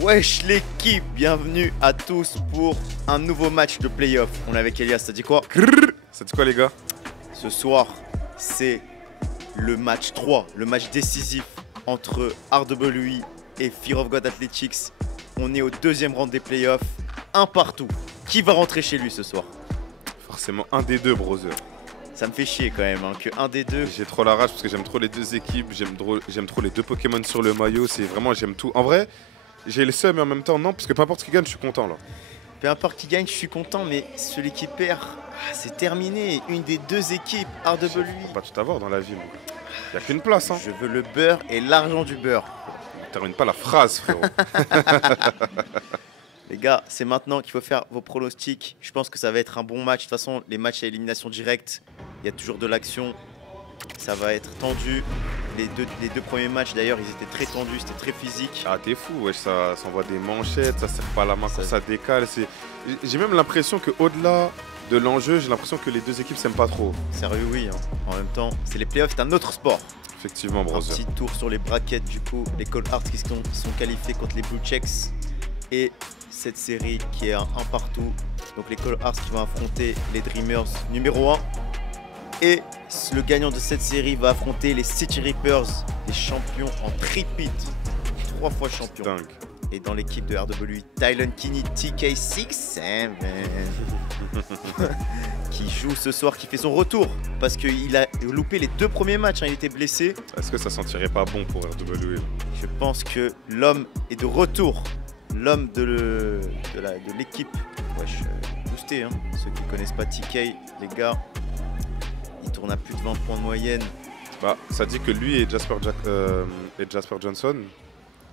Wesh l'équipe, bienvenue à tous pour un nouveau match de playoff. On est avec Elias, ça dit quoi? Ça dit quoi les gars? Ce soir, c'est le match 3, le match décisif entre RWE et Fear of God Athletics. On est au deuxième round des playoffs, un partout. Qui va rentrer chez lui ce soir? Forcément un des deux, brother. Ça me fait chier quand même, hein, que un des deux. J'ai trop la rage parce que j'aime trop les deux équipes, j'aime trop les deux Pokémon sur le maillot, c'est vraiment, j'aime tout. En vrai, j'ai le seum mais en même temps non, parce que peu importe qui gagne, je suis content là. Peu importe qui gagne, je suis content, mais celui qui perd, c'est terminé. Une des deux équipes, RWE. Faut pas tout avoir dans la vie, moi. Y a qu'une place, hein. Je veux le beurre et l'argent du beurre. Termine pas la phrase, frérot. Les gars, c'est maintenant qu'il faut faire vos pronostics. Je pense que ça va être un bon match. De toute façon, les matchs à élimination directe, il y a toujours de l'action. Ça va être tendu. Les deux premiers matchs, d'ailleurs, ils étaient très tendus, c'était très physique. Ah, t'es fou, wesh, ça s'envoie des manchettes, ça serre pas la main quand ça décale. J'ai même l'impression qu'au-delà de l'enjeu, j'ai l'impression que les deux équipes s'aiment pas trop. Sérieux, oui. Hein. En même temps, c'est les playoffs, c'est un autre sport. Effectivement, Un brother. petit tour sur les brackets, du coup. Les Cold Hearts qui sont qualifiés contre les Blue Checks. Et cette série qui est un partout. Donc les Cold Hearts qui vont affronter les Dreamers numéro 1. Et le gagnant de cette série va affronter les City Reapers, les champions en tripit. 3 fois champions. Dingue. Et dans l'équipe de RWE, Tylen Kinney TK67 qui joue ce soir, qui fait son retour. Parce qu'il a loupé les 2 premiers matchs, hein, il était blessé. Est-ce que ça sentirait pas bon pour RWE? Je pense que l'homme est de retour. L'homme de l'équipe. Wesh, boosté, hein. Ceux qui connaissent pas TK, les gars, il tourne à plus de 20 points de moyenne. Bah, ça dit que lui et Jasper Johnson,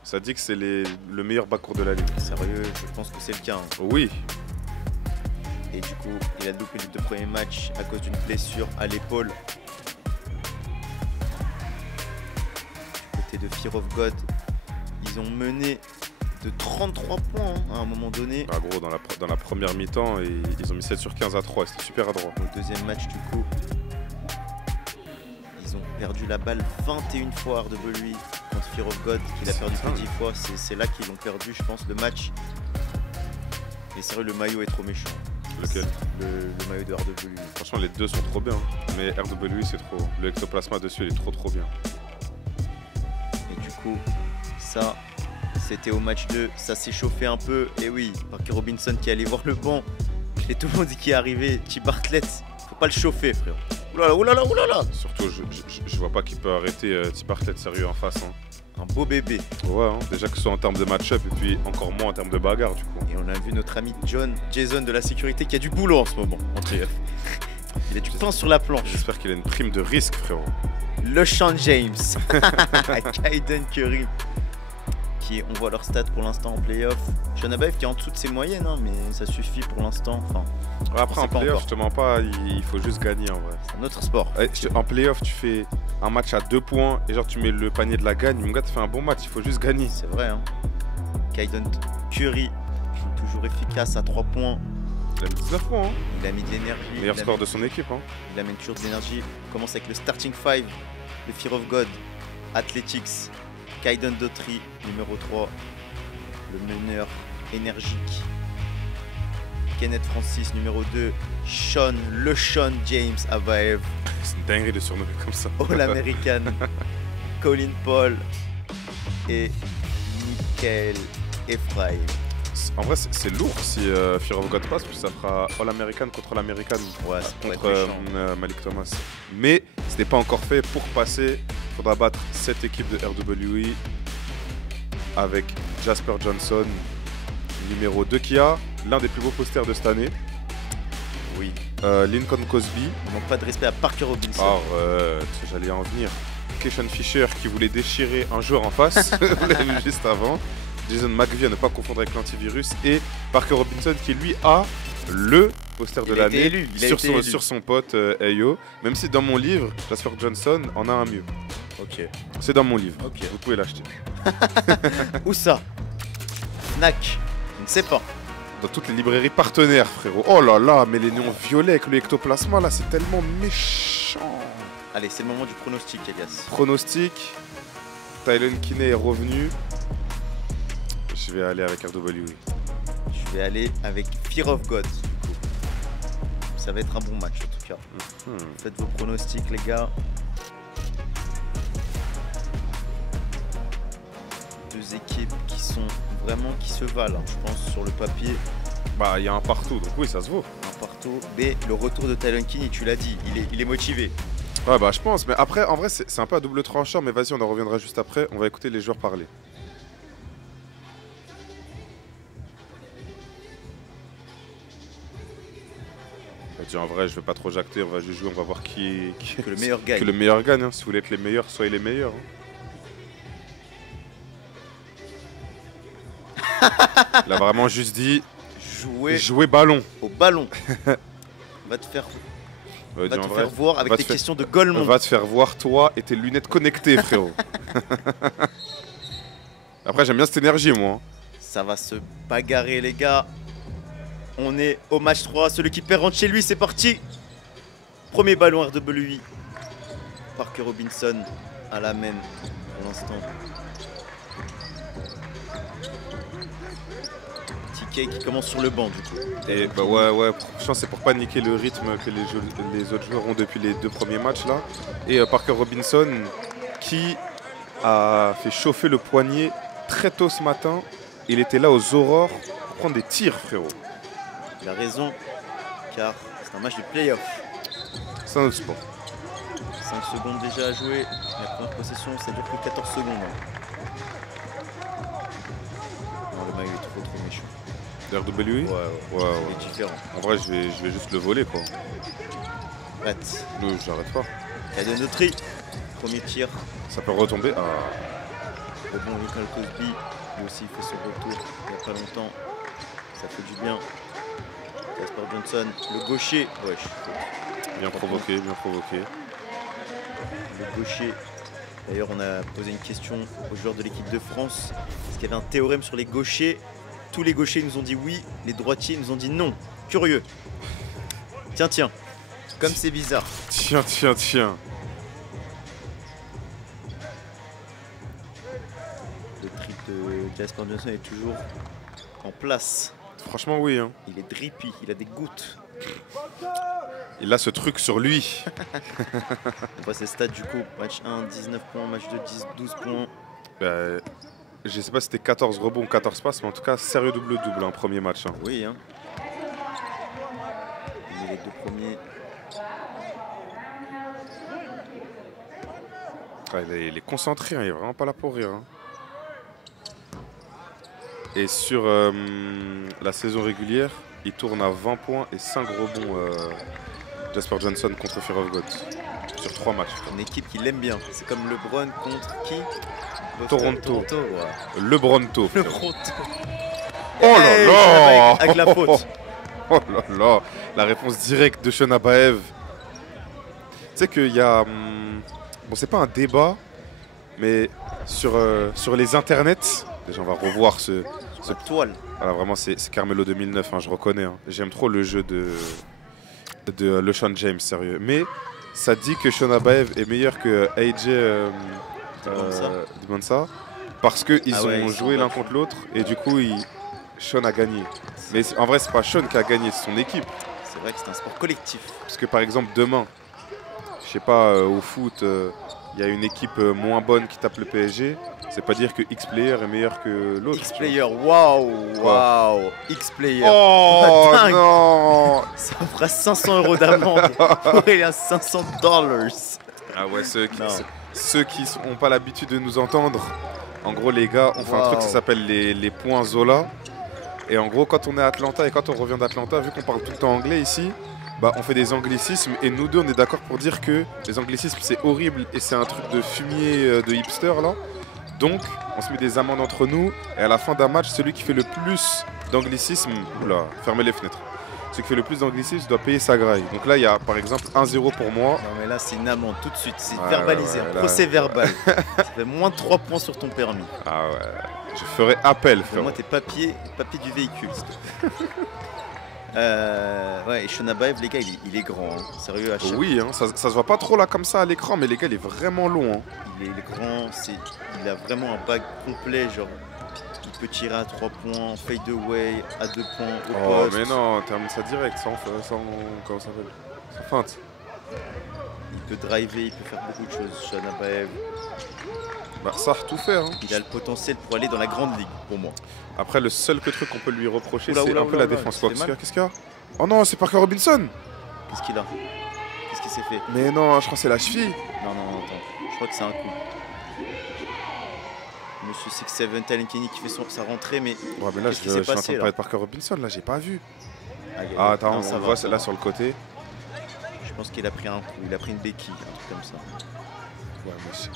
ça dit que c'est le meilleur backcourt de la ligue. Sérieux, je pense que c'est le cas. Hein. Oui. Et du coup, il a loupé les 2 premiers matchs à cause d'une blessure à l'épaule. Du côté de Fear of God, ils ont mené de 33 points hein, à un moment donné. Ah gros, dans la première mi-temps, ils ont mis 7 sur 15 à 3, c'était super adroit. Au deuxième match, du coup, ils ont perdu la balle 21 fois RWE contre Fear of God, qu'il a perdu que 10 fois. C'est là qu'ils l'ont perdu, je pense, le match. Et sérieux, le maillot est trop méchant. Lequel? Le maillot de RWE. Franchement, les deux sont trop bien. Mais RWE, c'est trop. Le ectoplasma dessus, il est trop bien. Et du coup, ça, c'était au match 2. Ça s'est chauffé un peu. Et oui, Parker Robinson qui est allé voir le banc. Et tout le monde dit qu'il est arrivé. T. Bartlett, faut pas le chauffer, frère. Oulala, oulala, oulala. Surtout, je vois pas qui peut arrêter T. Bartlett sérieux en face. Hein. Un beau bébé. Ouais, hein. Déjà que ce soit en termes de match-up et puis encore moins en termes de bagarre, du coup. Et on a vu notre ami Jason de la sécurité qui a du boulot en ce moment. Il a du pain sur la planche. J'espère qu'il a une prime de risque, frérot. Le Sean James. Kaiden Curry. On voit leur stats pour l'instant en playoff. Shonabaev qui est en dessous de ses moyennes, hein, mais ça suffit pour l'instant. Enfin, après, en playoff, je te mens pas, il faut juste gagner en vrai. c'est un autre sport. En playoff, tu fais un match à 2 points et genre tu mets le panier de la gagne. Mon gars, tu fais un bon match, il faut juste gagner. C'est vrai, hein. Kaiden Curry, toujours efficace à 3 points. Il a mis 19 points, hein. Il a mis de l'énergie. Meilleur score de son équipe, hein. Il amène toujours de l'énergie. On commence avec le starting 5, le Fear of God, Athletics, Kaiden Daughtry, numéro 3, le meneur énergique. Kenneth Francis, numéro 2, le Sean James Avaev, C'est une dinguerie de surnommer comme ça. All-American, Colin Paul et Michael Ephraim. En vrai, c'est lourd si Fear of God passe, puis ça fera All-American contre All-American Ouais, ça pourrait contre être méchant. Malik Thomas. Mais ce n'est pas encore fait. Pour passer, il faudra battre cette équipe de RWE avec Jasper Johnson, numéro 2, qui a l'un des plus beaux posters de cette année. Oui. Lincoln Cosby. On manque pas de respect à Parker Robinson. Arrête, j'allais en venir. Keishon Fisher qui voulait déchirer un joueur en face, vous l'avez vu juste avant. Jason McVie à ne pas confondre avec l'antivirus. Et Parker Robinson qui lui a le poster de l'année sur son pote Ayo. Même si dans mon livre, Jasper Johnson en a un mieux. Ok. C'est dans mon livre, Ok. vous pouvez l'acheter. Où ça? Fnac. Je ne sais pas. Dans toutes les librairies partenaires, frérot. Oh là là, mais les néons violets avec le ectoplasma là, c'est tellement méchant. Allez, c'est le moment du pronostic, Elias. Pronostic. Tylen Kinney est revenu. Je vais aller avec RW. Je vais aller avec Fear of God. Du coup. Ça va être un bon match en tout cas. Faites vos pronostics les gars. Deux équipes qui sont vraiment qui se valent, hein, je pense, sur le papier. Bah, il y a un partout, donc oui, ça se vaut. Un partout. Mais le retour de Tylen Kinney, tu l'as dit, il est motivé. Ouais, bah, je pense. Mais après, en vrai, c'est un peu à double tranchant. Mais vas-y, on en reviendra juste après. On va écouter les joueurs parler. En vrai, je vais pas trop jacter, on va juste jouer, on va voir qui que le meilleur gagne. Que le meilleur gagne. Hein. Si vous voulez être les meilleurs, soyez les meilleurs. Hein. Il a vraiment juste dit jouer ballon. Au ballon. Va te faire, faire voir avec tes questions de Golemont. Va te faire voir toi et tes lunettes connectées, frérot. Après, j'aime bien cette énergie, moi. Hein. Ça va se bagarrer, les gars. On est au match 3, celui qui perd rentre chez lui, c'est parti. Premier ballon RWI. Parker Robinson à la main pour l'instant. TK qui commence sur le banc du coup. Et bah ouais, je pense c'est pour pas niquer le rythme que les autres joueurs ont depuis les 2 premiers matchs là. Et Parker Robinson qui a fait chauffer le poignet très tôt ce matin. Il était là aux aurores pour prendre des tirs, frérot. Il a raison, car c'est un match de play-off. C'est un autre sport. 5 secondes déjà à jouer. La première possession, ça dure que 14 secondes. Non, le maillot est trop méchant. RWI? Ouais. Il est différent. En vrai, je vais juste le voler, quoi. Arrête. Non, j'arrête pas. Caden de tri. Premier tir. Ça peut retomber. Ah. Le bon Michael Cosby. Lui aussi, il fait son retour il n'y a pas longtemps. Ça fait du bien. Jasper Johnson, le gaucher. Wesh. Bien provoqué, bien provoqué. Le gaucher. D'ailleurs, on a posé une question aux joueurs de l'équipe de France. Est-ce qu'il y avait un théorème sur les gauchers? Tous les gauchers nous ont dit oui, les droitiers nous ont dit non. Curieux. Tiens. Comme c'est bizarre. Tiens. Le trip de Jasper Johnson est toujours en place. Franchement, oui. Hein. Il est drippy, il a des gouttes. Il a ce truc sur lui. On voit ses stats du coup. Match 1, 19 points. Match 2, 12 points. Je sais pas si c'était 14 rebonds ou 14 passes, mais en tout cas, sérieux double-double, un premier match. Hein. Oui, hein. Il est les 2 premiers. Ah, il est concentré, hein, il est vraiment pas là pour rire. Hein. Et sur la saison régulière, il tourne à 20 points et 5 rebonds Jasper Johnson contre Fear of God. Sur 3 matchs. Une équipe qui l'aime bien. C'est comme LeBron contre qui? Toronto. Ouais. LeBronto. LeBronto. Oh là là avec la faute. Oh là là. La réponse directe de Sean Abaev. Tu sais qu'il y a... bon, c'est pas un débat, mais sur les internets... Déjà, on va revoir ce toile. Voilà, vraiment, c'est Carmelo 2009, hein, je reconnais. Hein. J'aime trop le jeu de LeSean James, sérieux. Mais ça dit que Sean Abaev est meilleur que AJ Dibonsa parce qu'ils ont joué l'un contre l'autre et du coup, Sean a gagné. Mais en vrai, c'est pas Sean qui a gagné, c'est son équipe. C'est vrai que c'est un sport collectif. Parce que par exemple, demain, je sais pas, au foot, il y a une équipe moins bonne qui tape le PSG. C'est pas dire que X-Player est meilleur que l'autre. X-Player, waouh, X-Player. Oh non. Ça fera 500 € d'amende. Aurélien, 500 $. Ah ouais, ceux qui n'ont pas l'habitude de nous entendre, en gros les gars, on fait un truc qui s'appelle les points Zola. Et en gros, quand on est à Atlanta et quand on revient d'Atlanta, vu qu'on parle tout le temps anglais ici, bah, on fait des anglicismes et nous deux on est d'accord pour dire que les anglicismes c'est horrible et c'est un truc de fumier de hipster là. Donc on se met des amendes entre nous et à la fin d'un match, celui qui fait le plus d'anglicisme, oula, fermez les fenêtres. Celui qui fait le plus d'anglicisme doit payer sa graille. Donc là il y a par exemple 1-0 pour moi. Non mais là c'est une amende tout de suite, c'est verbalisé, un procès verbal. Ça fait moins de 3 points sur ton permis. Ah ouais, je ferai appel frère. Moi tes papiers du véhicule. Ouais, et Sean Abaev, les gars, il est grand, hein. Sérieux, à chaque... Oui, hein, ça se voit pas trop là comme ça à l'écran, mais les gars, il est vraiment long. Hein. Il est grand, il a vraiment un bac complet, genre, il peut tirer à 3 points, fade away, à 2 points, au Oh, poste. mais non, termine ça direct, sans comment ça s'appelle? Sans feinte. Il peut driver, il peut faire beaucoup de choses, Sean Abaev. Bah, ça a tout faire. Hein. Il a le potentiel pour aller dans la grande ligue, pour moi. Après, le seul truc qu'on peut lui reprocher, Oula, c'est oula, un peu oula, la oula, défense. il Qu'est-ce fait qu'il y a? Oh non, c'est Parker Robinson. Qu'est-ce qu'il a? Qu'est-ce qu'il s'est fait? Mais non, je crois que c'est la cheville. Non, attends. Je crois que c'est un coup. Monsieur 6-7 Talon Kenny qui fait sa rentrée, mais. Ouais, mais là, Qu'est-ce qui je s'est suis en train passé, de là parler de Parker Robinson, là, j'ai pas vu. Ah, Attends, non, on ça voit va. là sur le côté. Je pense qu'il a pris un coup, il a pris une béquille, un truc comme ça. Ouais, mais c'est...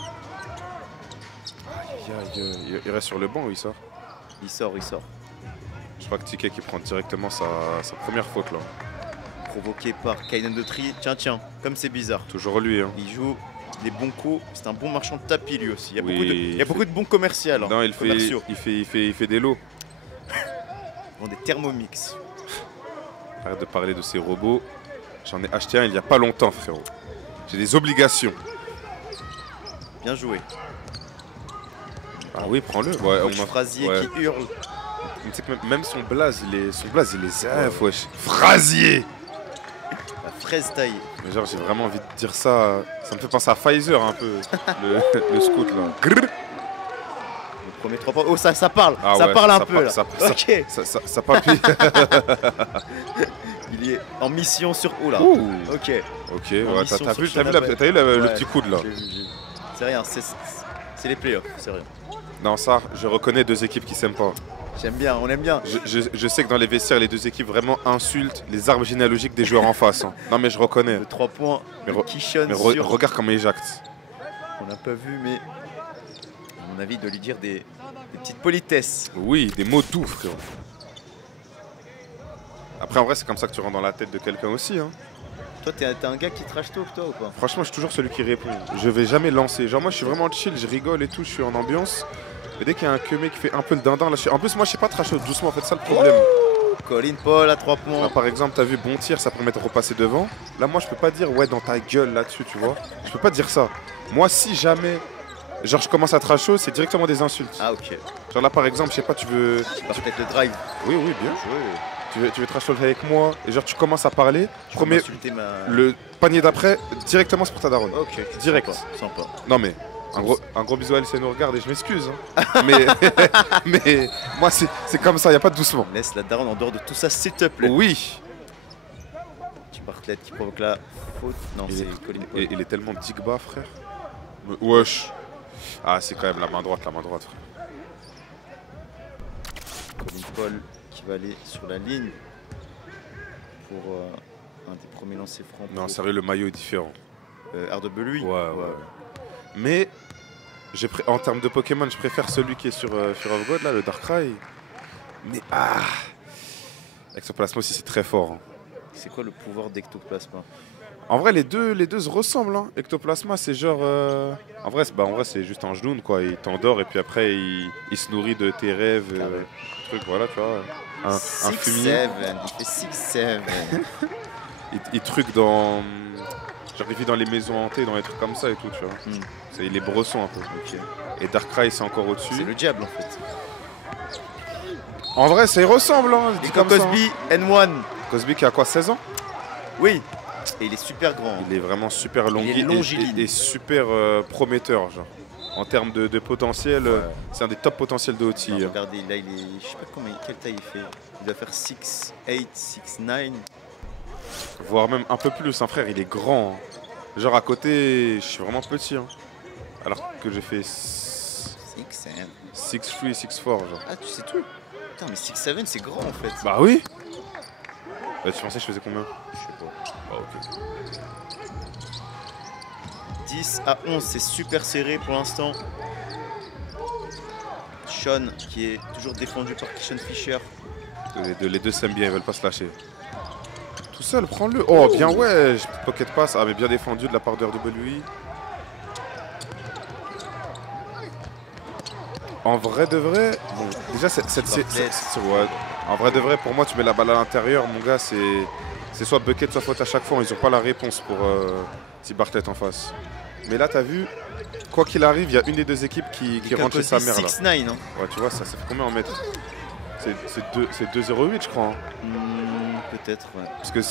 Il reste sur le banc ou il sort? Il sort. Je crois que Ticket qui prend directement sa première faute là. Provoqué par Kaiden de Tri. Tiens, comme c'est bizarre. Toujours lui. Hein. Il joue des bons coups. C'est un bon marchand de tapis lui aussi. Il y a, Oui, beaucoup de bons commerciaux. Hein, non, il commerciaux. fait des lots. Ils vont des Thermomix. Arrête de parler de ces robots. J'en ai acheté un il y a pas longtemps, frérot. J'ai des obligations. Bien joué. Ah oui, prends-le. Ouais, Coach Frazier ouais. qui hurle. Tu sais que même son blaze, il est zèf, wesh. Frasier. La fraise taille. Mais genre, j'ai vraiment envie de dire ça. Ça me fait penser à Pfizer un peu, le scout là. Grrr. Le premier 3 points. Oh, ça parle. Ah ça ouais, parle un ça peu par- là. ça- Ok. Ça papille. Il est en mission sur. Oh là. Ouh. Ok. Ok, En ouais, mission t'as sur vu Sean le Abaev. Ouais, petit coude là. j'ai vu. C'est rien, c'est les playoffs, c'est rien. Non, ça, je reconnais deux équipes qui s'aiment pas. J'aime bien, on aime bien. Je sais que dans les vestiaires, les deux équipes vraiment insultent les arbres généalogiques des joueurs en face. Hein. Non, mais je reconnais. Le 3 points Mais de Kishon Mais sur. regarde comment il jacte. On n'a pas vu, mais à mon avis, il doit lui dire des petites politesses. Oui, des mots doux, frérot. Après, en vrai, c'est comme ça que tu rentres dans la tête de quelqu'un aussi. Hein. Toi, t'es un gars qui trash talk, toi, ou pas? Franchement, je suis toujours celui qui répond. Je vais jamais lancer. Genre, moi, je suis vraiment chill, je rigole et tout, je suis en ambiance. Mais dès qu'il y a un queumé qui fait un peu le dindin, là, en plus, moi, je sais pas trash talk doucement, en fait, ça le problème. Colin Paul à 3 points. Là, par exemple, t'as vu, bon tir, ça permet de repasser devant. Là, moi, je peux pas dire, ouais, dans ta gueule là-dessus, tu vois. Je peux pas dire ça. Moi, si jamais, genre, je commence à trash talk, c'est directement des insultes. Ah, ok. Genre là, par exemple, je sais pas, tu veux. Peut-être le drive. Oui, bien joué. Tu veux trash talk avec moi, et genre, tu commences à parler. Tu Premier, veux m'insulter ma... le panier d'après, directement, c'est pour ta daronne. Ok. Direct. Sympa. Non, mais. Un gros bisou à elle si elle nous regarde et je m'excuse. Hein. mais moi, c'est comme ça, il n'y a pas de doucement. Laisse la daronne en dehors de tout ça, s'il te plaît. Oui. Tu Bartlett qui provoque la faute. Non, c'est Colin Paul. Et il est tellement digba, frère. Wesh. Ah, c'est quand même la main droite, frère. Colin Paul qui va aller sur la ligne pour un des premiers lancers francs. Non, sérieux, le maillot est différent. RW. Ouais. Mais en termes de Pokémon, je préfère celui qui est sur Fear of God, là, le Darkrai. Mais Ectoplasma aussi, c'est très fort. Hein. C'est quoi le pouvoir d'Ectoplasma? En vrai, les deux se ressemblent. Hein. Ectoplasma, c'est genre... En vrai, c'est juste un genoune, quoi. Il t'endort et puis après, il se nourrit de tes rêves. Truc, voilà, tu vois. Un fumier. Il fait 6-7. Il truc dans... Genre, il vit dans les maisons hantées, dans les trucs comme ça et tout, tu vois. Il est bresson un peu. Okay. Et Darkrai, c'est encore au-dessus. C'est le diable, en fait. En vrai, ça y ressemble, hein. Et comme Cosby, N1. Cosby qui a quoi, 16 ans? Oui. Et il est super grand. Il est vraiment super longiligne et super prometteur, genre. En termes de potentiel, c'est un des top potentiels de OT. Regardez, là, il est... Je sais pas quelle taille il fait. Il doit faire 6'8", 6'9". Voire même un peu plus, hein, frère, il est grand. Hein. Genre à côté, je suis vraiment petit. Hein. Alors que j'ai fait 6'3", 6'4", genre. Ah, tu sais tout? Putain, mais 6'7", c'est grand en fait. Bah oui. Bah, tu pensais que je faisais combien? Je sais pas. Ah, ok. 10-11, c'est super serré pour l'instant. Sean qui est toujours défendu par Kishon Fisher. Les deux s'aiment bien, ils veulent pas se lâcher. Tout seul, prends-le. Oh, bien ouais, pocket pass. Ah, mais bien défendu de la part de RWI. En vrai de vrai, bon, déjà en vrai de vrai, pour moi, tu mets la balle à l'intérieur, mon gars, c'est soit bucket, soit faute à chaque fois. Ils ont pas la réponse pour T Bartlett en face. Mais là, t'as vu, quoi qu'il arrive, il y a une des deux équipes qui rentre chez sa mère là. 6-9, hein. Ouais, tu vois, ça fait combien en mètres? C'est 2,08 je crois. Hein. Peut-être, ouais. Parce que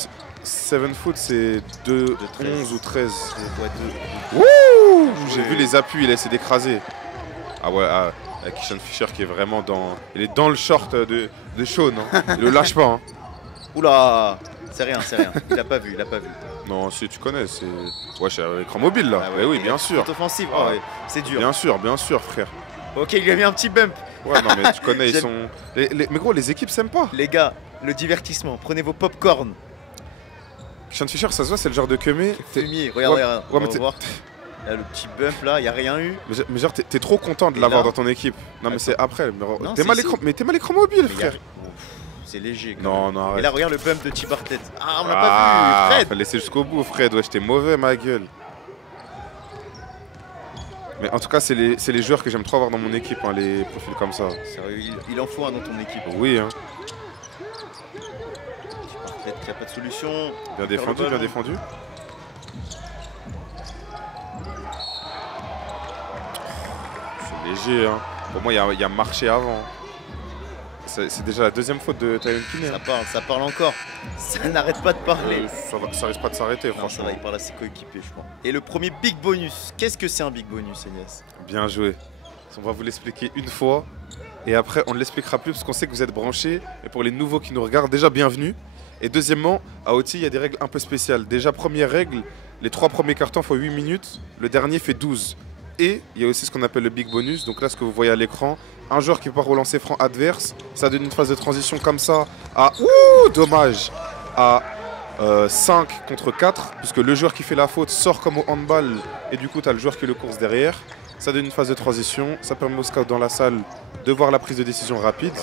7 foot c'est 2,11 ou 13. Ouais, Wouh! J'ai vu les appuis, il essaie d'écraser. Ah ouais, avec Kishan Fisher qui est vraiment dans. Il est dans le short de Sean. Hein. Il le lâche pas. Hein. Oula! C'est rien, c'est rien. Il a pas vu, il a pas vu. Non, si tu connais, c'est. Ouais, c'est l'écran mobile là. Ah ouais, oui, bien sûr. Offensive, oh, ouais. C'est dur. Bien sûr, frère. Ok, il lui a mis un petit bump. Ouais, non, mais tu connais, ils sont. Mais gros, les équipes s'aiment pas. Les gars, le divertissement, prenez vos popcorn. Kishan Fisher, ça se voit, c'est le genre de kemé. Fumier, regarde, ouais, regarde. Ouais, on va voir. Là, le petit bump là, il n'y a rien eu. Mais genre, t'es trop content de l'avoir dans ton équipe. Non, mais c'est après. T'es mal écran mobile, frère. C'est léger. Non, non, arrête. Et là, regarde le bump de T-Bartlett. Ah, on l'a pas vu, Fred. Fallait laisser jusqu'au bout, Fred. Ouais, j'étais mauvais, ma gueule. Mais en tout cas, c'est les joueurs que j'aime trop avoir dans mon équipe, hein, les profils comme ça. Sérieux, il en faut un dans ton équipe. Oui, hein. Peut-être qu'il n'y a pas de solution. Bien défendu, bien défendu. C'est léger, hein. Pour moi, il y a marché avant. C'est déjà la deuxième faute de Tylen Kinney. Ça parle encore. Ça n'arrête pas de parler. Ça risque pas de s'arrêter, franchement. Ça va, il parle à ses coéquipiers, je crois. Et le premier big bonus. Qu'est-ce que c'est un big bonus, Elias? Bien joué. On va vous l'expliquer une fois. Et après, on ne l'expliquera plus parce qu'on sait que vous êtes branchés. Et pour les nouveaux qui nous regardent, déjà bienvenue. Et deuxièmement, à OT, il y a des règles un peu spéciales. Déjà, première règle, les 3 premiers cartons font 8 minutes. Le dernier fait 12. Et il y a aussi ce qu'on appelle le big bonus. Donc là, ce que vous voyez à l'écran, un joueur qui part au lancer franc adverse, ça donne une phase de transition comme ça à, dommage, à 5 contre 4, puisque le joueur qui fait la faute sort comme au handball, et du coup, tu as le joueur qui le course derrière. Ça donne une phase de transition, ça permet aux scouts dans la salle de voir la prise de décision rapide,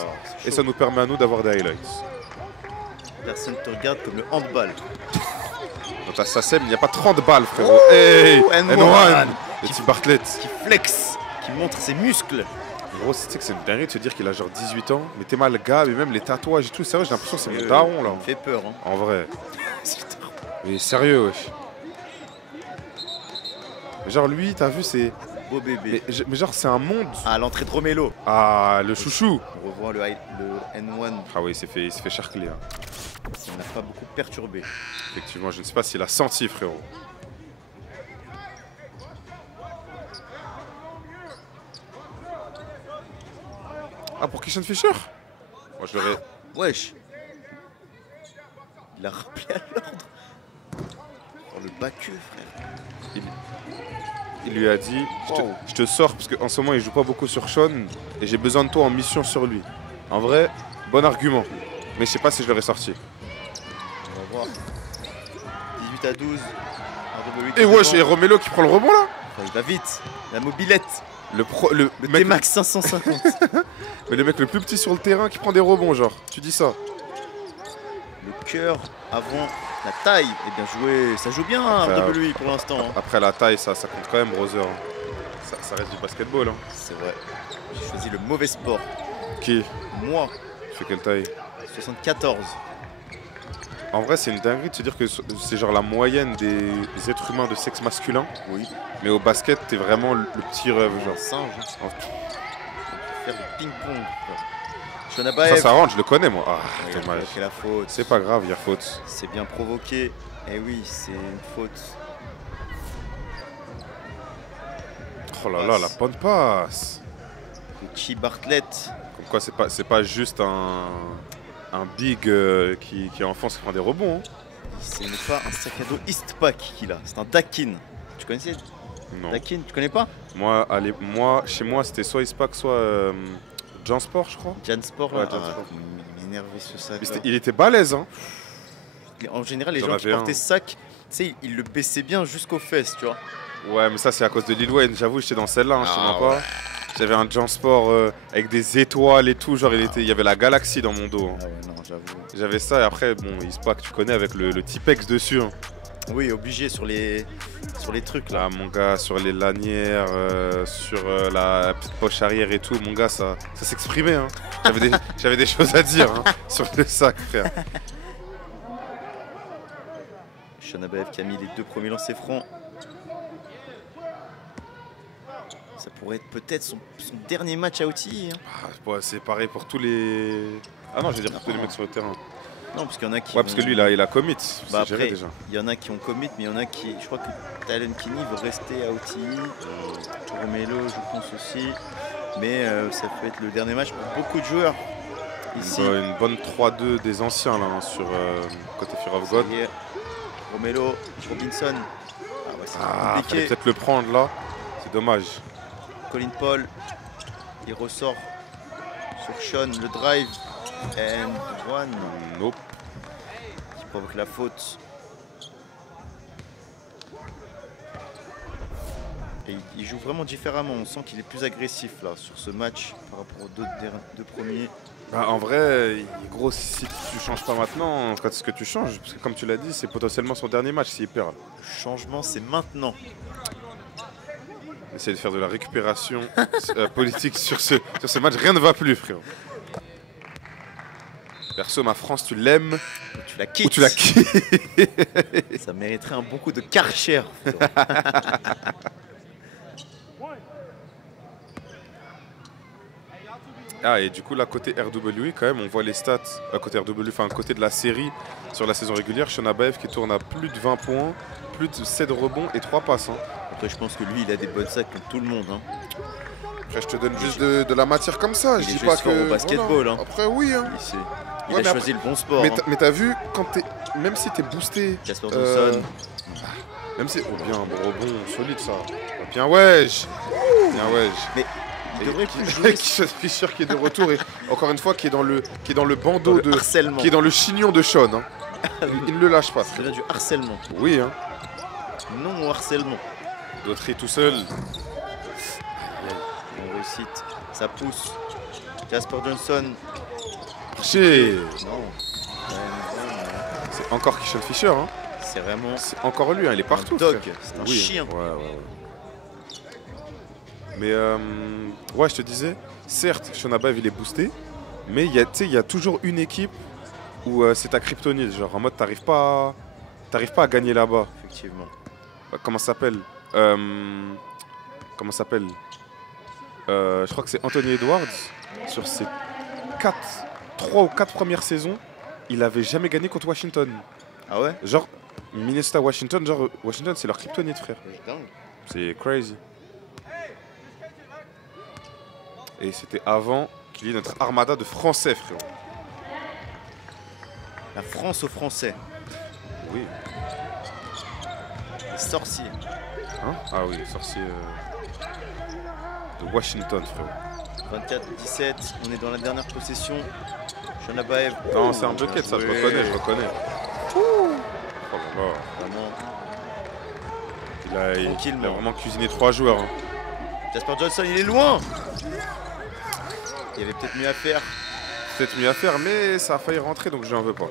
et ça nous permet à nous d'avoir des highlights. Personne te regarde comme le handball. Dans ta SACEM, il n'y a pas 30 balles, frérot. Hey, N1, le petit Bartlett. Qui flex, qui montre ses muscles. Gros, tu sais que c'est une dinguerie de se dire qu'il a genre 18 ans, mais t'es mal gars, mais même les tatouages et tout, sérieux, j'ai l'impression que c'est mon daron là. Ça me fait peur. Hein. En vrai. Mais sérieux, wesh. Genre lui, t'as vu, c'est. Beau bébé. Mais genre, c'est un monde. Ah, l'entrée de Romelo. Ah, le chouchou. On revoit le N1. Ah oui, il s'est fait charcler. Hein. On n'a pas beaucoup perturbé. Effectivement, je ne sais pas s'il a senti, frérot. Ah, pour Kishan Fisher? Moi, je l'aurais. Wesh. Il a rappelé à l'ordre. Oh, le baqueux, frère. Il lui a dit, je te sors parce qu'en ce moment, il joue pas beaucoup sur Sean et j'ai besoin de toi en mission sur lui. En vrai, bon argument. Mais je sais pas si je l'aurais sorti. On va voir. 18 à 12. Et wesh, et Romelo qui prend le rebond là? Enfin, il va vite. La mobilette. Le mec T-Max 550. Mais le mec le plus petit sur le terrain qui prend des rebonds, genre. Tu dis ça. Le cœur avant la taille. Et bien joué. Ça joue bien, WWE pour l'instant. Hein. Après la taille, ça compte quand même, brother. Ça reste du basketball. Hein. C'est vrai. J'ai choisi le mauvais sport. Qui? Moi. Tu fais quelle taille? 74. En vrai, c'est une dinguerie de se dire que c'est genre la moyenne des êtres humains de sexe masculin. Oui. Mais au basket, t'es vraiment le petit rêve, genre. Singe. On peut faire du ping-pong. Ça rentre, je le connais, moi. Ah, dommage. C'est la faute. C'est pas grave, il y a faute. C'est bien provoqué. Eh oui, c'est une faute. Oh là là, la bonne passe. Petit Bartlett. Comme quoi, c'est pas juste un big qui est enfant qui prend des rebonds. Hein. Ce n'est pas un sac à dos Eastpak qu'il a, c'est un Dakin. Tu connaissais? Non. Dakin, tu connais pas? Moi, chez moi, c'était soit Eastpak, soit Jansport, je crois. Jansport, ouais, là, il m'énervait ce sac. Il était balèze, hein. En général, les gens qui portaient ce sac, tu sais, ils le baissaient bien jusqu'aux fesses, tu vois. Ouais, mais ça, c'est à cause de Lil Wayne. J'avoue, j'étais dans celle-là, hein, je sais même pas. J'avais un Jansport avec des étoiles et tout, genre il y avait la galaxie dans mon dos. Hein. Ah ouais, non, j'avoue. J'avais ça et après, bon, Eastpak, tu connais, avec le Tipex dessus. Hein. Oui, obligé sur les trucs là. Là, mon gars, sur les lanières, sur la petite poche arrière et tout, mon gars, ça s'exprimait. Hein. J'avais des choses à dire hein, sur le sac, frère. Shanabaev qui a mis les 2 premiers lancers francs. Ça pourrait être peut-être son dernier match à OTI. Hein. Ouais, c'est pareil pour tous les... Ah non, je vais dire pour tous les mecs sur le terrain. Non, parce qu'il y en a qui. Ouais, parce que lui, il a commit. Bah après, déjà. Il y en a qui ont commit, mais il y en a qui. Je crois que Talon Kinney veut rester à OTI. Romelo, je pense aussi. Mais ça peut être le dernier match pour beaucoup de joueurs. Ici. Une bonne 3-2 des anciens là, hein, sur côté Fear of God. Romelo, Robinson. Ah ouais, c'est compliqué. Fallait peut-être le prendre là. C'est dommage. Colin Paul, il ressort sur Sean, le drive, and one. Nope. Qui provoque la faute. Et il joue vraiment différemment, on sent qu'il est plus agressif là sur ce match par rapport aux deux premiers. Bah, en vrai, gros, si tu changes pas maintenant, quand est-ce que tu changes? Parce que comme tu l'as dit, c'est potentiellement son dernier match s'il perd. Le changement, c'est maintenant. Essaye de faire de la récupération politique sur ce match. Rien ne va plus, frérot. Perso, ma France, tu l'aimes ou tu la quittes. Ou tu la quittes. Ça mériterait un bon coup de Karcher. Ah, et du coup, là, côté RWE, quand même, on voit les stats, côté RWE, enfin, côté de la série sur la saison régulière. Sean Abaev qui tourne à plus de 20 points, plus de 7 rebonds et 3 passes. Hein. Après, je pense que lui, il a des bonnes sacs comme tout le monde. Hein. Après, je te donne juste de la matière comme ça. Il je est dis juste pas fort que. au basketball. Voilà. Hein. Après, oui. Hein. Il a choisi le bon sport. Mais t'as vu, quand même si t'es boosté. Jasper Johnson. Même si. Oh, bien, bon rebond, solide ça. Bien, wesh. Bien, wesh. Mais il devrait plus jouer. Keishon Fisher qui est de retour et encore une fois qui est dans le bandeau de harcèlement. Qui est dans le chignon de Sean. Hein. Il ne le lâche pas. C'est du harcèlement. Oui, hein. Non au harcèlement. D'autres tout seul. On réussite. Ça pousse. Jasper Johnson. Marché. Non. C'est encore Keishon Fisher. Hein. C'est vraiment. C'est encore lui. Hein. Il est partout. C'est un chien. Ouais. Mais ouais, je te disais, certes, Sean Abaev il est boosté, mais il y a toujours une équipe où c'est ta kryptonite, genre en mode t'arrives pas à gagner là-bas. Effectivement. Comment ça s'appelle je crois que c'est Anthony Edwards. Sur ses 3 ou 4 premières saisons, il avait jamais gagné contre Washington. Ah ouais? Genre Minnesota-Washington, genre Washington c'est leur kryptonite, frère. C'est crazy. Et c'était avant qu'il y ait notre armada de Français, frérot. La France aux Français. Oui. Les sorciers. Hein? Ah oui, les sorciers de Washington, frérot. 24-17, on est dans la dernière possession. Sean Abaev. Non, c'est un bucket, ça, je reconnais. Oh là là. Il a vraiment cuisiné 3 joueurs. Hein. Jasper Johnson, il est loin. Il y avait peut-être mieux à faire. Mais ça a failli rentrer, donc je n'en veux pas.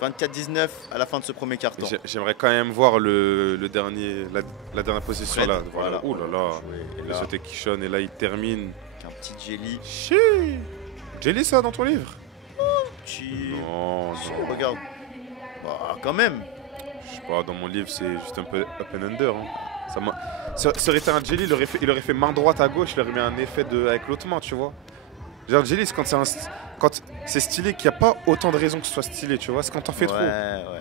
24-19 à la fin de ce premier quart-temps. J'aimerais quand même voir la dernière possession là. Voilà. Ouh là là. Il a sauté Keishon et là il termine. Un petit Jelly. Jelly ça dans ton livre? Non. Regarde. Bah, quand même. Je sais pas, dans mon livre c'est juste un peu up and under. Hein. Ça aurait été un Jelly, il aurait fait main droite à gauche, il aurait mis un effet avec l'autre main, tu vois. Genre Jelly, c'est quand c'est stylé qu'il n'y a pas autant de raisons que ce soit stylé, tu vois. C'est quand t'en fais trop. Tu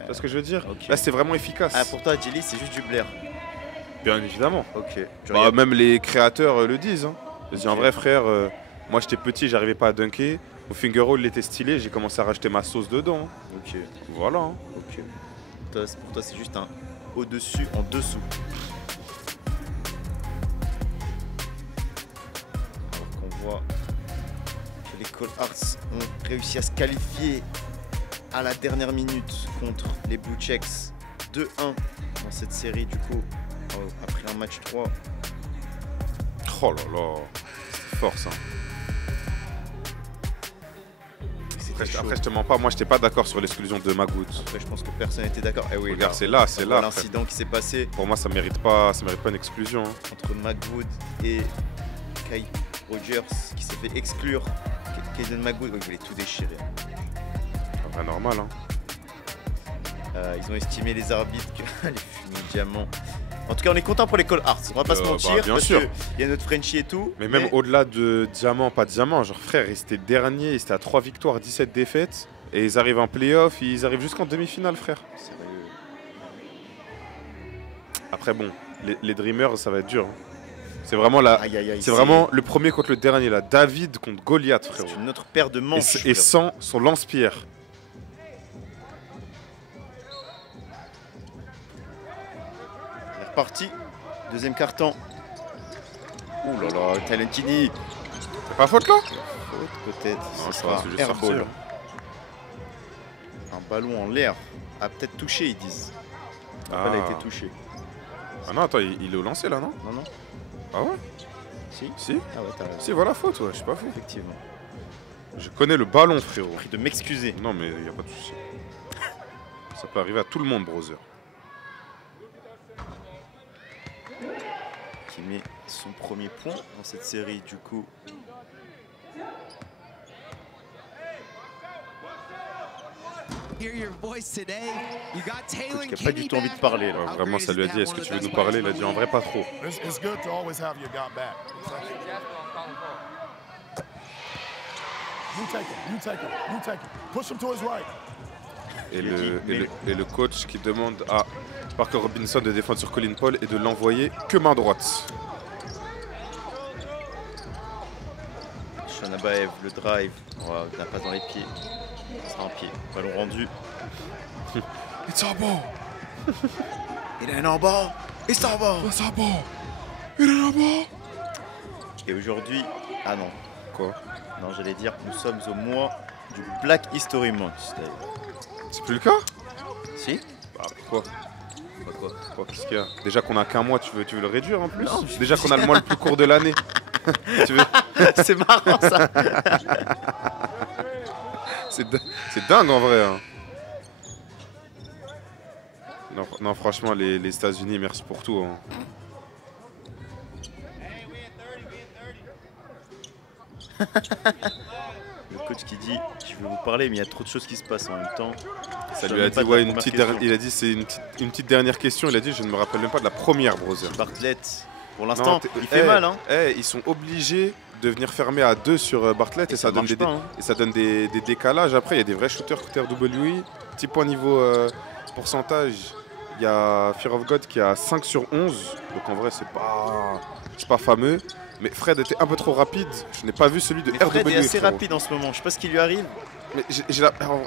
vois ce que je veux dire? Okay. Là, c'est vraiment efficace. Ah, pour toi, Jelly, c'est juste du blaire. Bien évidemment. Ok. Bah, même les créateurs le disent. Hein. Ils disent en vrai, frère, moi j'étais petit, j'arrivais pas à dunker. Au finger roll, il était stylé, j'ai commencé à rajouter ma sauce dedans. Ok. Voilà. Hein. Ok. Pour toi, c'est juste un au-dessus, en dessous. Alors qu'on voit que les Cold Hearts ont réussi à se qualifier à la dernière minute contre les Blue Checks 2-1 dans cette série, du coup, après un match 3. Oh là là, c'est fort ça. Après, je te mens pas, moi j'étais pas d'accord sur l'exclusion de Magwood. Après, je pense que personne n'était d'accord. Eh oui, regarde, c'est là. L'incident qui s'est passé. Pour moi, ça mérite pas une exclusion. Hein. Entre Magwood et Kai Rogers qui s'est fait exclure. Kaden Magwood, il voulait tout déchirer. Pas normal, hein. Ils ont estimé les arbitres que les fumées diamants En tout cas, on est content pour les Cole Hearts. On va pas se mentir. Bien sûr. Il y a notre Frenchie et tout. Mais même au-delà de diamant, pas de diamant, genre frère, ils étaient derniers, ils étaient à 3 victoires, 17 défaites. Et ils arrivent en playoff, ils arrivent jusqu'en demi-finale, frère. Sérieux. Après, bon, les Dreamers, ça va être dur. Hein. C'est vraiment, c'est vraiment le premier contre le dernier, là. David contre Goliath, frérot. C'est une autre paire de manches. Et sans son lance-pierre. On est reparti. Deuxième carton. Ouh là là, Talentini. C'est pas faute, là? Faute, peut-être. Non, Ce ça va, sera c'est juste airball. sortir. Un ballon en l'air a peut-être touché, ils disent. Ah. Elle a été touchée. Ah non, attends, il est au lancer, là, non? Non, non. Ah ouais? Si. Si? Ah ouais, t'as raison. Si, voilà, faute, ouais, je suis pas fou. Effectivement. Je connais le ballon, frérot. Prie de m'excuser. Non, mais il a pas de souci. Ça peut arriver à tout le monde, brother. Qui met son premier point dans cette série, du coup. Coach qui n'a pas du tout envie de parler là. Ouais, vraiment, ça lui a dit, est-ce que tu veux nous parler? Il a dit, en vrai, pas trop. Et le coach qui demande à Parker Robinson de défendre sur Colin Paul et de l'envoyer que main droite. Shanabaev, le drive. Oh, il n'a pas dans les pieds. C'est un pied. Ballon rendu. It's a ball. Il est en bas. It's a ball. It's a ball. Il est en bas. Et aujourd'hui, ah non. Quoi? Non, j'allais dire, nous sommes au mois du Black History Month. C'est plus le cas? Si. Bah pourquoi? Quoi Qu'est-ce qu'il y a? Déjà qu'on a qu'un mois, tu veux le réduire en plus? Non, déjà qu'on a le mois le plus court de l'année. Tu veux... C'est marrant ça. C'est dingue en vrai. Hein. Non, franchement, les États-Unis, merci pour tout. Hein. Le coach qui dit, je vais vous parler, mais il y a trop de choses qui se passent en même temps. Ça lui a dit, ouais, il a dit, c'est une petite dernière question. Il a dit, je ne me rappelle même pas de la première, brother. Bartlett, pour l'instant, il fait mal. Hein. Ils sont obligés de venir fermer à 2 sur Bartlett et ça donne des décalages. Après, il y a des vrais shooters côté RWI. Petit point niveau pourcentage. Il y a Fear of God qui a 5 sur 11. Donc en vrai, c'est pas fameux. Mais Fred était un peu trop rapide. Je n'ai pas vu celui de RWI. Fred est assez rapide en ce moment. Je sais pas ce qui lui arrive. Mais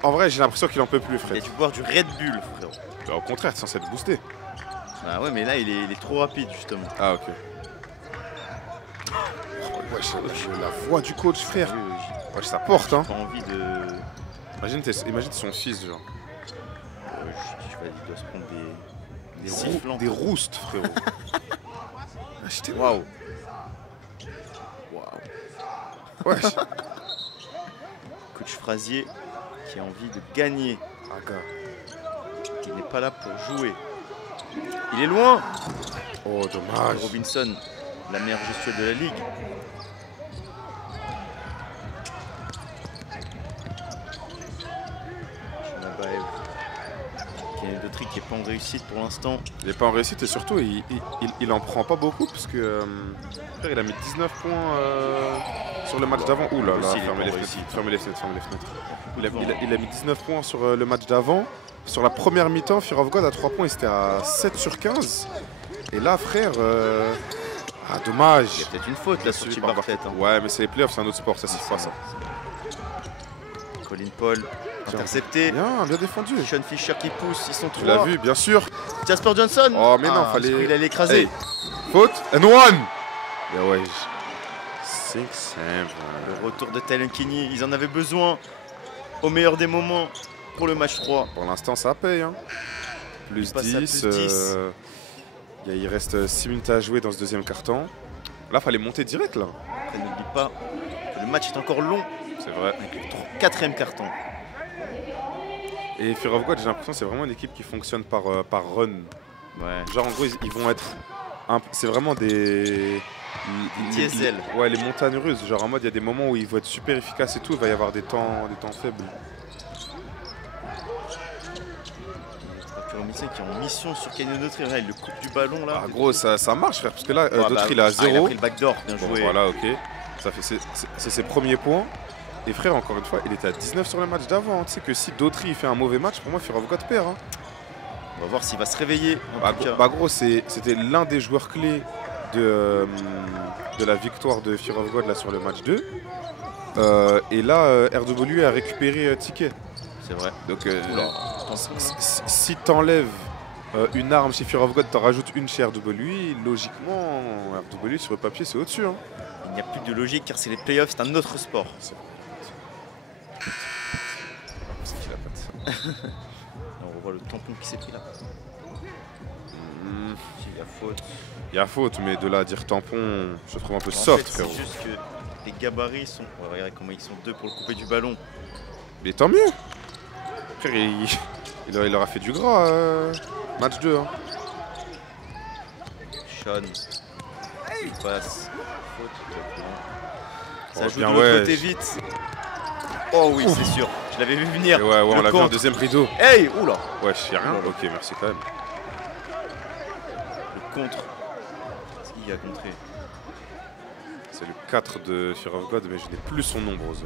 en vrai, j'ai l'impression qu'il en peut plus, Fred. Il a dû boire du Red Bull, frérot. Bah, au contraire, c'est censé être boosté. Bah ouais, mais là, il est trop rapide, justement. Ah, ok. Ouais, la voix du coach, frère. Ouais, ça porte, hein. J'ai pas envie de... Imagine son fils, genre. Il doit se prendre des sifflants. Des roustes, frérot. Waouh. Ouais. Coach Frazier qui a envie de gagner. Il n'est pas là pour jouer. Il est loin. Oh, dommage. Robinson, la meilleure gestuelle de la ligue. Shanabaev. Kenneth Daughtry qui n'est pas en réussite pour l'instant. Il n'est pas en réussite et surtout il en prend pas beaucoup parce que il a mis 19 points sur le match d'avant. Ouh là là, fermez les fenêtres. Il a mis 19 points sur le match d'avant. Sur la première mi-temps, Fear of God à 3 points, il était à 7 sur 15. Et là, frère, dommage. Il y a peut-être une faute là sur Chip Bartlett. Hein. Ouais, mais c'est les playoffs, c'est un autre sport, ça siffle pas ça. Colin Paul, intercepté. Bien défendu. Sean Fisher qui pousse, ils sont 3. Tu l'as vu, bien sûr. Jasper Johnson. Oh, mais non, fallait. Il allait écraser. Hey. Faute, and one. Yeah, ouais. 6-7. Le retour de Talentini, ils en avaient besoin au meilleur des moments pour le match 3. Pour l'instant, ça paye. Hein. Plus 10. Il reste 6 minutes à jouer dans ce deuxième carton. Là, fallait monter direct, là. Après, n'oublie pas que le match est encore long. C'est vrai. Avec le 4e carton. Et Fear of God, j'ai l'impression que c'est vraiment une équipe qui fonctionne par run. Ouais. Genre, en gros, ils vont être... C'est vraiment des diesel. Ouais, les montagnes russes. Genre, en mode, il y a des moments où ils vont être super efficaces et tout. Il va y avoir des temps faibles. Robinson qui est en mission sur Kenyon Dautry. Là, il le coupe du ballon là. Ah gros, ça marche frère, parce que là, Dautry il est à il a 0. pris le backdoor, bien Bon, joué. voilà, ok. C'est ses premiers points. Et frère, encore une fois, il était à 19 sur le match d'avant. Tu sais que si Dautry il fait un mauvais match, pour moi, Fear of God perd. Hein. On va voir s'il va se réveiller. Bah gros, c'était l'un des joueurs clés de la victoire de Fear of God là, sur le match 2. Et là, RW a récupéré Ticket. C'est vrai. Donc, si t'enlèves une arme chez Fear of God, t'en rajoutes une chez RW, logiquement, RW sur le papier, c'est au-dessus. Hein. Il n'y a plus de logique car c'est les playoffs, c'est un autre sport. C'est qu'il a patte. On revoit le tampon qui s'est pris là. Il y a faute. Il y a faute, mais de là à dire tampon, je trouve un peu soft, frérot. C'est juste que les gabarits sont. On va regarder comment ils sont deux pour le couper du ballon. Mais tant mieux. Frère, il leur a fait du gras. Match 2. Hein. Sean. Il passe. Faute. Ça joue de bien, l'autre côté vite. Oh oui, c'est sûr. Je l'avais vu venir. Et ouais, on l'a vu en deuxième rideau. Hey, oula. Ouais, je sais rien. Ok, merci quand même. Le contre. Qu'est-ce qu'il y a contré? C'est le 4 de Fear of God, mais je n'ai plus son nom, Rose.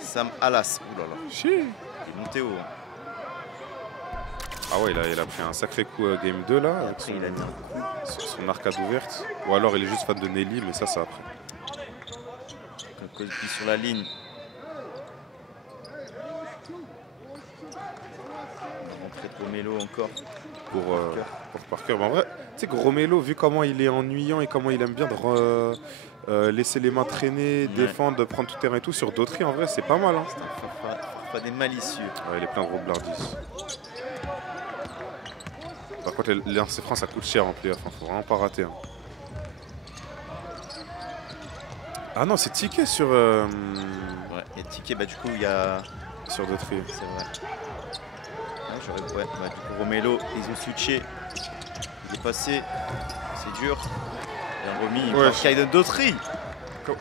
Sam Alas. Oulala. Chi. Il est monté haut. Hein. Ah ouais, il a pris un sacré coup game 2 là. Avec Après, il a mis un coup. son arcade ouverte. Ou alors il est juste fan de Nelly, mais ça après. Cosby sur la ligne. Rentrée de Romelo encore. Pour Parker. Mais en vrai, tu sais que Romelo, vu comment il est ennuyant et comment il aime bien de laisser les mains traîner, défendre, prendre tout terrain et tout, sur Dautry, en vrai, c'est pas mal. Hein. C'est un farfa des malicieux. Ouais, il est plein de roblardis. Par contre, les lancers francs, ça coûte cher en playoff. Faut vraiment pas rater. Hein. Ah non, c'est Ticket sur. Ouais, il y a Ticket, bah du coup, il y a. Sur Dautry. C'est vrai. Ouais, bah, du coup, Romelo, ils ont switché. Il est passé. C'est dur. Il a remis par Kenyon Dautry.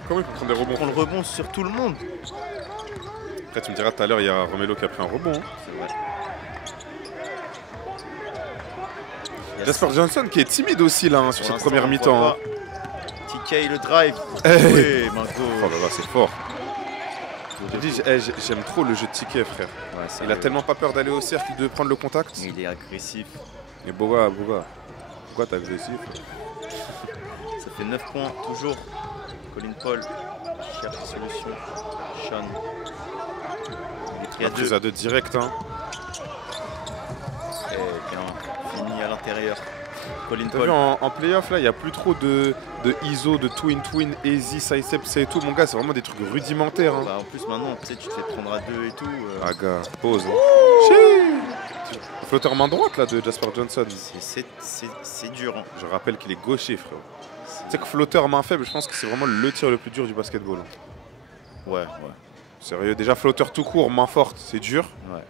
Comment il peut prendre des rebonds? On le rebond sur tout le monde. Après, tu me diras tout à l'heure, il y a Romelo qui a pris un rebond. Hein. C'est vrai. Jasper Johnson qui est timide aussi là hein, sur cette première mi-temps. Hein. TK le drive. Hey. Oui, Marco. Oh là là, c'est fort. Je dis, j'aime trop le jeu de Ticket, frère. Ouais, il a tellement pas peur d'aller au cercle, de prendre le contact. Il est agressif. Mais Boga, pourquoi t'es agressif? Ça fait 9 points, toujours. Colin Paul cherche la solution. Sean. Il est pris à 2 direct. Hein. Et bien fini à l'intérieur. Colin T'as Paul. vu en playoff là, il n'y a plus trop de ISO, de twin, easy, sidestep, et tout. Mon gars, c'est vraiment des trucs rudimentaires. Hein. Bah, en plus maintenant, tu sais, tu te fais prendre à 2 et tout. Ah gars, pause. Hein. Flotteur main droite là de Jasper Johnson. C'est dur. Hein. Je rappelle qu'il est gaucher, frère. Tu sais que flotteur main faible, je pense que c'est vraiment le tir le plus dur du basketball. Ouais. Sérieux, déjà flotteur tout court, main forte, c'est dur. Ouais.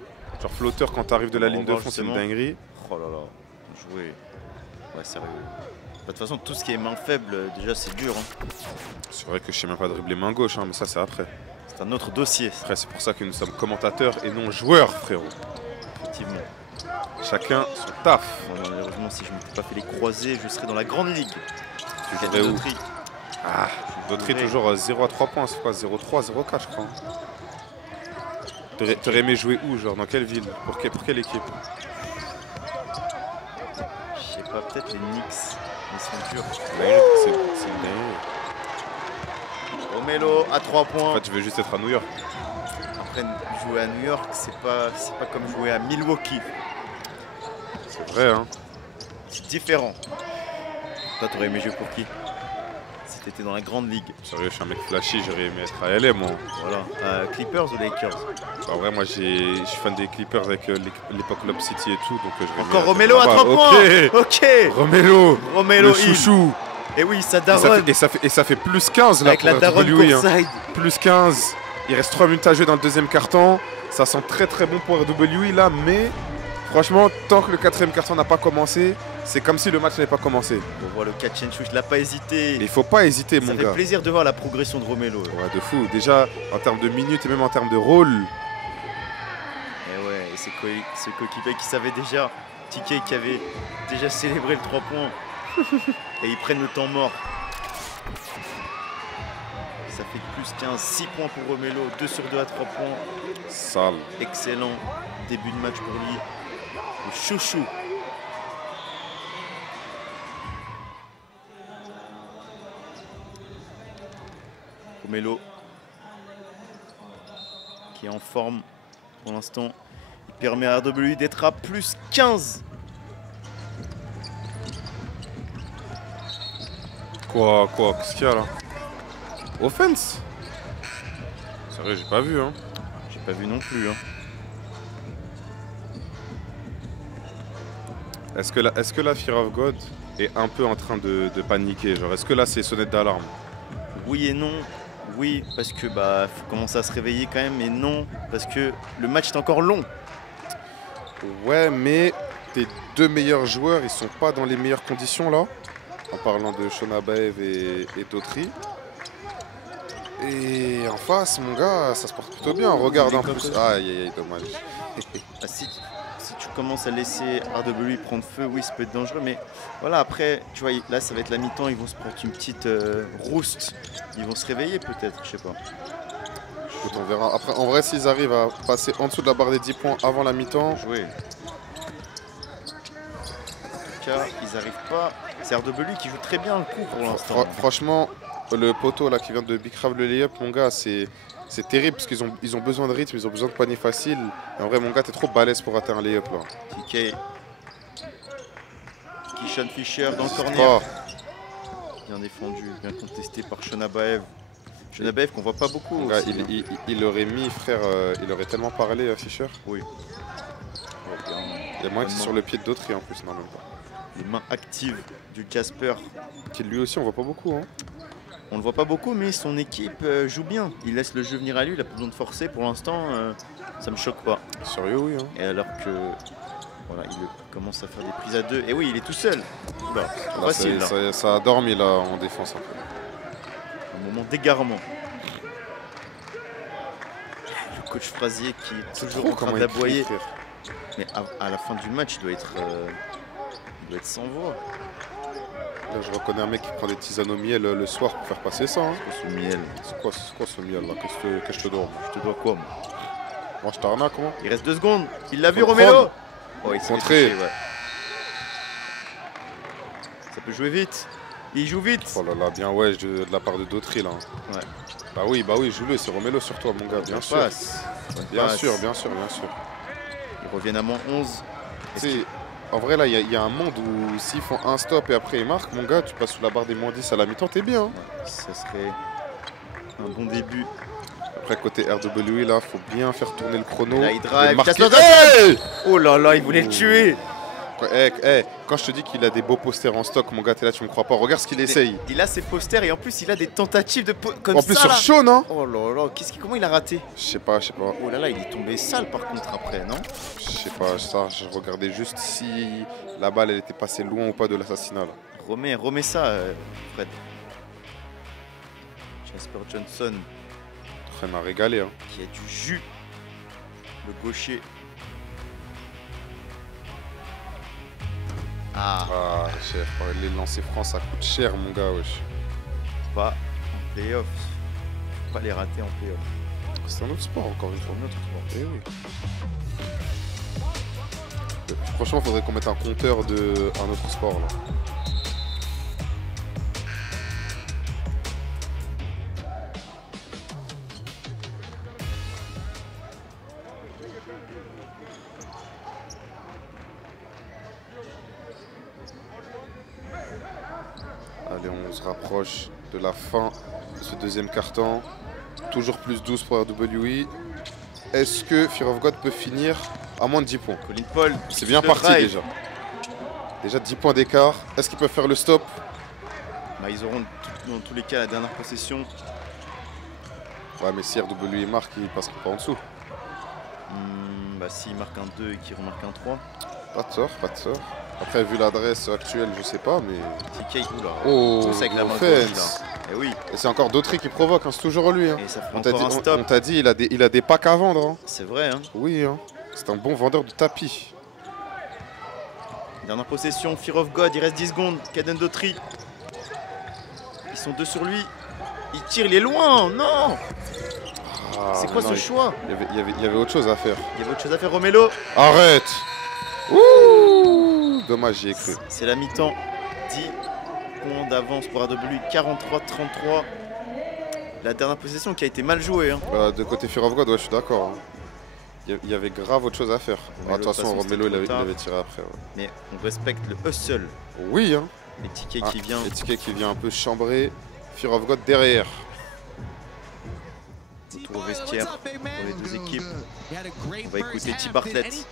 Genre flotteur quand t'arrives de la ligne de fond, c'est une dinguerie. Oh là là, jouer. Ouais, sérieux. De toute façon, tout ce qui est main faible, déjà c'est dur. Hein. C'est vrai que je sais même pas dribbler main gauche, hein, mais ça c'est après. C'est un autre dossier. Après, c'est pour ça que nous sommes commentateurs et non joueurs, frérot. Effectivement. Chacun son taf. Bon, malheureusement, si je ne m'étais pas fait les croisés, je serais dans la grande ligue. Tu jouerais où? Ah, Dautry toujours 0 à 3 points, c'est quoi? 0-3, 0-4 je crois. T'aurais aimé jouer où, genre dans quelle ville? Pour quelle équipe? Je sais pas, peut-être les Knicks. Ils sont durs. C'est une dinguerie. Romelo à 3 points. En fait, je veux juste être à New York. Après, jouer à New York, c'est pas comme jouer à Milwaukee. C'est vrai, hein. C'est différent. Toi, t'aurais aimé jouer pour qui? Si t'étais dans la grande ligue. Sérieux, je suis un mec flashy, j'aurais aimé être à LA, moi. Voilà. Clippers ou Lakers? En vrai, moi, je suis fan des Clippers avec l'époque Lob City et tout. Donc, encore Romelo à 3 points. Ok. Romelo, le chouchou. Et oui, ça daronne. Et ça fait plus 15 là avec pour la daronne RWE. Hein. Plus 15. Il reste 3 minutes à jouer dans le deuxième quart-temps. Ça sent très très bon pour RWE là, mais franchement, tant que le quatrième quart-temps n'a pas commencé, c'est comme si le match n'avait pas commencé. On voit le catch and shoot, il n'a pas hésité. Il faut pas hésiter, mon gars. Ça fait plaisir de voir la progression de Romelo. Ouais, de fou. Déjà, en termes de minutes et même en termes de rôle. Et ouais, Et ses coéquipiers qui savaient déjà, TK qui avait déjà célébré le 3 points. Et ils prennent le temps mort. Ça fait plus 15, 6 points pour Romelo, 2 sur 2 à 3 points. Sale. Excellent début de match pour lui. Le chouchou. Romelo qui est en forme pour l'instant. Il permet à RW d'être à plus 15. Quoi qu'est-ce qu'il y a là? Offense? Sérieux, j'ai pas vu, hein. J'ai pas vu non plus, hein. Est-ce que la Fear of God est un peu en train de paniquer? Genre, est-ce que là, c'est sonnette d'alarme? Oui et non. Oui, parce que bah faut commencer à se réveiller quand même, et non, parce que le match est encore long. Ouais, mais tes deux meilleurs joueurs, ils sont pas dans les meilleures conditions là. En parlant de Shonabaev et Dautry. Et en face, mon gars, ça se porte plutôt bien. Regarde un peu. Aïe, aïe, aïe, dommage. Bah, si tu commences à laisser RW prendre feu, oui, ça peut être dangereux, mais voilà, après, tu vois, là, ça va être la mi-temps, ils vont se prendre une petite rouste. Ils vont se réveiller peut-être, je sais pas. Écoute, on verra. Après, en vrai, s'ils arrivent à passer en dessous de la barre des 10 points avant la mi-temps. Jouer. En tout cas, ils n'arrivent pas. C'est RW qui joue très bien le coup pour l'instant. Franchement, le poteau là qui vient de Big Crab le layup, mon gars, c'est terrible parce qu'ils ont besoin de rythme, ils ont besoin de panier facile. Et en vrai, mon gars, t'es trop balèze pour rater un layup là. TK. Keyshawn Fisher dans le corner. Bien défendu, bien contesté par Shonabaev. Shonabaev qu'on voit pas beaucoup. Gars, aussi, il aurait mis, frère, il aurait tellement parlé, Fischer. Oui. Il y a moins que c'est sur le pied de Dautry en plus, non, même pas. Les mains actives du Jasper. Qui lui aussi, on voit pas beaucoup. Hein. On le voit pas beaucoup, mais son équipe joue bien. Il laisse le jeu venir à lui, il a pas besoin de forcer. Pour l'instant, ça me choque pas. Sérieux, oui. Hein. Et alors que voilà, il commence à faire des prises à deux. Et oui, il est tout seul. Oula, là, facile, là. Ça a dormi là en défense un peu. Un moment d'égarement. Le coach Frazier qui est toujours en train d'aboyer. Mais à la fin du match, il doit être sans voix. Là, je reconnais un mec qui prend des tisanes au miel le soir pour faire passer ça. Hein. C'est quoi ce miel? C'est quoi ce miel là? Qu'est-ce que je te dois? Je te dois quoi, moi? Moi, je t'arnaque, moi. Il reste 2 secondes. Il l'a vu, Romelo. Oh, il s'est contré. touché, ouais. Ça peut jouer vite. Il joue vite. Oh là là, bien ouais de la part de Dautry là. Ouais. Bah oui, joue-le, c'est Romelo sur toi, mon gars, bien sûr. Bien sûr. Ils reviennent à moins 11. En vrai, là, il y a un monde où s'ils font un stop et après ils marquent, mon gars, tu passes sous la barre des moins 10 à la mi-temps, t'es bien. Hein. Ouais, ça serait un bon début. Après, côté RWE, là, faut bien faire tourner le chrono. Là, il drive. Hey, oh là là, il voulait le tuer. Quand je te dis qu'il a des beaux posters en stock, mon gars, t'es là, tu me crois pas. Regarde ce qu'il essaye. Il a ses posters et en plus, il a des tentatives de comme en plus, ça, sur là. Sean, hein. Oh là là, comment il a raté? Je sais pas. Oh là là, il est tombé sale par contre après, non? Je sais pas, ça, je regardais juste si la balle, elle était passée loin ou pas de l'assassinat. Remets ça, Fred. Jasper Johnson. Il m'a régalé. Hein. Qui a du jus. Le gaucher. Ah, chef, les lancers francs, ça coûte cher, mon gars, wesh. Pas en playoff. Faut pas les rater en playoff. C'est un autre sport, encore une fois. Un autre sport. Eh oui. Franchement, faudrait qu'on mette un compteur de un autre sport, là. Allez, on se rapproche de la fin de ce deuxième quart-temps. Toujours plus 12 pour RWE. Est-ce que Fear of God peut finir à moins de 10 points? Colin Paul. C'est bien parti déjà. Déjà 10 points d'écart. Est-ce qu'ils peuvent faire le stop? Bah, ils auront dans tous les cas la dernière possession. Ouais, mais si RWE marque, ils passeront pas en dessous. Bah, s'ils marquent un 2 et qu'ils remarquent un 3. Pas de sort. Après, vu l'adresse actuelle, je sais pas, mais... TK, oula. Oh, tout ça avec la main offense. gauche, là. Et oui. Et c'est encore Dautry qui provoque, hein, c'est toujours lui. Hein. Et ça fait On encore un stop. t'a dit, il a des packs à vendre. Hein. C'est vrai, hein. Oui, hein. C'est un bon vendeur de tapis. Dernière possession, Fear of God, il reste 10 secondes. Kaiden Daughtry. Ils sont deux sur lui. Il tire, il est loin. Non. Ah, c'est quoi non, ce choix? Il y avait autre chose à faire. Il y avait autre chose à faire, Romelo. Arrête. Ouh, dommage, j'y ai cru. C'est la mi-temps. 10 points d'avance pour AW, 43-33. La dernière possession qui a été mal jouée. Hein. De côté Fear of God, ouais, je suis d'accord. Hein. Il y avait grave autre chose à faire. De toute façon, Romelo, il avait tiré après. Ouais. Mais on respecte le hustle. Oui, hein. Les tickets qui vient. Les tickets qui vient un peu chambrer. Fear of God derrière. Retour au vestiaire pour les deux équipes. On va écouter T. Bartlett.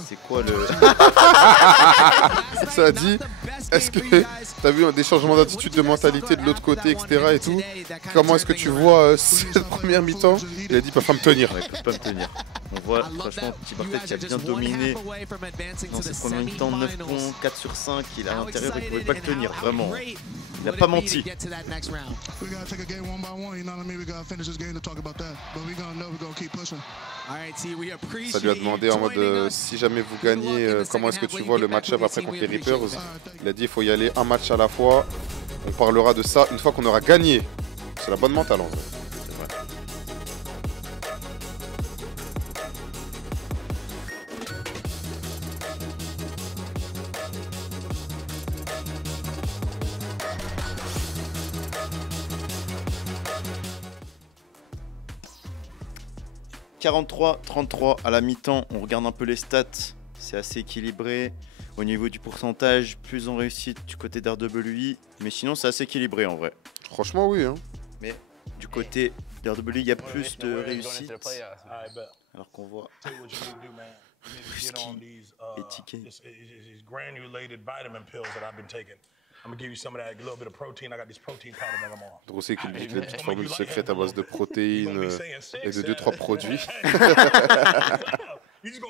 C'est quoi le... Ça a dit, est-ce que t'as vu des changements d'attitude, de mentalité de l'autre côté, etc. et tout? Comment est-ce que tu vois cette première mi-temps? Il a dit, ils peuvent pas me tenir. Ouais, ils peuvent pas me tenir. On voit franchement T. Bartlett qui a bien dominé dans cette première mi-temps, 9 points, 4 sur 5. Il est à l'intérieur, il pouvait pas le tenir, vraiment. Il n'a pas menti. Ça lui a demandé en mode si jamais vous gagnez, comment est-ce que tu vois le match-up après contre les Reapers? Il a dit il faut y aller un match à la fois. On parlera de ça une fois qu'on aura gagné. C'est la bonne mentale en vrai. 43-33 à la mi-temps, on regarde un peu les stats, c'est assez équilibré. Au niveau du pourcentage, plus en réussite du côté d'RWI, mais sinon c'est assez équilibré en vrai. Franchement oui. Hein. Mais du côté d'RWI, il y a plus de réussite, alors qu'on voit Husky et Ticket. Drossé qui lui dit que la petite formule secrète à base de protéines et de 2-3 produits. Husky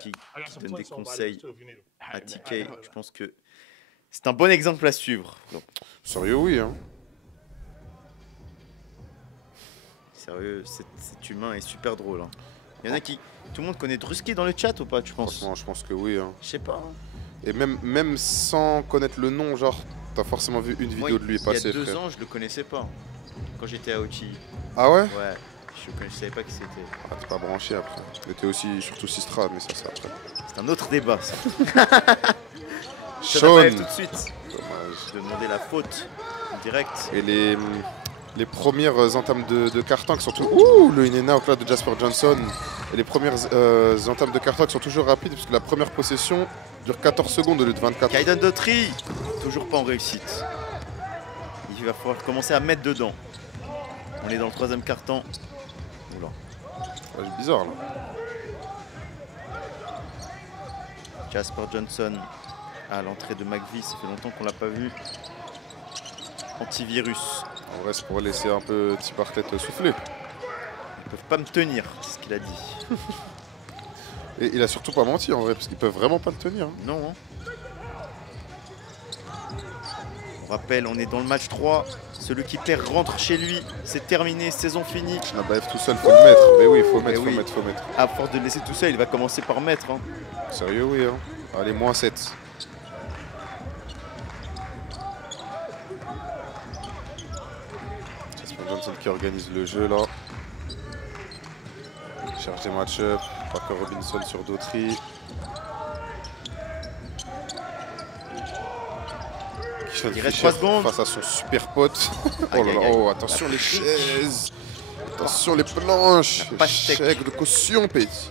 qui donne des conseils à Ticket. Je pense que c'est un bon exemple à suivre. Sérieux, oui. Hein. Sérieux, cet humain est super drôle. Hein. Il y en a qui... Tout le monde connaît Drusky dans le chat ou pas, tu penses? Franchement, je pense que oui. Hein. Je sais pas. Hein. Et même sans connaître le nom, genre, t'as forcément vu une vidéo de lui passer. Il y a 2 ans, je le connaissais pas. Quand j'étais à Ochi. Ah ouais? Ouais. Je savais pas qui c'était. Ah, t'es pas branché après. Mais t'es aussi surtout Sistra, mais ça c'est après. C'est un autre débat, ça. Sean. Tout de suite. Dommage. Je vais demander la faute en direct. Et les premières entames de carton qui sont tout... Ouh, le in and out là de Jasper Johnson. Et les premières entames de carton qui sont toujours rapides parce que la première possession dure 14 secondes au lieu de 24. Kaiden Daughtry, toujours pas en réussite. Il va falloir commencer à mettre dedans. On est dans le 3e carton. Oula. Ouais, c'est bizarre là. Jasper Johnson à l'entrée de McVie, ça fait longtemps qu'on l'a pas vu. Antivirus. En vrai, c'est pour laisser un peu T. Bartlett souffler. Ils peuvent pas me tenir, c'est ce qu'il a dit. Et il a surtout pas menti en vrai, parce qu'ils peuvent vraiment pas le tenir. Hein. Non. Hein. On rappelle, on est dans le match 3. Celui qui perd rentre chez lui. C'est terminé, saison finie. Nabaev tout seul, faut le mettre. Mais oui, faut mettre, faut mettre. À force de le laisser tout seul, il va commencer par mettre. Hein. Sérieux, oui. Hein. Allez, moins 7. Johnson qui organise le jeu là. Cherche des match-up. Parker Robinson sur Daughtry. Il reste 3 secondes. Face à son super pote. Oh là là, oh, attention les chaises. Attention les planches. Chèque de caution, petit.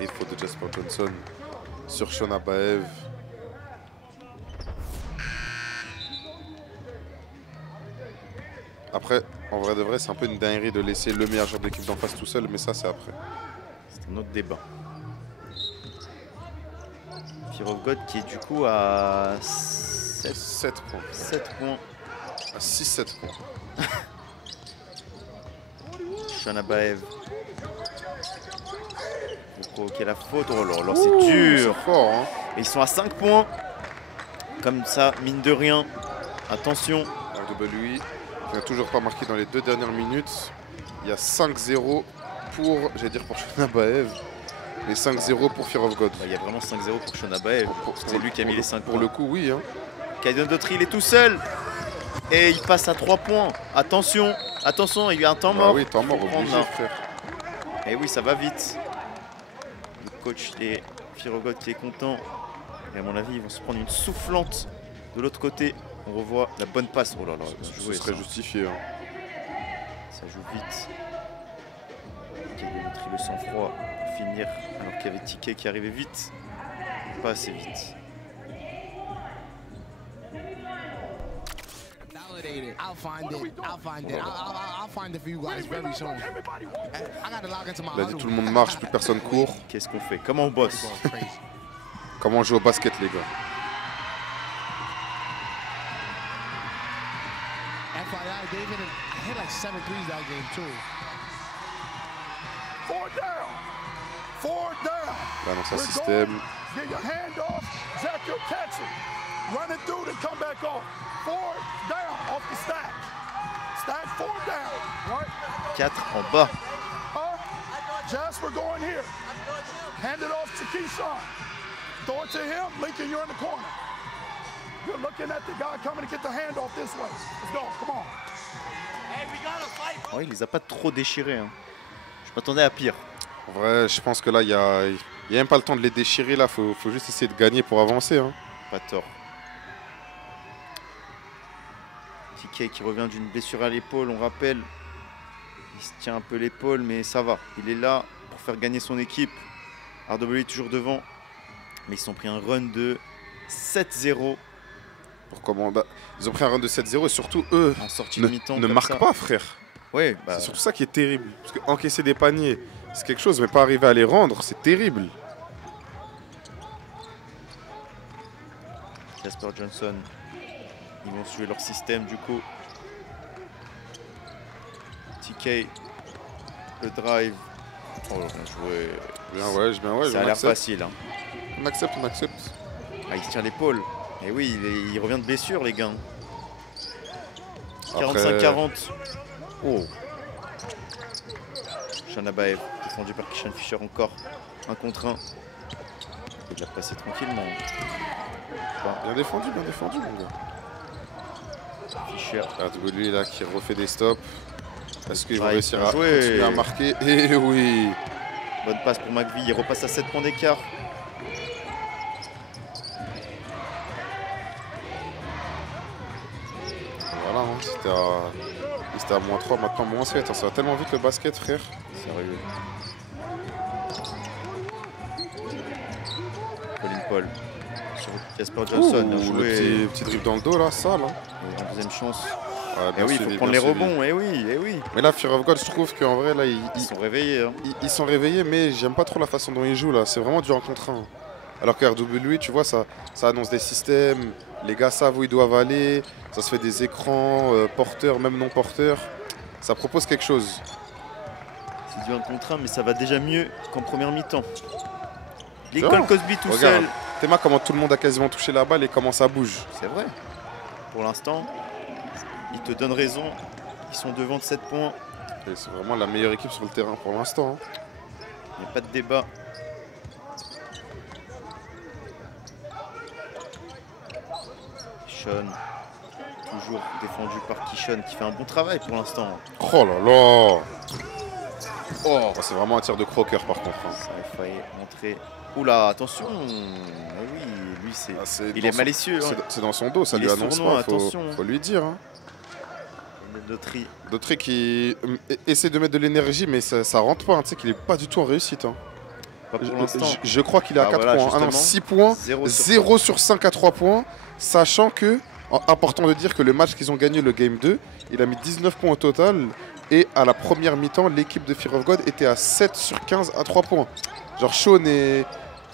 Et faute de Jasper Johnson sur Sean Nabaev. Après, en vrai de vrai, c'est un peu une dinguerie de laisser le meilleur joueur de l'équipe d'en face tout seul, mais ça, c'est après. C'est un autre débat. Fear of God qui est du coup à 7 points. 7 points. À 6-7 points. Sean Nabaev. provoquer la faute. Oh là là, c'est dur. C'est fort, hein. Et ils sont à 5 points. Comme ça, mine de rien. Attention. RWE qui n'a toujours pas marqué dans les 2 dernières minutes. Il y a 5-0 pour, j'allais dire pour Shonabaev, mais 5-0 pour Fear of God. Il y a vraiment 5-0 pour Shonabaev. C'est lui qui a mis les 5 points. Pour le coup, oui. Hein. Kaiden Daughtry, il est tout seul. Et il passe à 3 points. Attention, attention, il y a un temps mort. Ah oui, temps mort obligé, frère. Et oui, ça va vite. Le coach des Fear of God qui est content. Et à mon avis, ils vont se prendre une soufflante de l'autre côté. On revoit la bonne passe. Oh là là, ce serait justifié. Hein. Ça joue vite. Kaiden Daughtry le sang-froid pour finir. Alors qu'il y avait Ticket qui arrivait vite. Pas assez vite. I'll find it. I'll find it. I'll find it for you guys very soon. I gotta log into my Il a dit tout le monde marche, plus personne court. Qu'est-ce qu'on fait? Comment on bosse? Comment on joue au basket, les gars? FYI, David, I hit like 7 threes that game too. 4 down. 4 down. Là, dans son système. Get your hand off. Zach, you'll catch it. Run it through, then come back off. 4 down off the stack. Stack 4 down. Right? 4 en bas. Jasper going here. Hand it off to Keyshawn. Throw it to him. Lincoln, you're in the corner. You're looking at the guy coming to get the hand off this way. Let's go. Come on. Hey, we gotta fight, bro. Oh, il les a pas trop déchirés. Hein. Je m'attendais à pire. En vrai, je pense que là, il n'y a même pas le temps de les déchirer. Là, faut juste essayer de gagner pour avancer. Hein. Pas tort. TK qui revient d'une blessure à l'épaule, on rappelle. Il se tient un peu l'épaule, mais ça va. Il est là pour faire gagner son équipe. RW est toujours devant. Mais ils ont pris un run de 7-0. Pour comment, bah, ils ont pris un run de 7-0 et surtout, eux, en sortie de mi-temps. ne marquent pas, frère. Ouais, c'est surtout ça qui est terrible. Parce que encaisser des paniers, c'est quelque chose, mais pas arriver à les rendre, c'est terrible. Jasper Johnson. Ils vont jouer leur système du coup. TK. Le drive. Oh, bien joué. Bien, ça a l'air facile. Hein. On accepte, on accepte. Ah, il se tient l'épaule. Et oui, il revient de blessure, les gars. 45-40. Oh. Shonabaev, défendu par Kishan Fisher encore. 1 contre 1. Il a passé tranquillement. Bien défendu, mon gars. Fisher. RW là qui refait des stops. Est-ce qu'il va réussir à jouer. continuer à marquer? Eh oui. Bonne passe pour McVie, il repasse à 7 points d'écart. Voilà, hein, c'était à -3, maintenant -7. Ça va tellement vite le basket, frère. Sérieux. Colin Paul. Sur Jasper Johnson, bien joué. Le petit dribble dans le dos là, sale. Hein. En deuxième chance. Ouais, oui, il faut prendre les rebonds, eh oui. Mais là, Fear of God, je trouve qu'en vrai, là, ils sont réveillés. Hein. Ils sont réveillés, mais j'aime pas trop la façon dont ils jouent là. C'est vraiment du 1 contre 1. Alors que RWE, tu vois, ça annonce des systèmes. Les gars savent où ils doivent aller. Ça se fait des écrans, porteurs, même non porteurs. Ça propose quelque chose. C'est du 1 contre 1, mais ça va déjà mieux qu'en première mi-temps. L'école Cosby tout seul. Théma, comment tout le monde a quasiment touché la balle et comment ça bouge. C'est vrai. Pour l'instant, ils te donnent raison. Ils sont devant de 7 points. C'est vraiment la meilleure équipe sur le terrain pour l'instant. Hein. Il n'y a pas de débat. Kishon, toujours défendu par Kishon qui fait un bon travail pour l'instant. Oh là là. Oh, c'est vraiment un tir de croqueur par contre. Hein. Ça a failli montrer. Oula, attention. Mais oui, lui il est malicieux. Hein. C'est dans son dos, ça lui annonce pas. Faut lui dire. Hein. Daughtry qui essaie de mettre de l'énergie, mais ça rentre pas. Hein. Tu sais qu'il est pas du tout en réussite. Hein. Pas pour l'instant. Je crois qu'il est à 4 points. Ah non, 6 points, 0 sur 5 à 3 points. Sachant que, important de dire que le match qu'ils ont gagné, le Game 2, il a mis 19 points au total. Et à la première mi-temps, l'équipe de Fear of God était à 7 sur 15 à 3 points. Genre Sean et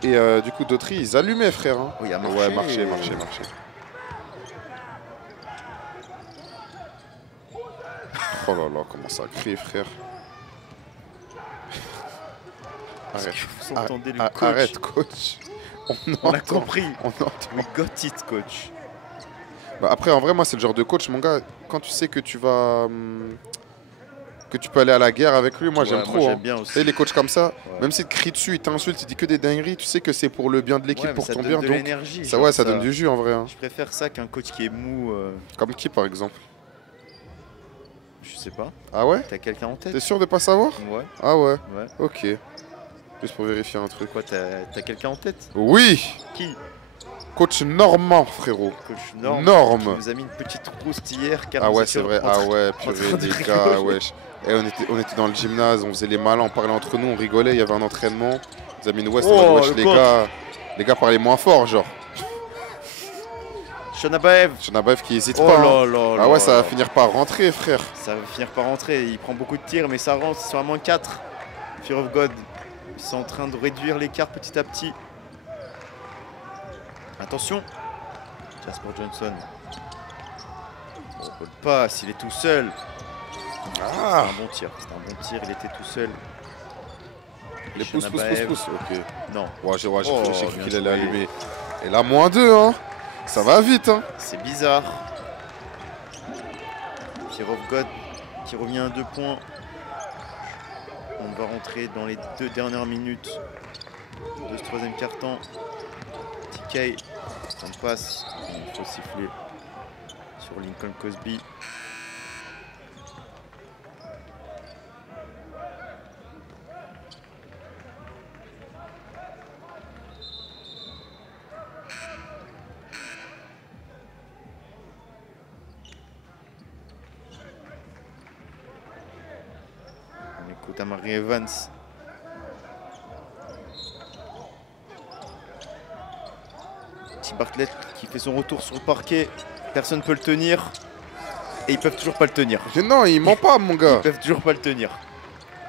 du coup Daughtry, ils allumaient, frère. Hein. Oui, ouais, marché. Oh là là, comment ça crie, frère. Arrête. Vous entendez le coach. Arrête, coach. On a compris. On entend. We got it, coach. Bah après, en vrai, moi, c'est le genre de coach, mon gars, quand tu sais que tu vas... que tu peux aller à la guerre avec lui, moi, Ouais, j'aime moi, trop. j'aime Hein. bien Tu aussi. sais, les coachs comme ça, Ouais. même s'il te crie dessus, il t'insulte, il dit que des dingueries, tu sais que c'est pour le bien de l'équipe, Ouais, mais pour ça ton donne bien. de Donc, l'énergie. ça, genre, ouais, ça donne du jus, en vrai. Hein. Je préfère ça qu'un coach qui est mou. Comme qui, par exemple? Je sais pas. Ah ouais? T'as quelqu'un en tête? T'es sûr de pas savoir? Ouais, Ah ouais, ouais. ok. Juste pour vérifier un truc. Quoi, t'as quelqu'un en tête? Oui! Qui? Coach Normand, frérot. Coach Norm. Norm. Qui nous a mis une petite rouste hier. car Ah nous ouais, étions c'est vrai. en Ah train- ouais, train purée, de les rigoler. gars, wesh. Eh, on était dans le gymnase, on faisait les malins, on parlait entre nous, on rigolait, il y avait un entraînement. Zamine West, Oh, en mode, wesh, le les coach. gars parlaient moins fort, genre. Shonabaev. Chenabaev qui hésite Oh pas. là Hein. là Ah là ouais, ça va là. finir par rentrer, frère. Ça va finir par rentrer. Il prend beaucoup de tirs, mais ça rentre. Ils sont à moins 4. Fear of God. Ils sont en train de réduire l'écart petit à petit. Attention. Jasper Johnson. Oh, le passe, il est tout seul. Ah, C'était un bon tir. C'était un bon tir. Il était tout seul. les pouces, Shonabaev. Ok. Non, Ouais, j'ai Oh, cru bien qu'il allait joué. allumer. Et là, moins 2, hein. Ça va vite, hein. c'est bizarre. Fear of God qui revient à 2 points. On va rentrer dans les 2 dernières minutes de ce troisième quart-temps. TK, on passe. Il faut siffler sur Lincoln Cosby. On écoute Amari Evans. T. Bartlett qui fait son retour sur le parquet. Personne ne peut le tenir. Et ils peuvent toujours pas le tenir. Mais non, il ment pas, mon Ils gars. peuvent toujours pas le tenir.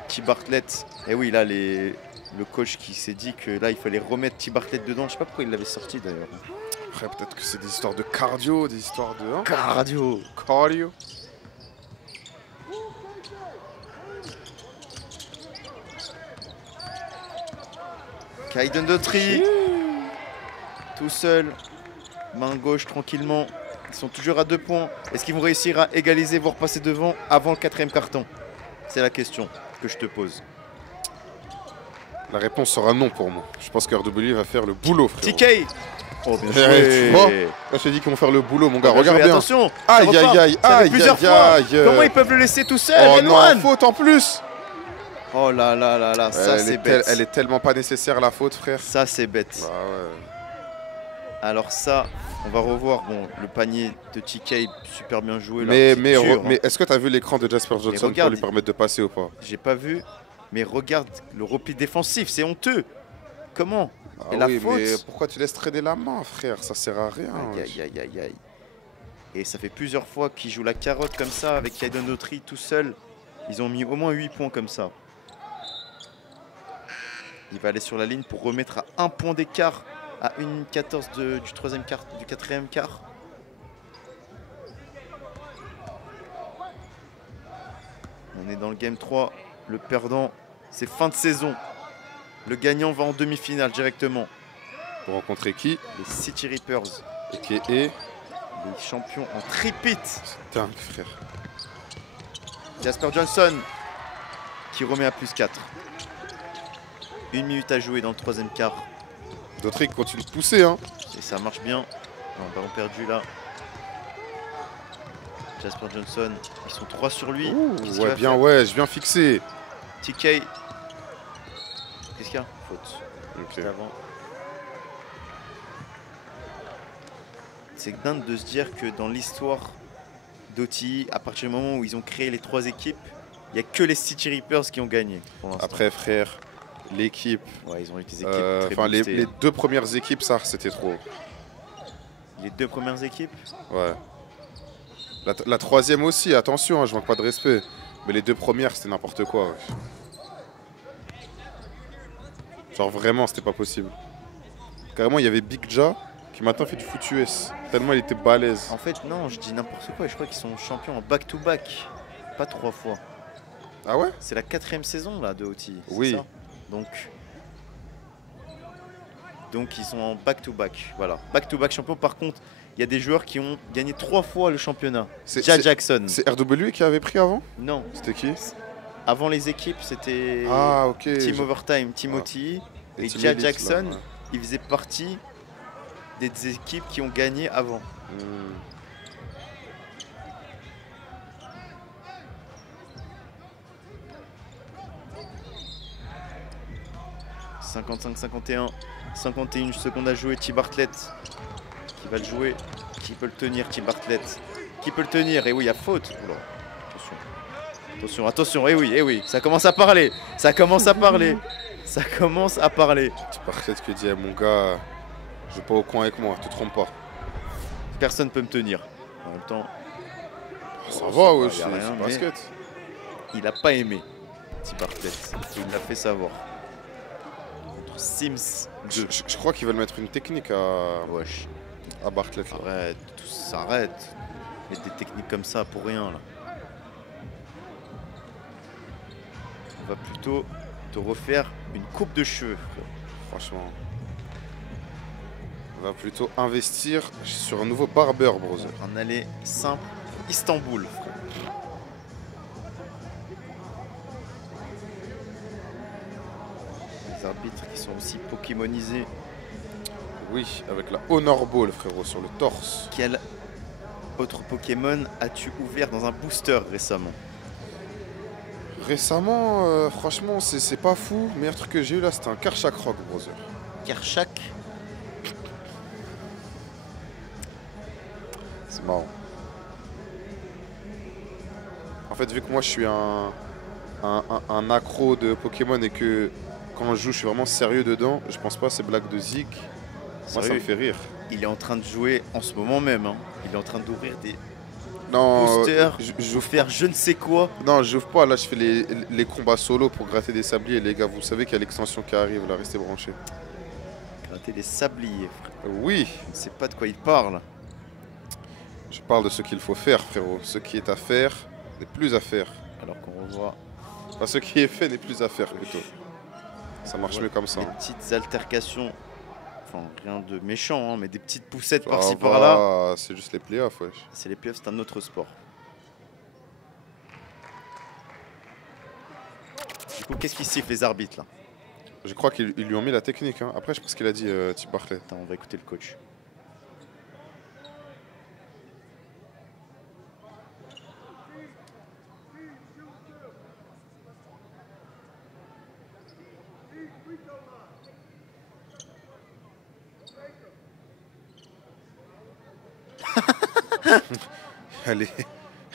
T. Bartlett. Et oui, là, le coach qui s'est dit que là, il fallait remettre T. Bartlett dedans. Je sais pas pourquoi il l'avait sorti d'ailleurs. Après, peut-être que c'est des histoires de cardio, des histoires de... Hein, Cardio. cardio. Kaiden Daughtry. Tout seul. Main gauche tranquillement. Ils sont toujours à 2 points. Est-ce qu'ils vont réussir à égaliser, voire passer devant avant le 4e carton? C'est la question que je te pose. La réponse sera non pour moi. Je pense que RW va faire le boulot, frérot. TK. Oh, bien Eh, joué. tu vois Là, je t'ai dit qu'ils vont faire le boulot, mon gars. Bien Regarde joué, bien. Attention. Aïe, ça repart. aïe, aïe, Ça fait aïe, plusieurs aïe, fois. aïe. Comment ils peuvent le laisser tout seul, Oh non, Renwan? faute en plus. Oh là là là là, ça c'est bête. Elle est tellement pas nécessaire, la faute, frère. Ça c'est bête. Ah ouais. Alors ça, on va revoir. Bon, le panier de TK, super bien joué. Là, Mais, c'est mais, dur, mais hein. est-ce que tu as vu l'écran de Jasper Johnson regarde, pour lui permettre de passer ou pas? J'ai pas vu. Mais regarde le repli défensif, c'est honteux. Comment? Ah Et la oui, faute? mais pourquoi tu laisses traîner la main, frère? Ça sert à rien. Aïe aïe aïe aïe aïe. Et ça fait plusieurs fois qu'ils jouent la carotte comme ça avec Kaiden Daughtry tout seul. Ils ont mis au moins 8 points comme ça. Il va aller sur la ligne pour remettre à 1 point d'écart à 1,14 du 3e quart, du 4e quart. On est dans le game 3. Le perdant, c'est fin de saison. Le gagnant va en demi-finale directement. Pour rencontrer qui? Les City Reapers, Et qui est les champions en tripit. dingue, frère. Jasper Johnson qui remet à plus 4. 1 minute à jouer dans le 3e quart. Daughtry continue de pousser, hein. Et ça marche bien. Non, ballon perdu là. Jasper Johnson, ils sont 3 sur lui. Ouh, Qu'est-ce qu'il ouais, va bien, faire? ouais, je viens fixer. TK. Qu'est-ce qu'il y a? Faute. Ok. Juste avant. C'est dingue de se dire que dans l'histoire d'OTI, à partir du moment où ils ont créé les 3 équipes, il n'y a que les City Reapers qui ont gagné. Pour l'instant. Après, frère, l'équipe. Ouais, ils ont eu des équipes très Enfin, les boostées. 2 premières équipes, ça, c'était trop. Les 2 premières équipes. Ouais. La 3e aussi, attention, hein, je manque pas de respect. Mais les 2 premières, c'était n'importe quoi. Ouais. Genre vraiment, c'était pas possible. Carrément, il y avait Big Ja qui maintenant fait du foot US. Tellement il était balèze. En fait, non, je dis n'importe quoi. Je crois qu'ils sont champions en back-to-back. Pas 3 fois. Ah ouais? C'est la 4e saison là de OTI. c'est Oui. ça Donc ils sont en back-to-back. Voilà. Back-to-back champion. Par contre, il y a des joueurs qui ont gagné 3 fois le championnat. Jackson. C'est RW qui avait pris avant? Non. C'était qui? Avant les équipes, c'était Team Overtime, Timothy. Et Jackson, là, ouais. Il faisait partie des équipes qui ont gagné avant. 55-51. 51 secondes à jouer. T. Bartlett qui va le jouer. Qui peut le tenir? T. Bartlett. Qui peut le tenir? Et oui, il y a faute. Oula. Attention. Attention, attention. Et oui, ça commence à parler. Ça commence à parler. Ça commence à parler. T. Bartlett qui dit à mon gars, je vais pas au coin avec moi, te trompe pas. Personne peut me tenir. En même temps, ça va, ouais, c'est basket. Il a pas aimé T. Bartlett. Il l'a fait savoir. Sims 2. Je crois qu'ils veulent mettre une technique à Bartlett. Là. Arrête, tout s'arrête. Mettre des techniques comme ça pour rien là. On va plutôt te refaire une coupe de cheveux. Franchement. On va plutôt investir sur un nouveau barber, brother. Un aller simple Istanbul. Arbitres qui sont aussi pokémonisés. Oui, avec la Honor Ball, frérot, sur le torse. Quel autre Pokémon as-tu ouvert dans un booster récemment? Récemment, franchement, c'est pas fou. Le meilleur truc que j'ai eu là, c'était un Karchak Rock, brother. Karchak? C'est marrant. En fait, vu que moi je suis un accro de Pokémon et que quand je joue, je suis vraiment sérieux dedans. Je pense pas à ces blagues de Zik. Moi, ça me fait rire. Il est en train de jouer en ce moment même. Hein. Il est en train d'ouvrir des boosters. Je vais faire je ne sais quoi. Non, j'ouvre pas. Là, je fais les combats solo pour gratter des sabliers. Les gars, vous savez qu'il y a l'extension qui arrive. Là, restez branchés. Gratter des sabliers, frère. Oui. Je ne sais pas de quoi il parle. Je parle de ce qu'il faut faire, frérot. Ce qui est à faire n'est plus à faire. Alors qu'on revoit. Enfin, ce qui est fait n'est plus à faire, plutôt. Ça marche mieux comme ça. Des petites altercations, enfin rien de méchant, hein, mais des petites poussettes par-ci par-là. C'est juste les playoffs, wesh. C'est les playoffs, c'est un autre sport. Du coup, qu'est-ce qu'ils sifflent les arbitres là? Je crois qu'ils lui ont mis la technique. Hein. Après, je sais pas ce qu'il a dit, T. Bartlett. Attends, on va écouter le coach.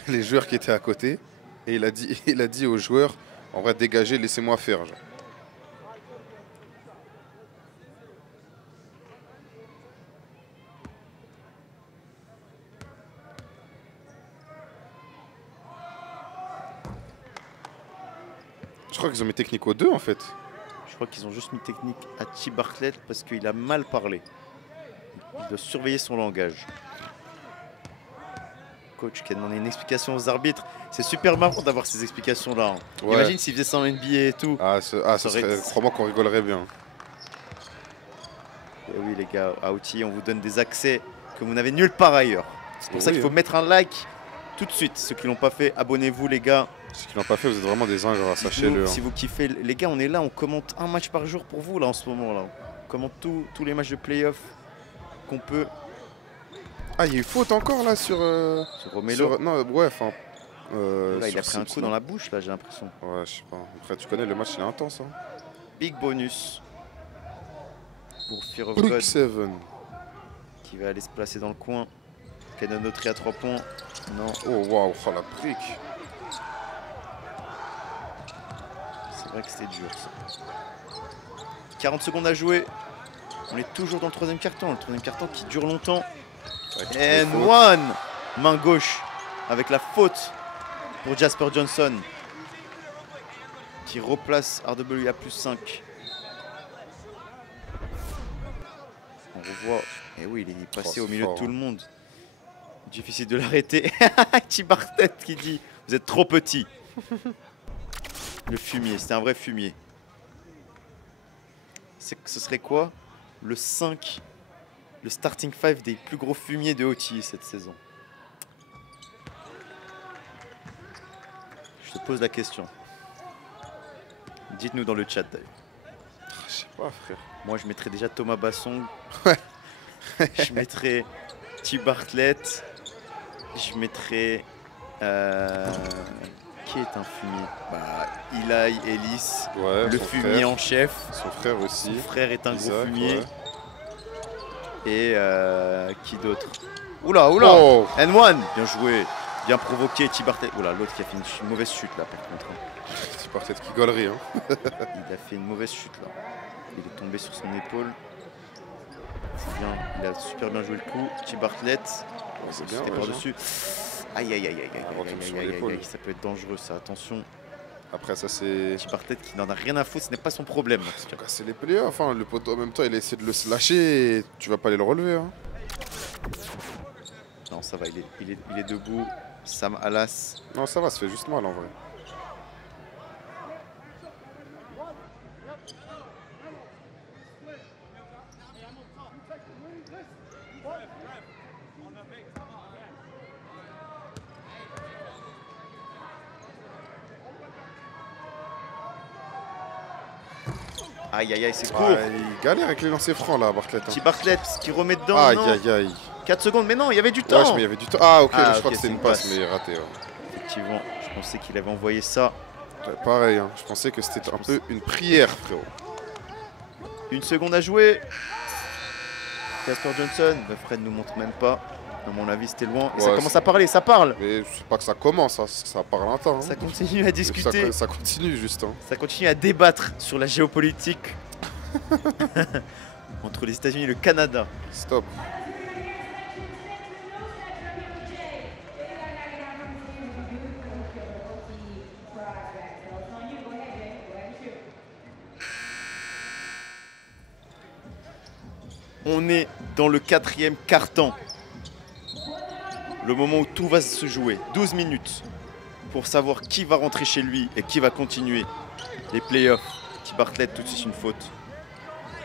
les joueurs qui étaient à côté et il a dit aux joueurs on va dégager, laissez-moi faire. Genre. Je crois qu'ils ont mis technique aux deux en fait. Je crois qu'ils ont juste mis technique à T. Bartlett parce qu'il a mal parlé. Il doit surveiller son langage. Coach qui a demandé une explication aux arbitres. C'est super marrant d'avoir ces explications-là. Hein. Ouais. Imagine s'il faisait ça en NBA et tout. Crois-moi qu'on rigolerait bien. Et oui les gars, à Outil, on vous donne des accès que vous n'avez nulle part ailleurs. C'est pour ça qu'il faut mettre un like tout de suite. Ceux qui ne l'ont pas fait, abonnez-vous les gars. Ceux qui ne l'ont pas fait, vous êtes vraiment des ingrats, sachez-le. Si vous kiffez, les gars, on est là, on commente un match par jour pour vous là en ce moment. Là. On commente tous les matchs de playoff qu'on peut. Ah, il y a eu faute encore là sur Romelo. Non, ouais, enfin. Là, il a pris un coup dans la bouche, là, j'ai l'impression. Ouais, je sais pas. Après, tu connais, le match, il est intense. Hein. Big bonus pour Fear of God. God. 7. Qui va aller se placer dans le coin. Canon Notri à 3 points. Non. Oh, waouh, oh, la brique. C'est vrai que c'était dur, ça. 40 secondes à jouer. On est toujours dans le troisième carton. Le troisième carton qui dure longtemps. And one, main gauche avec la faute pour Jasper Johnson qui replace RW à +5. On revoit, et oui, il est passé au milieu de tout le monde. Difficile de l'arrêter. T. Bartlett qui dit vous êtes trop petit. Le fumier, c'était un vrai fumier. ce serait quoi le 5, le starting 5 des plus gros fumiers de OTI cette saison? Je te pose la question. Dites-nous dans le chat d'ailleurs. Je sais pas, frère. Moi, je mettrais déjà Thomas Bassong. Ouais. Je mettrais T. Bartlett. Je mettrais... qui est un fumier? Bah, Eli Ellis, Ouais, le son fumier frère. en chef. Son frère aussi. Son frère est un gros Isaac, fumier. ouais. Et qui d'autre? Oula, oula! Oh. N1, bien joué. Bien provoqué, T. Bartlett. Oula, l'autre qui a fait une mauvaise chute là par contre. Petit parti de qui gaulerie, hein. Il a fait une mauvaise chute là. Il est tombé sur son épaule. C'est bien, il a super bien joué le coup. T. Bartlett. Ouais, c'est bien, C'était ouais, par-dessus. Aïe aïe aïe aïe aïe retombe aïe sur aïe aïe l'épaule. aïe, ça peut être dangereux ça, attention. Après, ça, c'est. T. Bartlett qui n'en a rien à foutre, ce n'est pas son problème. C'est les playoffs. Enfin, le poteau, en même temps, il a essayé de le slasher et tu vas pas aller le relever. Hein. Non, ça va, il est debout. Sam Alas. Non, ça va, ça fait juste mal en vrai. Aïe aïe aïe, c'est court. Ah, il galère avec les lancers francs là, Bartlett. Hein. T. Bartlett qui remet dedans. Aïe non. aïe aïe. 4 secondes, mais non, il y avait du temps. Ouais, mais il y avait du temps. Ah, ok, Ah, je crois ok, que c'était c'est une une passe, passe. mais raté. Ouais. Effectivement, je pensais qu'il avait envoyé ça. Ouais, pareil, hein. Je pensais que c'était un peu une prière, frérot. 1 seconde à jouer. Casper Johnson. Bah, Fred nous montre même pas. À mon avis, c'était loin. Et ça Ouais, commence à parler, ça parle. Mais c'est pas que ça commence, ça parle un temps. Hein. Ça continue à discuter. Ça continue juste. Hein. Ça continue à débattre sur la géopolitique entre les États-Unis et le Canada. Stop. On est dans le 4e quart-temps. Le moment où tout va se jouer. 12 minutes pour savoir qui va rentrer chez lui et qui va continuer les playoffs. T. Bartlett, tout de suite une faute.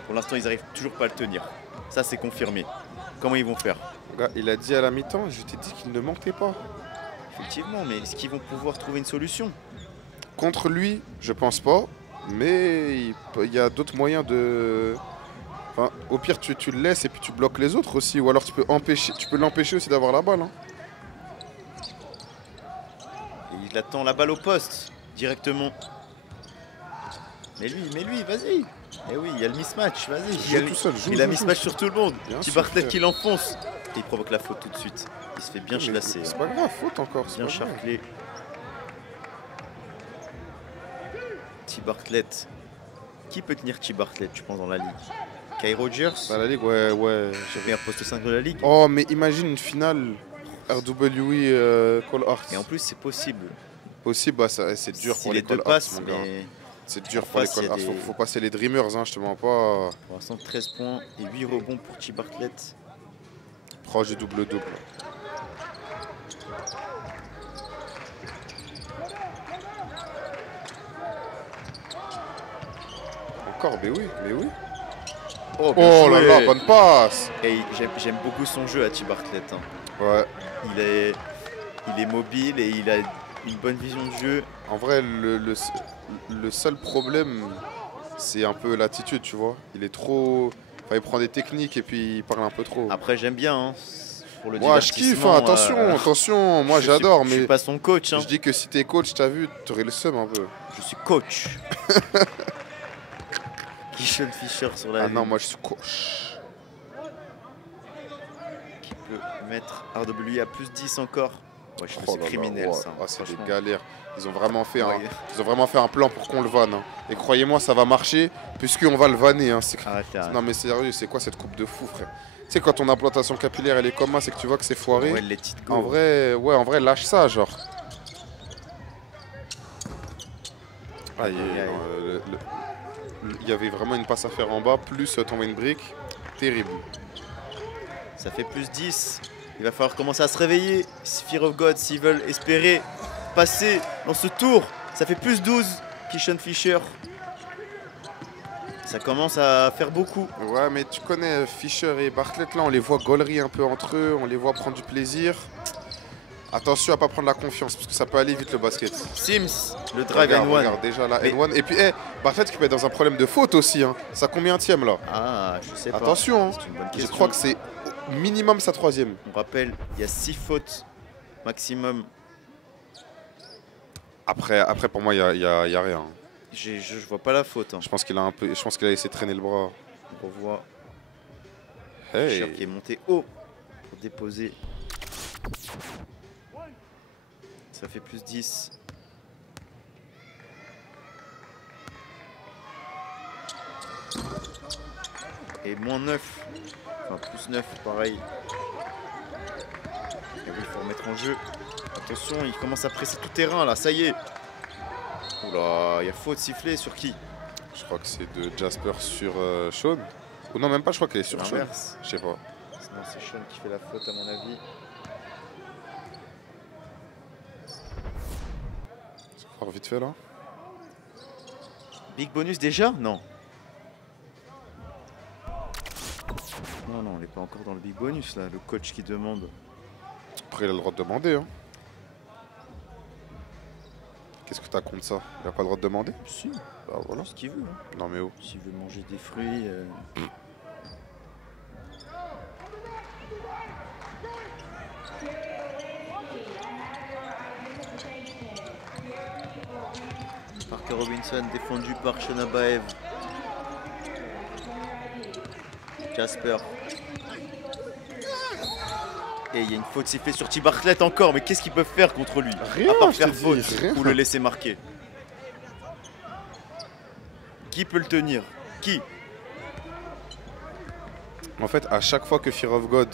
Pour l'instant, ils n'arrivent toujours pas à le tenir. Ça, c'est confirmé. Comment ils vont faire? Regarde, il a dit à la mi-temps, je t'ai dit qu'il ne mentait pas. Effectivement, mais est-ce qu'ils vont pouvoir trouver une solution? Contre lui, je pense pas. Mais il y a d'autres moyens de... Enfin, au pire, tu le laisses et puis tu bloques les autres aussi. Ou alors tu peux l'empêcher aussi d'avoir la balle. Hein. Et il attend la balle au poste, directement. Mais lui, vas-y. Eh oui, il y a le mismatch, vas-y. Joue tout seul, joue, Il a joue, mismatch joue. sur tout le monde. Bien T. sûr, Bartlett frère. qui l'enfonce. Et il provoque la faute tout de suite. Il se fait bien Mais chlasser. C'est pas grave, faute encore. c'est Bien pas grave. charclé. T. Bartlett. Qui peut tenir T. Bartlett, tu penses, dans la ligue? Kai Rogers? Dans la ligue, ouais. Meilleur poste 5 de la ligue. Oh, mais imagine une finale RWE Cole Hart. Et en plus, c'est possible. Possible, bah, c'est dur Si pour les les deux Cole passent, Hart, mon gars. mais C'est dur en pour les face, Cole il y a Hart. des- Faut passer les Dreamers, hein, je te mens pas. pour l'instant 13 points et 8 rebonds pour T. Bartlett. Proche du double-double. Encore, mais oui. Oh, bien Oh là joué. là, bonne passe. Et j'aime beaucoup son jeu à T. Bartlett. Hein. Ouais. Il est mobile et il a une bonne vision de jeu. En vrai, le seul problème, c'est un peu l'attitude, tu vois. Il est trop... Enfin, il prend des techniques et puis il parle un peu trop. Après, j'aime bien. Hein, pour le Moi, je kiffe, hein, divertissement, attention. Moi, je j'adore, suis- mais Je suis pas son coach. Hein. je dis que si t'es coach, t'as vu, t'aurais le seum un peu. Je suis coach. Kishon Fisher sur la Ah ligne. non, moi, je suis coach. Qui peut mettre RWE à plus 10 encore. Ouais, je trouve Oh que là c'est là, criminel ouais. ça. Ah, c'est des franchement. galères. Ils ont vraiment fait Ouais. Ils ont vraiment fait un plan pour qu'on le vanne. Hein. Et croyez-moi, ça va marcher, puisqu'on va le vanner. Hein. Arrêtez, arrêtez. Non mais sérieux, c'est quoi cette coupe de fou, frère? Tu sais, quand ton implantation capillaire elle est comme ça, c'est que tu vois que c'est foiré. Ouais, let it go. En vrai, lâche ça, genre. Aïe, Aïe, aïe. non, il y avait vraiment une passe à faire en bas, plus t'envoies une brique. Terrible. Ça fait plus 10. Il va falloir commencer à se réveiller. Fear of God, s'ils veulent espérer passer dans ce tour. Ça fait plus 12. Kishon Fisher. Ça commence à faire beaucoup. Ouais, mais tu connais Fischer et Bartlett, là, on les voit gaulerie un peu entre eux, on les voit prendre du plaisir. Attention à pas prendre la confiance, parce que ça peut aller vite le basket. Sims, le drive Regarde, N1. regarde, déjà là, Mais- N1. Et puis, Bartlett qui peut être dans un problème de faute aussi. Hein. Ça combienième là? Ah, je sais pas. Attention, hein. C'est une bonne Je question. crois que c'est au minimum sa 3e. On rappelle, il y a 6 fautes maximum. Après pour moi, il y a rien. Je vois pas la faute. Hein. Je pense qu'il a essayé de traîner le bras. On revoit Hey. Fischer qui est monté haut pour déposer. Ça fait plus 10. Et moins 9. Enfin, plus 9, pareil. Et oui, il faut remettre en jeu. Attention, il commence à presser tout terrain là, ça y est. Oula, il y a faute sifflée sur qui? Je crois que c'est de Jasper sur Sean. Ou non, même pas, je crois qu'elle est sur Sean. L'inverse. Je sais pas. Sinon, c'est Sean qui fait la faute, à mon avis. Ça part vite fait là. Big bonus déjà? Non. Non, non, on n'est pas encore dans le big bonus là. Le coach qui demande. Après, il a le droit de demander. Hein. Qu'est-ce que t'as contre ça? Il a pas le droit de demander? Si, Bah voilà. ce qu'il veut. Hein. Non mais oh. S'il veut manger des fruits. Parker Robinson défendu par Shonabaev. Jasper. Et il y a une faute sifflée sur T. Bartlett encore. Mais qu'est-ce qu'ils peuvent faire contre lui? Rien, à part je faire te dis, faute rien. ou le laisser marquer. Qui peut le tenir? Qui? En fait, à chaque fois que Fear of God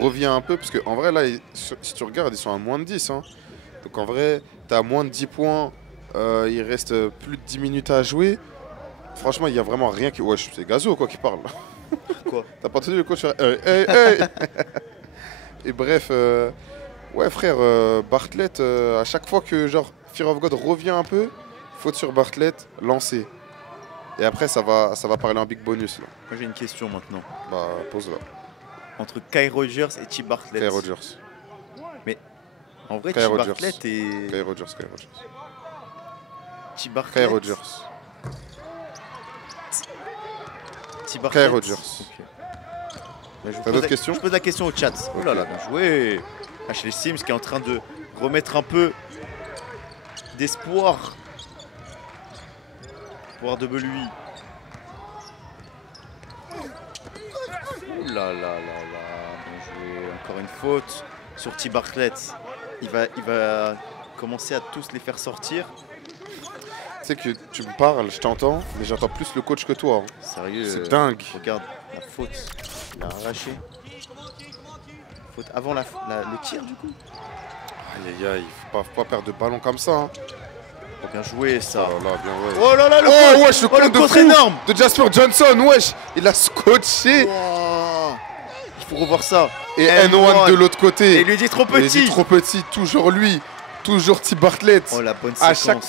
revient un peu, parce qu'en vrai, là, si tu regardes, ils sont à moins de 10. Hein. Donc en vrai, tu as moins de 10 points, il reste plus de 10 minutes à jouer. Franchement, il n'y a vraiment rien qui... Ouais, c'est Gazo quoi qui parle. Quoi? T'as pas entendu le coach faire hey. Et bref, ouais frère, Bartlett, à chaque fois que genre Fear of God revient un peu, faute sur Bartlett, lancer. Et après, ça va parler en big bonus là. Moi j'ai une question maintenant. Bah, pose là. Entre Kai Rogers et T. Bartlett. Kai Rogers. En vrai, Kai T. Rogers. Bartlett et Kai Rogers. T. Bartlett. Kai Rogers. T. Bartlett. Kai Rogers. Ok. Bah, T'as d'autres questions? Je pose la question au chat. Oh là là, bien joué. Ashley Sims qui est en train de remettre un peu d'espoir. Pouvoir de lui. Ouh là là là là. Bien joué. Encore une faute sur T. Bartlett. Il va commencer à tous les faire sortir. Tu sais que tu me parles, je t'entends, mais j'entends plus le coach que toi. Hein. Sérieux. C'est dingue. Regarde la faute. Il a arraché. Faute avant le tir du coup. Aïe aïe aïe, faut pas perdre de ballon comme ça. Hein. Oh, bien joué ça. Oh là là, bien ouais. Oh là là, le Oh contre. wesh, le Oh, le contre de contre fou énorme. de Jasper Johnson, wesh. Il a scotché. Wow. Il faut revoir ça. Et N1 de l'autre côté. Et il lui dit trop Il dit petit. trop petit, toujours lui. Toujours T. Bartlett. Oh la bonne À séquence.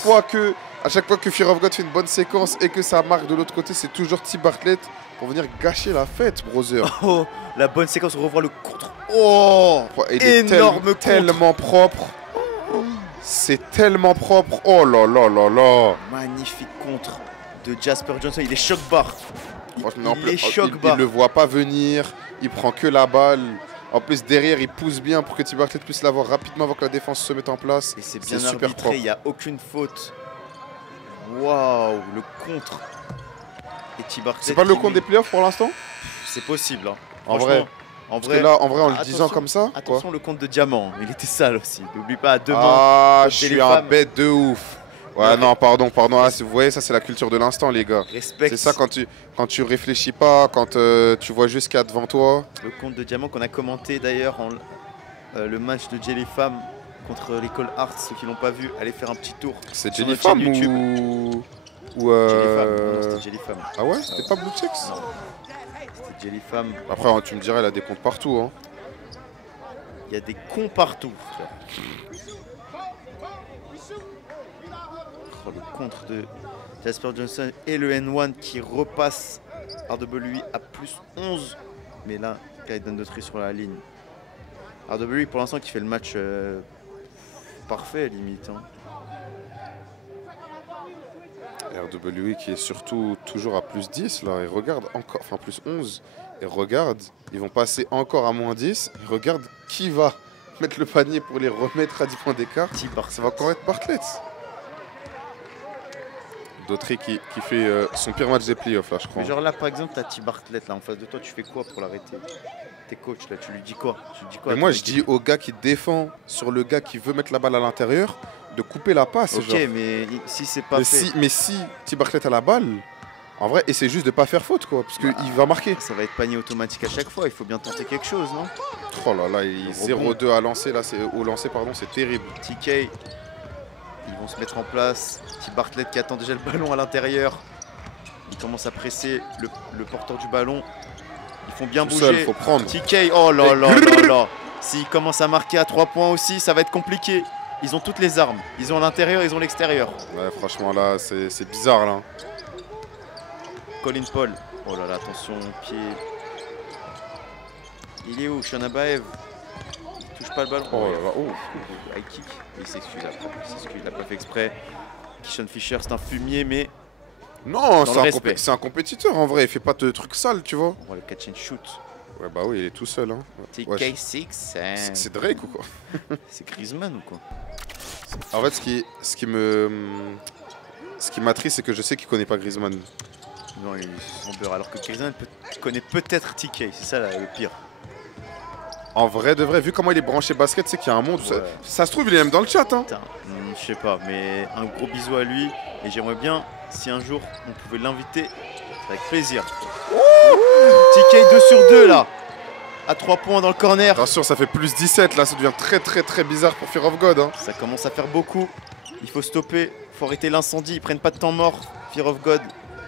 chaque fois que Fear of God fait une bonne séquence et que ça marque de l'autre côté, c'est toujours T. Bartlett pour venir gâcher la fête, brother. Oh, la bonne séquence, on revoit le contre. Oh, Il est énorme contre. tellement propre. C'est tellement propre. Oh là là là là. Magnifique contre de Jasper Johnson. Il est choc barre. Franchement, Il est choc barre. il le voit pas venir. Il prend que la balle. En plus, derrière, il pousse bien pour que T. Bartlett puisse l'avoir rapidement avant que la défense se mette en place. Et c'est bien super arbitré, propre. il n'y a aucune faute. Waouh, le contre. Et T. Bartlett C'est pas le qui compte met- des playoffs pour l'instant? C'est possible. Hein. En Franchement, vrai. En Parce que là, en vrai, en le disant attention, comme ça, quoi. attention le compte de diamant. Il était sale aussi. N'oublie pas à deux mains. Ah, contre je suis les un femmes. bête de ouf. Ouais, Non, non, pardon. Ah, vous voyez, ça, c'est la culture de l'instant, les gars. Respecte C'est ça quand tu réfléchis pas, quand tu vois juste qu'il y a devant toi. le compte de diamant qu'on a commenté d'ailleurs en le match de Jelly Fam contre l'école Arts. Ceux qui l'ont pas vu, allez faire un petit tour. C'est sur Jelly notre chaîne Fam YouTube. ou Jelly Fam. Non, c'était Jelly Fam. Ah ouais, c'était pas Blue Checks? Non. C'était Jelly Fam. Après, tu me dirais, il a des comptes partout. Hein. Il y a des cons partout, frère. Oh, le contre de Jasper Johnson et le N1 qui repasse RWE à plus 11. Mais là, Gaiden Daughtry sur la ligne. RWE pour l'instant qui fait le match parfait limite. Hein. RWE qui est surtout toujours à plus 10 là. Et regarde encore, enfin plus 11. Et regarde, ils vont passer encore à moins 10. Et regarde qui va mettre le panier pour les remettre à 10 points d'écart. Ça va encore être Bartlett. Daughtry qui fait son pire match des playoffs là, je crois. Mais genre là par exemple, t'as T. Bartlett là en face de toi, tu fais quoi pour l'arrêter? T'es coach là, tu lui dis quoi? Mais moi je dis au gars qui défend sur le gars qui veut mettre la balle à l'intérieur de couper la passe. Ok, genre. mais si c'est pas fait. Mais si T. Bartlett a la balle, en vrai, essaie juste de pas faire faute quoi, parce qu'il va marquer. Ça va être panier automatique à chaque fois, il faut bien tenter quelque chose, non? Oh là là, 0-2 à lancer là, au lancer pardon, c'est terrible. TK, ils vont se mettre en place. T. Bartlett qui attend déjà le ballon à l'intérieur. Il commence à presser le porteur du ballon. Ils font bien Tout bouger. seul, faut prendre. TK, oh là là là là. S'ils commencent à marquer à 3 points aussi, ça va être compliqué. Ils ont toutes les armes. Ils ont l'intérieur, ils ont l'extérieur. Ouais, franchement là, c'est bizarre là. Colin Paul. Oh là là, attention, pied. Il est où? Shonabaev. Il touche pas le ballon. Oh là là, oh. High kick. Il s'excuse après. Il n'a pas fait exprès. Keyshawn Fisher, c'est un fumier, mais Non, dans le respect. c'est un compétiteur en vrai, il fait pas de trucs sales, tu vois. on voit le catch and shoot. Ouais, bah oui, il est tout seul. Hein. Ouais, TK6, c'est Drake ou quoi? c'est Griezmann ou quoi? En fait, ce qui m'attriste, c'est que je sais qu'il connaît pas Griezmann. Non, il s'en beurre. Alors que Griezmann connaît peut-être TK, c'est ça là, le pire. En vrai, de vrai, vu comment il est branché basket, c'est qu'il y a un monde. Ouais. Ça se trouve, il est même dans le chat. Hein. Putain, je sais pas, mais un gros bisou à lui. Et j'aimerais bien, si un jour on pouvait l'inviter, avec plaisir. TK 2 sur 2 là, à 3 points dans le corner. Attention, ça fait plus 17 là, ça devient très bizarre pour Fear of God. Hein. Ça commence à faire beaucoup. Il faut stopper, il faut arrêter l'incendie. Ils prennent pas de temps mort. Fear of God.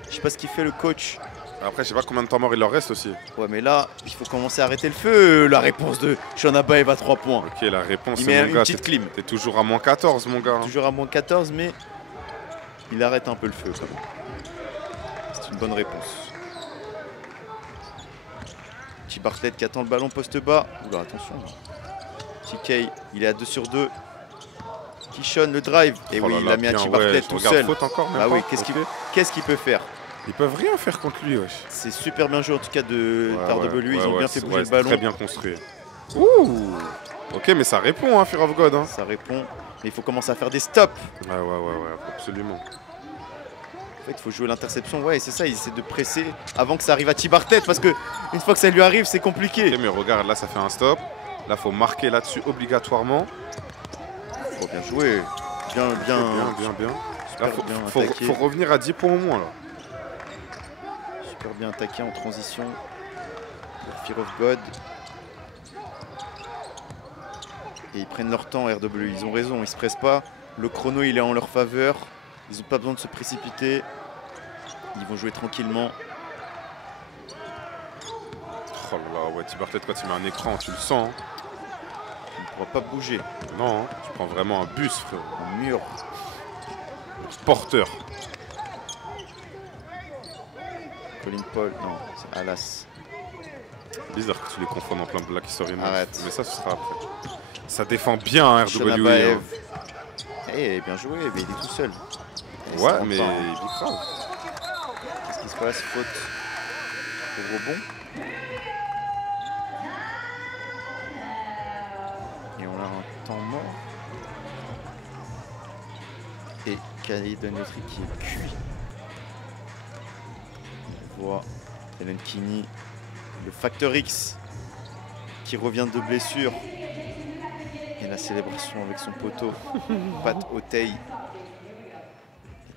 Je sais pas ce qu'il fait le coach. Après, je sais pas combien de temps mort il leur reste aussi. Ouais, mais là, il faut commencer à arrêter le feu. La réponse de Shonabaev à 3 points. Ok, la réponse, Il c'est met mon une gars. petite clim. T'es toujours à moins 14, mon gars. Toujours à moins 14, mais il arrête un peu le feu quand même. C'est une bonne réponse. T. Bartlett qui attend le ballon poste bas. Oula, attention. TK, il est à 2 sur 2. Keyshawn, le drive. Et Oh oui, là il là, l'a mis à bien, T. Bartlett ouais, tout regarde, seul. faute encore, même Ah pas. oui, Ok. qu'est-ce qu'il peut faire? Ils peuvent rien faire contre lui, wesh. C'est super bien joué en tout cas de RWE. Ils ont bien fait bouger le c'est ballon. très bien construit. Ouh. Ok, mais ça répond, hein, Fear of God. Hein. Ça répond. Mais il faut commencer à faire des stops. Ouais, absolument. En fait, il faut jouer l'interception. Ouais, c'est ça. Il essaie de presser avant que ça arrive à T. Bartlett. Parce que une fois que ça lui arrive, c'est compliqué. Ok, mais regarde, là, ça fait un stop. Là, faut marquer là-dessus obligatoirement. Faut bien jouer. Bien. Là, faut revenir à 10 points au moins, là. Super bien attaqué en transition. Pour Fear of God. Et ils prennent leur temps, RWE. Ils ont raison, ils se pressent pas. Le chrono, il est en leur faveur. Ils n'ont pas besoin de se précipiter. Ils vont jouer tranquillement. Oh là là, ouais, T. Bartlett, quand il met un écran, tu le sens. Hein. Tu ne pourras pas bouger. Non, hein, tu prends vraiment un bus, frère. Un mur. Porteur. Colin Paul, non, c'est Alas. Bizarre que tu les confondes en plein Black History Month. Arrête. Mais ça, ce sera après. Ça défend bien, hein, RWE. Shonabaev. Hein. Eh, bien joué, mais il est tout seul. Et ça Ouais, rentre mais pas, hein. il est grave. Qu'est-ce qui se passe? Faute au rebond. Et on a un temps mort. Et Gaiden Daughtry qui est cuit. On voit Helen Kinney, le Facteur X qui revient de blessure. Et la célébration avec son poteau, Pat Otey. Et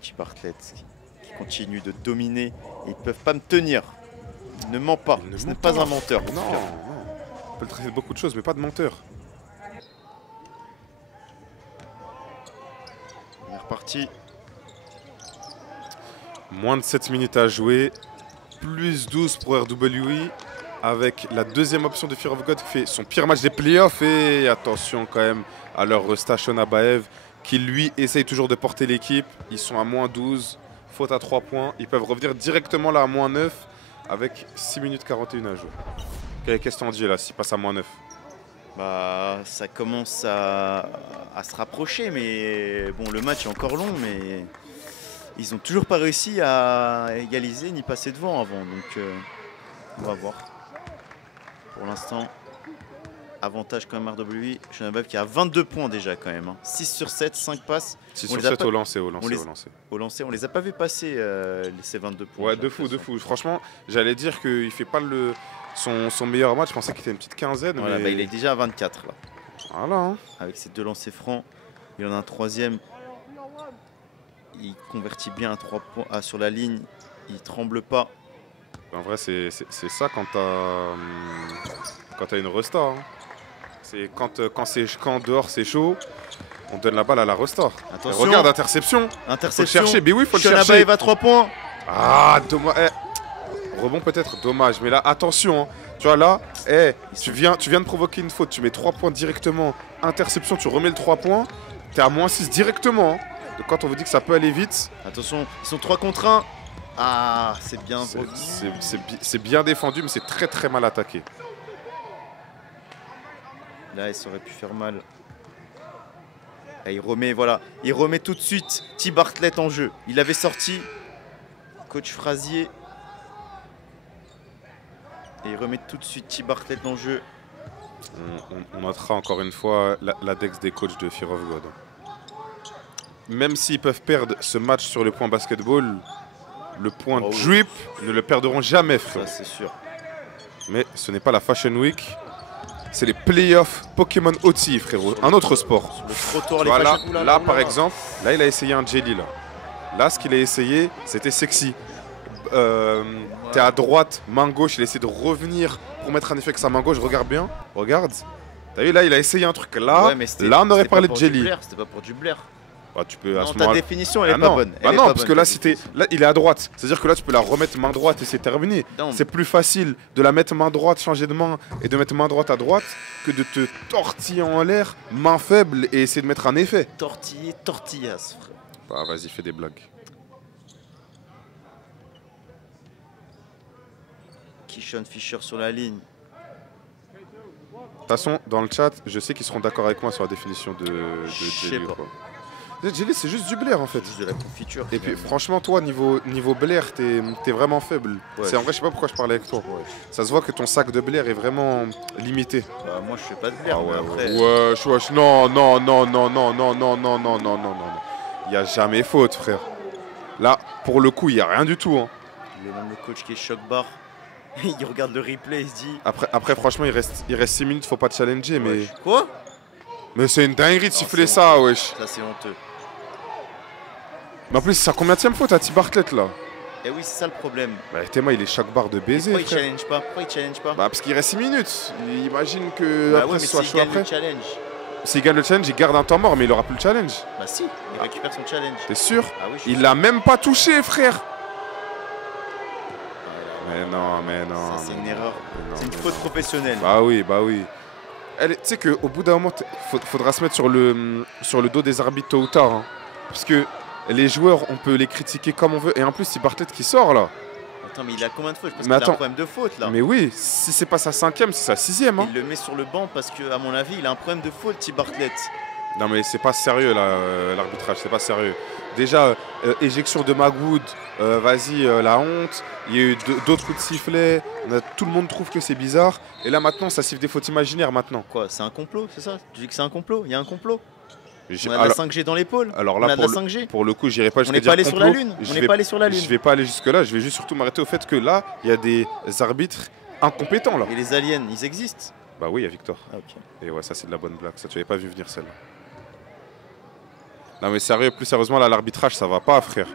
T. Bartlett qui continue de dominer. Et ils peuvent pas me tenir. Il ne ment pas. Ce n'est pas un menteur. Non, non. On peut le traiter de beaucoup de choses, mais pas de menteur. On est reparti. Moins de 7 minutes à jouer. Plus 12 pour RWE. Avec la deuxième option de Fear of God qui fait son pire match des playoffs. Et attention quand même à leur Shonabaev qui lui essaye toujours de porter l'équipe. Ils sont à moins 12, faute à 3 points. Ils peuvent revenir directement là à moins 9 avec 6 minutes 41 à jouer. Qu'est-ce qu'on dit là s'ils passent à moins 9? Bah, ça commence à se rapprocher, mais bon, le match est encore long, mais ils n'ont toujours pas réussi à égaliser ni passer devant avant, donc on va voir. Pour l'instant, avantage quand même RWI. Chenabab qui a 22 points déjà quand même. 6 sur 7, 5 passes. 6 sur 7 au lancer, au lancer. On les a pas vu passer ces 22 points. Ouais, de fou. Franchement, j'allais dire qu'il fait pas son meilleur match. Je pensais qu'il était une petite quinzaine. Voilà, mais... bah, il est déjà à 24 là. Voilà. Hein. Avec ses 2 lancers francs. Il en a un troisième. Il convertit bien à 3 points sur la ligne. Il tremble pas. En vrai, c'est ça quand t'as une resta. Hein. C'est quand dehors c'est chaud, on donne la balle à la resta. Attention. Regarde, interception. Interception. Faut le chercher. Mais oui, faut le chercher. Shonabaev à 3 points. Ah, dommage. Rebond peut-être, dommage. Mais là, attention. Hein. Tu vois là, tu viens de provoquer une faute. Tu mets 3 points directement. Interception, tu remets le 3 points. T'es à moins 6 directement. Hein. Donc quand on vous dit que ça peut aller vite. Attention, ils sont 3 contre 1. Ah, c'est bien. C'est bien défendu, mais c'est très très mal attaqué. Là, ça aurait pu faire mal. Et il remet tout de suite T. Bartlett en jeu. Il avait sorti coach Frazier. Et il remet tout de suite T. Bartlett en jeu. On notera encore une fois l'index des coachs de Fear of God. Même s'ils peuvent perdre ce match sur le point basketball, le point drip ne le perdront jamais, frère. Ça, c'est sûr. Mais ce n'est pas la Fashion Week. C'est les playoffs Pokémon OT, frérot. Un autre sport. Le trottoir, les voilà, fashion... là, par exemple, là, il a essayé un jelly. Là, ce qu'il a essayé, c'était sexy. T'es à droite, main gauche. Il a essayé de revenir pour mettre un effet avec sa main gauche. Regarde bien. Regarde. T'as vu, là, il a essayé un truc. Là, là on aurait parlé de jelly. C'était pas pour du blair. Bah, tu peux, non, ta définition, elle est pas bonne. Bah non, parce que là, là, il est à droite. C'est-à-dire que là, tu peux la remettre main droite et c'est terminé. C'est plus facile de la mettre main droite, changer de main et de mettre main droite à droite que de te tortiller en l'air, main faible et essayer de mettre un effet. Tortillas, frère. Bah, vas-y, fais des blagues. Keyshawn Fisher sur la ligne. De toute façon, dans le chat, je sais qu'ils seront d'accord avec moi sur la définition de jelly. Jelly, c'est juste du Blair en fait. Juste de la confiture. Et puis franchement, toi, niveau Blair, t'es vraiment faible. Ouais. En vrai, je sais pas pourquoi je parlais avec toi. Ouais. Ça se voit que ton sac de Blair est vraiment limité. Bah, moi, je fais pas de Blair. Ah ouais, après... wesh, non. Il n'y a jamais faute, frère. Là, pour le coup, il n'y a rien du tout. Hein. Il y a même le coach qui est choc bar. Il regarde le replay, il se dit. Après franchement, il reste 6 minutes, faut pas te challenger, mais. Quoi? Mais c'est une dinguerie de siffler ça, wesh. Ça, c'est honteux. Mais en plus, c'est sa combienième faute à T. Bartlett là? Eh oui, c'est ça le problème. Bah, Théma, il est chaque barre de baiser. Pourquoi il challenge pas? Bah, parce qu'il reste 6 minutes. Il imagine que bah après, ouais, ce soit chaud après. S'il gagne le challenge, il garde un temps mort, mais il aura plus le challenge. Bah, si, il récupère son challenge. T'es sûr? Ah oui, il l'a même pas touché, frère. Mais non. Ça, c'est une erreur. C'est une faute professionnelle. Bah oui. Tu sais qu'au bout d'un moment, faudra se mettre sur le dos des arbitres tôt ou tard. Hein. Parce que les joueurs, on peut les critiquer comme on veut. Et en plus, c'est Bartlett qui sort là. Attends, mais il a combien de fautes? Parce qu'il a un problème de faute là. Mais oui, si c'est pas sa 5e, c'est sa 6e. Hein. Il le met sur le banc parce qu'à mon avis, il a un problème de faute, T. Bartlett. Non mais c'est pas sérieux là, l'arbitrage, c'est pas sérieux. Déjà, éjection de Magwood, vas-y, la honte. Il y a eu d'autres coups de sifflet. Tout le monde trouve que c'est bizarre. Et là maintenant, ça siffle des fautes imaginaires maintenant. Quoi, c'est un complot, c'est ça? Tu dis que c'est un complot? Il y a un complot? On a alors, la 5G dans l'épaule. Alors là, pour le coup, j'irai pas jusqu'à dire complot. On n'est pas allé sur la Lune. On n'est pas allé sur la Lune. Je vais pas aller jusque là. Je vais juste surtout m'arrêter au fait que là, il y a des arbitres incompétents là. Et les aliens, ils existent? Bah oui, il y a Victor. Ah, ok. Et ouais, ça c'est de la bonne blague. Ça, tu avais pas vu venir celle-là. Non mais sérieux, plus sérieusement là, l'arbitrage ça va pas, frère.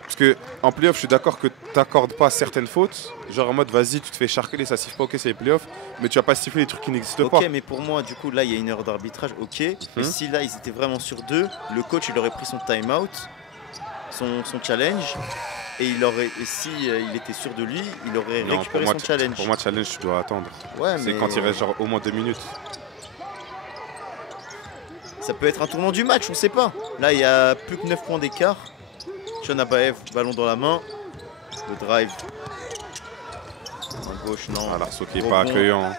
Parce que en playoff, je suis d'accord que t'accordes pas certaines fautes. Genre en mode vas-y, tu te fais charcler, ça siffle pas, ok, c'est les playoffs. Mais tu vas pas siffler les trucs qui n'existent pas. Ok, mais pour moi, du coup, là, il y a une erreur d'arbitrage, ok. Mais si là, ils étaient vraiment sur 2, le coach, il aurait pris son time-out, son challenge. Et si il était sûr de lui, il aurait récupéré son challenge. Pour moi, challenge, tu dois attendre. Ouais, c'est quand il reste genre au moins 2 minutes. Ça peut être un tournant du match, on sait pas. Là, il y a plus que 9 points d'écart. Sean Abaev, ballon dans la main. Le drive. En gauche, non. Ah, l'arceau qui n'est pas accueillant.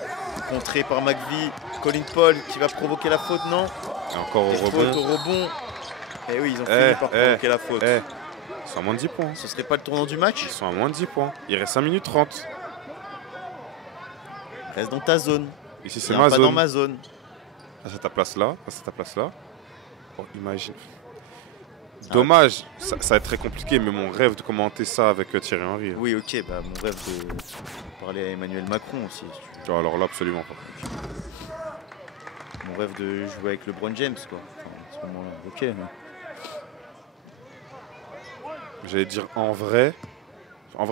Contré par McVie. Colin Paul qui va provoquer la faute, non? Et encore au rebond. Au rebond. Et oui, ils ont fini par provoquer la faute. Ils sont à moins de 10 points. Ce serait pas le tournant du match? Ils sont à moins de 10 points. Il reste 5 minutes 30. Reste dans ta zone. Ici, c'est ma zone. Pas dans ma zone. C'est ta place là. C'est ta place là. Oh, imagine. Dommage, ça va être très compliqué, mais mon rêve de commenter ça avec Thierry Henry. Oui, ok, bah mon rêve de parler à Emmanuel Macron aussi. Si tu veux. Alors là, absolument pas. Mon rêve de jouer avec LeBron James, quoi. Enfin, à ce moment-là, ok. J'allais dire en vrai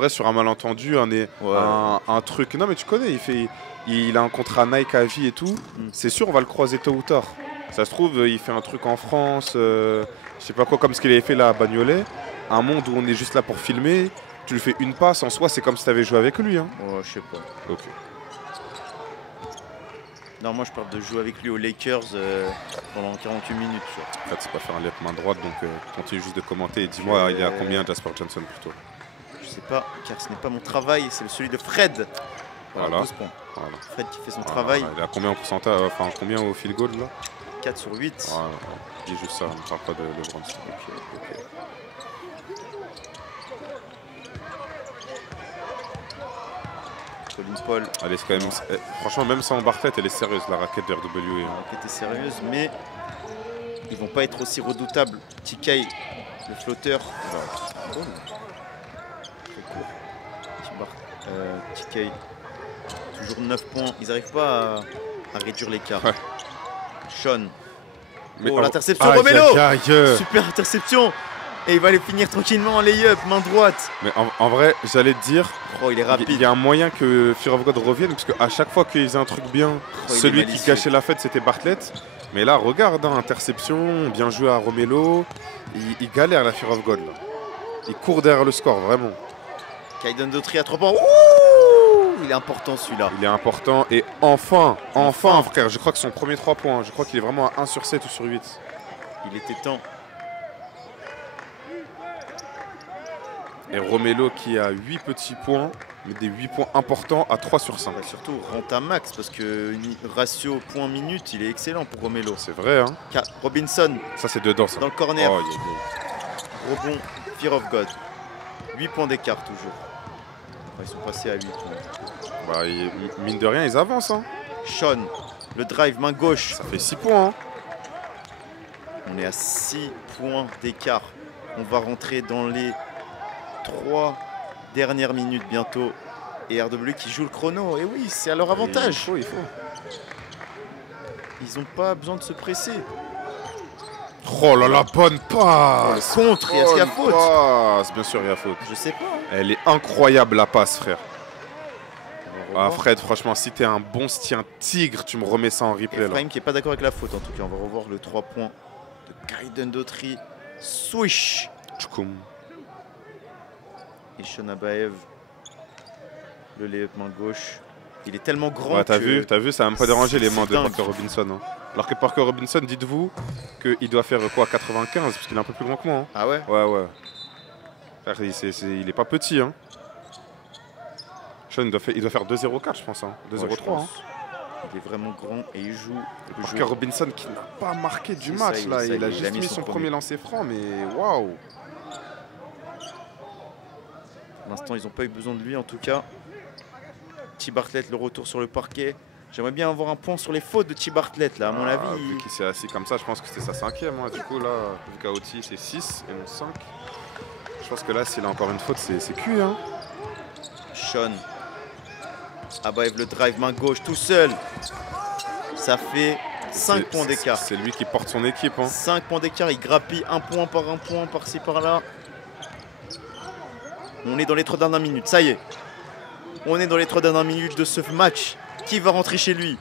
sur un malentendu, un truc. Non, mais tu connais, il a un contrat Nike à vie et tout. C'est sûr, on va le croiser tôt ou tard. Ça se trouve, il fait un truc en France, je sais pas quoi, comme ce qu'il avait fait là à Bagnolet. Un monde où on est juste là pour filmer. Tu lui fais une passe, en soi, c'est comme si tu avais joué avec lui. Hein. Ouais, je sais pas. Ok. Non, moi je parle de jouer avec lui aux Lakers pendant 48 minutes. En fait, c'est pas faire un lettre main droite, donc continue juste de commenter et dis-moi, il y a combien Jasper Johnson plutôt? Je sais pas, car ce n'est pas mon travail, c'est celui de Fred. Voilà. 12 points. Voilà. Fred qui fait son travail. Il a combien en pourcentage, enfin combien au field goal là? 4 sur 8. Voilà. Dis juste ça, on ne parle pas de LeBron. Ok. Colin Paul. Allez, c'est quand même. Franchement, même sans Bartlett, elle est sérieuse, la raquette de RWA. La raquette est sérieuse, mais ils vont pas être aussi redoutables. TK, le flotteur. Oh. TK, toujours 9 points. Ils n'arrivent pas à réduire l'écart. Ouais. Sean. Oh, l'interception, Romelo! Super interception! Et il va aller finir tranquillement en lay-up, main droite. Mais en vrai, j'allais te dire, il est rapide. Il y a un moyen que Fear of God revienne, parce qu'à chaque fois qu'ils faisaient un truc bien, celui qui gâchait la fête, c'était Bartlett. Mais là, regarde, hein, interception, bien joué à Romelo. Il galère la Fear of God. Là. Il court derrière le score, vraiment. Kaiden Daughtry à 3 points. Ouh, il est important celui-là. Il est important. Et enfin, frère, je crois que son premier 3 points, je crois qu'il est vraiment à 1 sur 7 ou sur 8. Il était temps. Et Romelo qui a 8 petits points, mais des 8 points importants à 3 sur 5. Bah surtout, rente à max, parce que ratio point-minute, il est excellent pour Romelo. C'est vrai, hein. Robinson. Ça, c'est dedans, ça. Dans le corner. Oh, Rebond, Fear of God. 8 points d'écart, toujours. Enfin, ils sont passés à 8 points. Bah, mine de rien, ils avancent, hein. Sean, le drive, main gauche. Ça fait 6 points, hein. On est à 6 points d'écart. On va rentrer dans les 3 dernières minutes bientôt. Et RW qui joue le chrono. Et oui, c'est à leur avantage. Il faut. Ils n'ont pas besoin de se presser. Oh là là, bonne passe! Contre, est-ce qu'il y a faute? Passe. Bien sûr, il y a faute. Je sais pas. Elle est incroyable, la passe, frère. Ah, Fred, franchement, si t'es un tigre, tu me remets ça en replay. Ephraim qui n'est pas d'accord avec la faute, en tout cas. On va revoir le 3 points de Kaiden Daughtry. Swish! Tchoukoum. Et Sean Abaev, le lay-up main gauche. Il est tellement grand. Ouais, t'as vu, ça n'a même pas dérangé les mains de Parker Robinson. Hein. Alors que Parker Robinson, dites-vous qu'il doit faire quoi, 95, parce qu'il est un peu plus grand que moi. Hein. Ah ouais? Ouais. Il est pas petit. Hein. Sean, il doit faire 2,04, je pense. Hein. 2,03. Hein. Il est vraiment grand et il joue. Parker Robinson qui n'a pas marqué du match. Il a juste mis son premier lancer franc, mais waouh! Pour l'instant, ils n'ont pas eu besoin de lui en tout cas. T. Bartlett, le retour sur le parquet. J'aimerais bien avoir un point sur les fautes de T. Bartlett là, à mon avis. Vu qu'il s'est assis comme ça, je pense que c'était sa 5e. Hein. Du coup, là, vu qu'Aoti c'est 6 et non 5. Je pense que là, s'il a encore une faute, c'est cuit. Hein. Sean. Abaev, le drive, main gauche, tout seul. Ça fait 5 points d'écart. C'est lui qui porte son équipe. Hein. 5 points d'écart, il grappille un point, par-ci, par-là. On est dans les 3 dernières minutes, ça y est. On est dans les 3 dernières minutes de ce match. Qui va rentrer chez lui?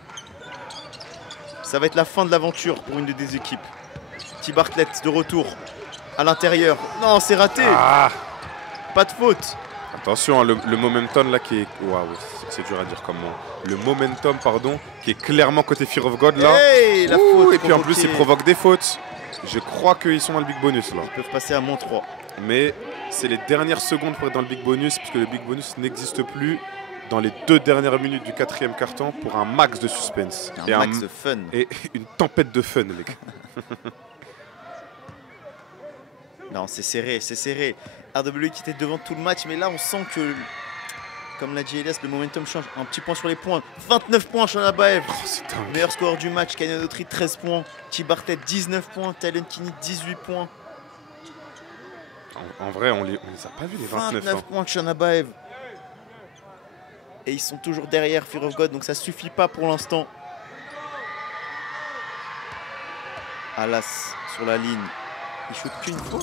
Ça va être la fin de l'aventure pour une des équipes. T. Bartlett de retour à l'intérieur. Non, c'est raté. Ah. Pas de faute. Attention, hein, le momentum là qui est... Waouh, c'est dur à dire comme mot. Le momentum, pardon, qui est clairement côté Fear of God là. Hey, la Ouh, faute et puis en plus, provoquée. il provoque des fautes. Je crois qu'ils sont dans le big bonus là. Ils peuvent passer à -3. Mais c'est les dernières secondes pour être dans le big bonus, puisque le big bonus n'existe plus dans les 2 dernières minutes du 4e quart-temps pour un max de suspense. Un max de fun. Et une tempête de fun, les gars. Non, c'est serré, c'est serré. RWE qui était devant tout le match, mais là on sent que, comme l'a dit Elias, le momentum change. Un petit point sur les points. 29 points, Sean Abaev. Oh, c'est dingue. Meilleur score du match, Kenyon Autry 13 points. T-Bartet 19 points, Tylen Kinney 18 points. En vrai, on les a pas vus les 29. 29 points de Sean Abaev. Et ils sont toujours derrière Fear of God, donc ça suffit pas pour l'instant. Alas sur la ligne. Il shoot qu'une fois.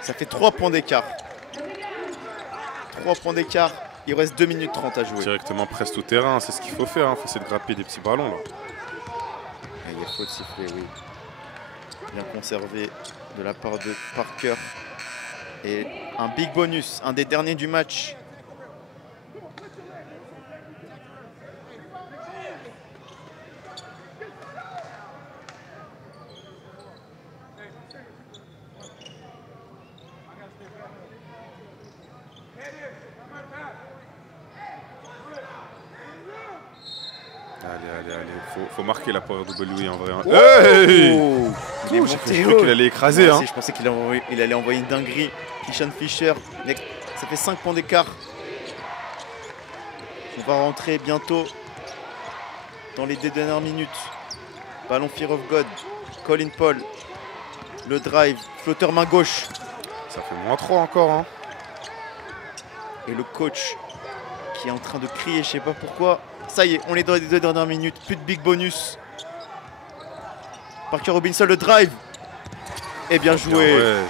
Ça fait 3 points d'écart. 3 points d'écart. Il reste 2 minutes 30 à jouer. Directement presse tout terrain, c'est ce qu'il faut faire. Il faut essayer de grapper des petits ballons là. Ah, il y a faute sifflée, oui. Bien conservé de la part de Parker. Et un big bonus, un des derniers du match. Allez, faut marquer la pour RWE en vrai. Hein. Oh, Hey, il est j'ai monté cru haut. qu'il allait écraser. Moi Hein. aussi, je pensais qu'il allait envoyer une dinguerie. Kishan Fisher, ça fait 5 points d'écart. On va rentrer bientôt dans les 2 dernières minutes. Ballon Fear of God. Colin Paul. Le drive. Flotteur main gauche. Ça fait -3 encore. Hein. Et le coach qui est en train de crier, je sais pas pourquoi. Ça y est, on est dans les 2 dernières minutes. Plus de big bonus. Parker Robinson, le drive. Et bien joué. Ouais.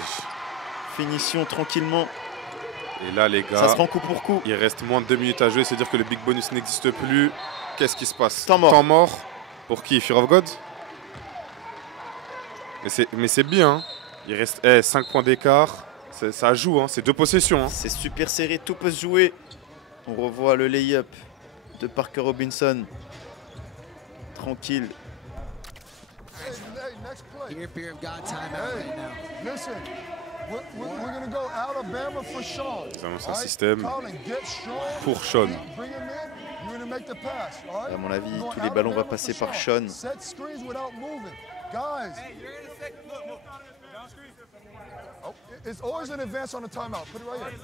Finition tranquillement. Et là, les gars, Ça se rend coup pour coup. il reste moins de 2 minutes à jouer. C'est-à-dire que le big bonus n'existe plus. Qu'est-ce qui se passe? Temps mort. Temps mort. Pour qui? Fear of God? Mais c'est bien. Hein. Il reste 5 points d'écart. Ça joue, hein. C'est 2 possessions. Hein. C'est super serré, tout peut se jouer. On revoit le lay-up de Parker Robinson. Tranquille. Hey, next play. Here, Fear of God timeout right now. Listen, we're going to go Alabama for Sean. Ils annoncent un All right? système Colin, get Sean. pour Sean. Bring him in. You're going to make the pass. All right? À mon avis, We're going tous les ballons vont Alabama passer for par Sean. Set screens without moving. Guys. Oh, it's always an advance on the timeout. Put it right here.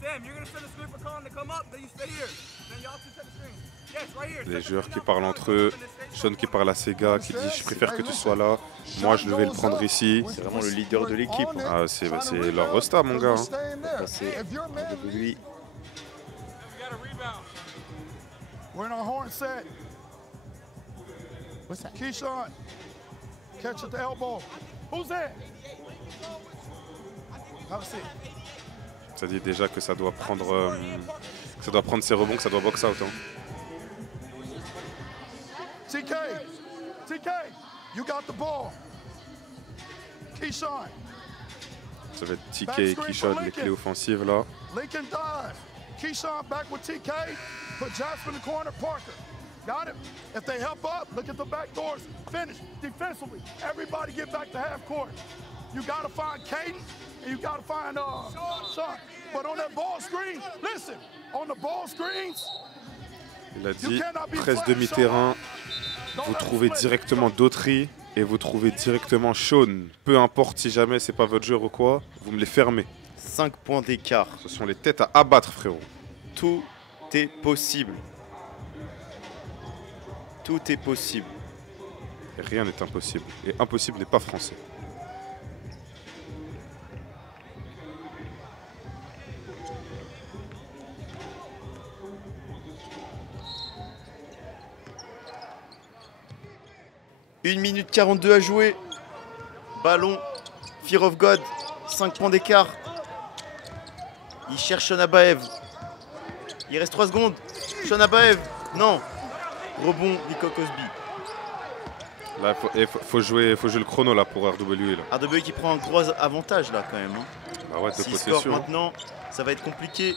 Sam, you're gonna set a screen for Colin to come up, then you stay here. Then y'all two set the screen. Yes, right here. Les joueurs qui parlent entre eux. Sean qui parle à Sega, qui dit je préfère que tu sois là. Moi je vais le prendre ici. C'est vraiment le leader de l'équipe. Ah, c'est leur resta, mon gars. Hein. Passer de lui. We're in our horn set. What's that? Keyshawn, catch at the elbow. Who's that? Have a seat. Ça dit déjà que ça doit prendre ses rebonds, que ça doit box out. Hein. TK, you got the ball. Keyshawn, Ça va être TK et Keyshawn, les clés offensives là. Lincoln dive. Keyshawn back with TK. Put Jasper in the corner. Parker. Got it. If they help up, look at the back doors. Finish defensively. Everybody get back to half court. You got to find Caden and you got to find Sean. But on that ball screen, listen, on the ball screens, Il a dit presse demi-terrain, vous trouvez directement Dautry et vous trouvez directement Sean. Peu importe si jamais c'est pas votre joueur ou quoi, vous me les fermez. 5 points d'écart. Ce sont les têtes à abattre, frérot. Tout est possible. Tout est possible. Et rien n'est impossible. Et impossible n'est pas français. Une minute 42 à jouer. Ballon. Fear of God. 5 points d'écart. Il cherche Sean Abaev. Il reste 3 secondes. Sean Abaev. Non. Rebond Nico Cosby. Là, faut jouer le chrono là pour RWE. Là. RWE qui prend un gros avantage là quand même. Hein. Bah ouais, deux S'il score possessions. maintenant, ça va être compliqué.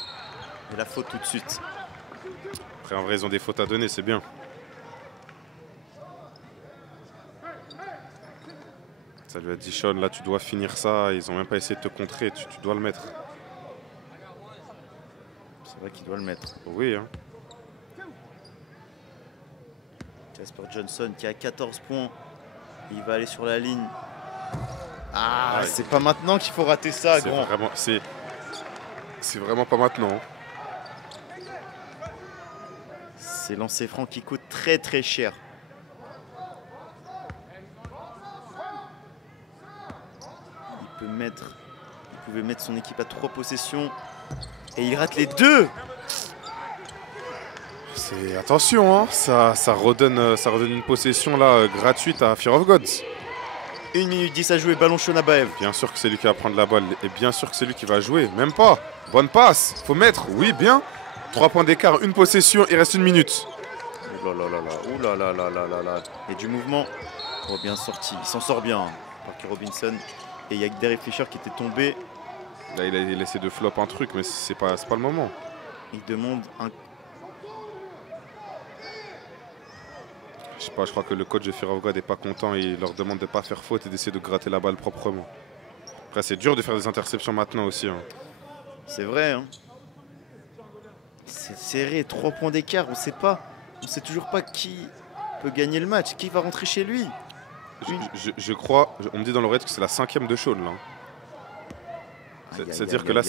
Et la faute tout de suite. Après, en vrai, ils ont des fautes à donner, c'est bien. Ça lui a dit, Sean, là, tu dois finir ça. Ils ont même pas essayé de te contrer. Tu dois le mettre. C'est vrai qu'il doit le mettre. Oui, hein. Jasper Johnson qui a 14 points. Il va aller sur la ligne. Ah, Ouais. c'est pas maintenant qu'il faut rater ça, C'est grand. vraiment, c'est vraiment pas maintenant. Hein. C'est lancer franc qui coûte très très cher. Il pouvait mettre son équipe à 3 possessions. Et il rate les 2. Attention, hein, ça redonne une possession là gratuite à Fear of Gods. 1 minute 10 à jouer, ballon Shonabaev. Bien sûr que c'est lui qui va prendre la balle et bien sûr que c'est lui qui va jouer. Même pas. Bonne passe. Faut mettre. Oui, bien. 3 points d'écart, une possession, il reste 1 minute. Oh là là là là. Ouh là là là là là là. Et du mouvement. Oh, bien sorti. Il s'en sort bien, hein, Parker Robinson. Et il y a Derek Fisher qui était tombé. Là, il a essayé de flop un truc, mais c'est pas le moment. Il demande un. Je sais pas, je crois que le coach de Fear of God n'est pas content. Il leur demande de ne pas faire faute et d'essayer de gratter la balle proprement. Après, c'est dur de faire des interceptions maintenant aussi. Hein. C'est vrai, hein. C'est serré, 3 points d'écart, on sait pas. On sait toujours pas qui peut gagner le match, qui va rentrer chez lui. Je crois, on me dit dans l'oreille que c'est la 5e de Sean là. C'est-à-dire que là,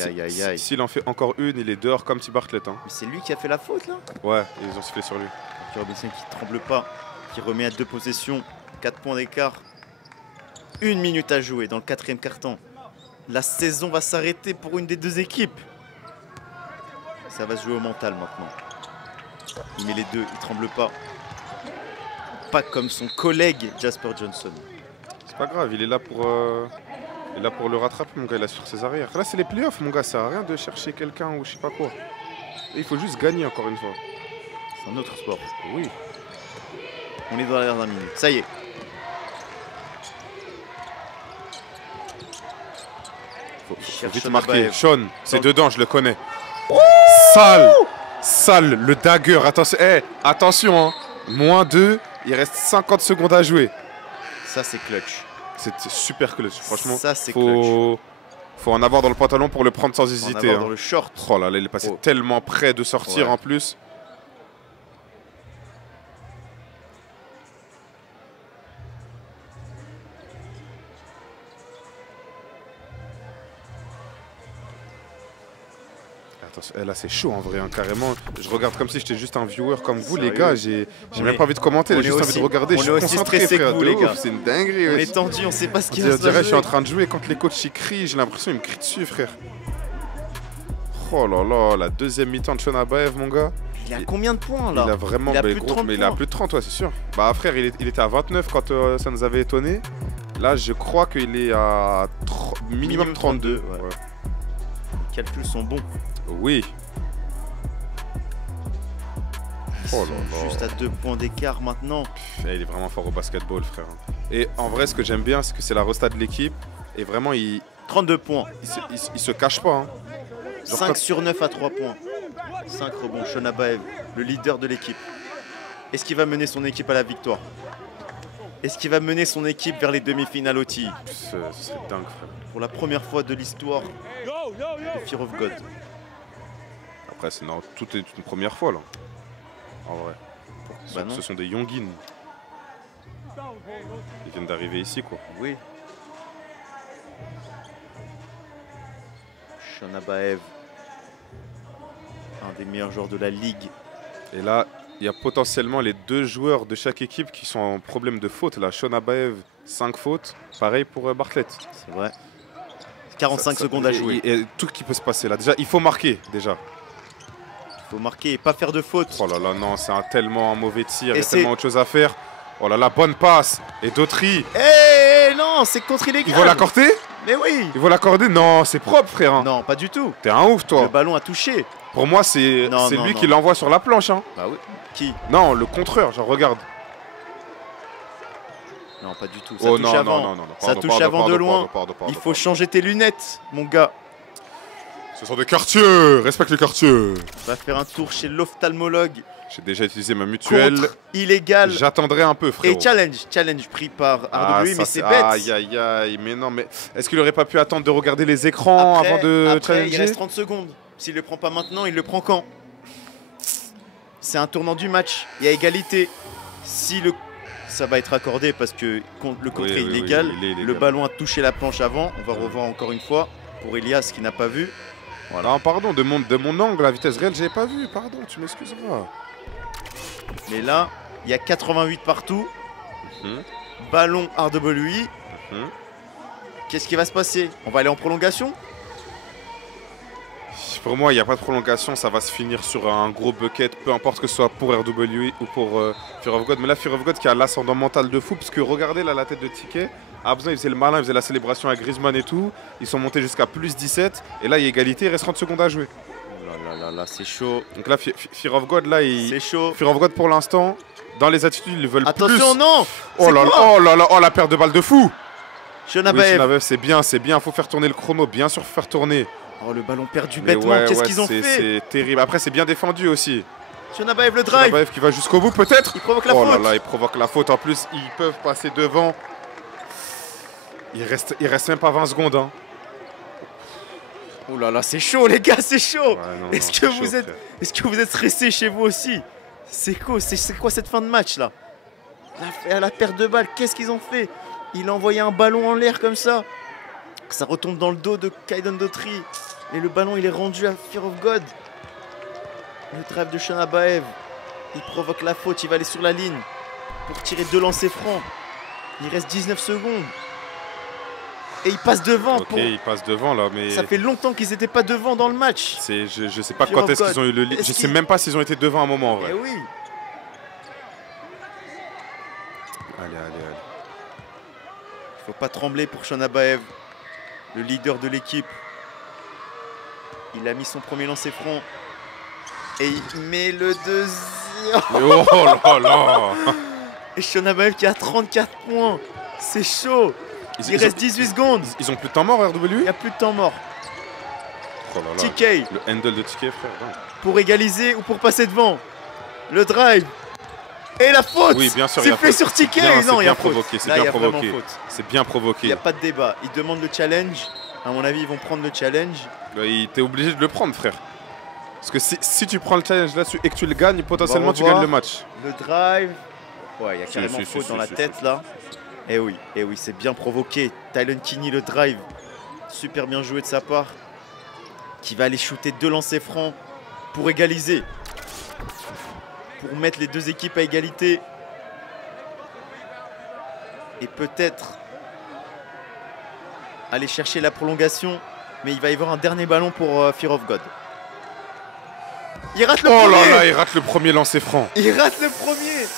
s'il en fait encore une, il est dehors comme T. Bartlett. Hein. Mais c'est lui qui a fait la faute là. Ouais, ils ont sifflé sur lui. Parker Robinson qui tremble pas, qui remet à 2 possessions, 4 points d'écart. 1 minute à jouer dans le 4e quart-temps. La saison va s'arrêter pour une des 2 équipes. Ça va se jouer au mental maintenant. Il met les 2, il tremble pas. Pas comme son collègue Jasper Johnson. C'est pas grave, il est là pour le rattraper, mon gars. Il a sur ses arrières. Là, c'est les playoffs, mon gars. Ça sert à rien de chercher quelqu'un ou je sais pas quoi. Et il faut juste gagner encore une fois. C'est un autre sport. Oui. On est dans la dernière minute. Ça y est. Faut cherche vite Shonabaev. marquer. Sean, c'est Dans le- dedans, je le connais. Sale, le dagger. Attention, attention, hein. -2, il reste 50 secondes à jouer. Ça, c'est clutch. C'est super clutch, franchement. Ça, c'est faut en avoir dans le pantalon pour le prendre sans On hésiter. va Hein. dans le short. Oh là là, il est passé Oh. tellement près de sortir Ouais. en plus. Attention, là c'est chaud en vrai, hein, carrément. Je regarde comme si j'étais juste un viewer comme vous, les Sérieux. gars. J'ai On même est- pas envie de commenter, on j'ai est juste envie aussi- de regarder. on Je suis est aussi concentré, stressé que frère, vous, de les ouf, gars. c'est une dinguerie. On ouais. est tendu, on sait pas ce qui On va se dirait que je suis en passer. train de jouer quand les coachs ils crient, j'ai l'impression qu'ils me crient dessus, frère. Oh là là, la deuxième mi-temps de Shonabaev, mon gars. Il a combien de points là? Il a vraiment Il a mais plus de gros, 30 mais il a points. plus de 30, ouais, c'est sûr. Bah frère, il était à 29 quand ça nous avait étonné. Là, je crois qu'il est à minimum 32. ouais. Ouais. Les calculs sont bons. Oui. Ils Oh sont là là. juste à 2 points d'écart maintenant. Il est vraiment fort au basketball, frère. Et en vrai, ce que j'aime bien, c'est que c'est la resta de l'équipe. Et vraiment, il 32 points. se cache pas. Hein. Genre 5 quand- sur 9 à 3 points. 5 rebonds. Shonabaev, le leader de l'équipe. Est-ce qu'il va mener son équipe à la victoire? Est-ce qu'il va mener son équipe vers les demi-finales OTI? Ce serait dingue, frère. Pour la première fois de l'histoire de Fear of God. Après, tout est une première fois, là. En vrai. Bah non. Ce sont des Yongin. Ils viennent d'arriver ici, quoi. Oui. Shonabaev, un des meilleurs joueurs de la ligue. Et là, il y a potentiellement les 2 joueurs de chaque équipe qui sont en problème de faute. Là, Shonabaev, 5 fautes. Pareil pour Bartlett. C'est vrai. 45 secondes à jouer. Et tout qui peut se passer là. Déjà, il faut marquer, déjà. Il faut marquer et pas faire de faute. Oh là là, non, c'est tellement un mauvais tir. Et Il y a c'est- tellement autre chose à faire. Oh là là, bonne passe. Et Dautry. Non, c'est contre illégal. Il va l'accorder? Mais oui. Il va l'accorder? Non, c'est propre, frère. Hein. Non, pas du tout. T'es un ouf, Le toi. ballon a touché. Pour moi, c'est Non, non, lui non. qui l'envoie sur la planche. Hein. Bah oui. Qui? Non, le contreur, genre, regarde. Non, pas du tout. Ça Oh touche non, avant. non, non, non. Ça touche avant de loin. Il faut changer tes lunettes, mon gars. Ce sont des quartiers. Respecte les quartiers. Va faire un tour chez l'ophtalmologue. J'ai déjà utilisé ma mutuelle. Contre illégal. J'attendrai un peu, frérot. Et challenge pris par RWE, mais c'est bête. Aïe, aïe, aïe. Mais non, mais est-ce qu'il aurait pas pu attendre de regarder les écrans avant de après, il challenger? reste 30 secondes. S'il le prend pas maintenant, il le prend quand? C'est un tournant du match. Il y a égalité. Si le... Ça va être accordé parce que le contre est illégal. Oui, il est illégal. Le ballon a touché la planche avant. On va revoir encore une fois pour Elias qui n'a pas vu. Voilà. Non, pardon, de mon angle, la vitesse réelle, j'avais pas vu. Pardon, tu m'excuseras. Mais là, il y a 88 partout. Ballon RWE. Qu'est-ce qui va se passer? On va aller en prolongation? Pour moi, il n'y a pas de prolongation. Ça va se finir sur un gros bucket, peu importe que ce soit pour RWE ou pour Fear of God. Mais là, Fear of God qui a l'ascendant mental de fou. Parce que regardez là, la tête de Ticket. À besoin, il faisait le malin, il faisait la célébration à Griezmann et tout. Ils sont montés jusqu'à plus 17. Et là, il y a égalité, il reste 30 secondes à jouer. Là, c'est chaud. Donc là, Fear of God, là, c'est chaud. Fear of God, pour l'instant, dans les attitudes, ils veulent plus. Attention, non! Oh là là, oh la perte de balle de fou! Shonabaev. C'est bien, faut faire tourner le chrono, bien sûr, faire tourner. Oh, le ballon perdu bêtement, qu'est-ce qu'ils ont fait? C'est terrible. Après, c'est bien défendu aussi. Shonabaev, le drive. Shonabaev qui va jusqu'au bout, peut-être. Il provoque la faute. Oh là là, il provoque la faute. En plus, ils peuvent passer devant. Il reste même pas 20 secondes. Hein. Oh là là, c'est chaud, les gars, c'est chaud. Ouais, Est-ce que vous êtes stressés chez vous aussi? C'est quoi cette fin de match là? La perte de balle, qu'est-ce qu'ils ont fait? Il a envoyé un ballon en l'air comme ça. Ça retombe dans le dos de Kaiden Daughtry. Et le ballon, il est rendu à Fear of God. Le drive de Shonabaev. Il provoque la faute, il va aller sur la ligne pour tirer 2 lancers francs. Il reste 19 secondes. Et il passe devant. Ok, il passe devant là, mais... Ça fait longtemps qu'ils n'étaient pas devant dans le match. Je sais pas quand est-ce qu'ils ont eu le lead. Je sais même pas s'ils ont été devant à un moment en vrai. Eh oui. Allez. Il faut pas trembler pour Shonabaev, le leader de l'équipe. Il a mis son premier lancer franc. Et il met le deuxième. Oh là là. Et Shonabaev qui a 34 points. C'est chaud. Il reste 18 secondes. Ils ont plus de temps mort, RWE? Il n'y a plus de temps mort. Oh là là. TK. Le handle de TK, frère. Non. Pour égaliser ou pour passer devant. Le drive. Et la faute. Oui, bien sûr. C'est fait sur TK. Non, il y a provoqué. C'est bien provoqué. C'est bien provoqué. Il n'y a pas de débat. Ils demandent le challenge. À mon avis, ils vont prendre le challenge. T'es obligé de le prendre, frère. Parce que si tu prends le challenge là-dessus et que tu le gagnes, potentiellement tu gagnes le match. Le drive. Ouais, il y a carrément faute dans la tête là. Eh oui, c'est bien provoqué. Tylen Kinney, le drive. Super bien joué de sa part. Qui va aller shooter 2 lancers francs pour égaliser. Pour mettre les deux équipes à égalité. Et peut-être aller chercher la prolongation. Mais il va y avoir un dernier ballon pour Fear of God. Il rate le premier. Oh là là, il rate le premier lancer franc. Il rate le premier.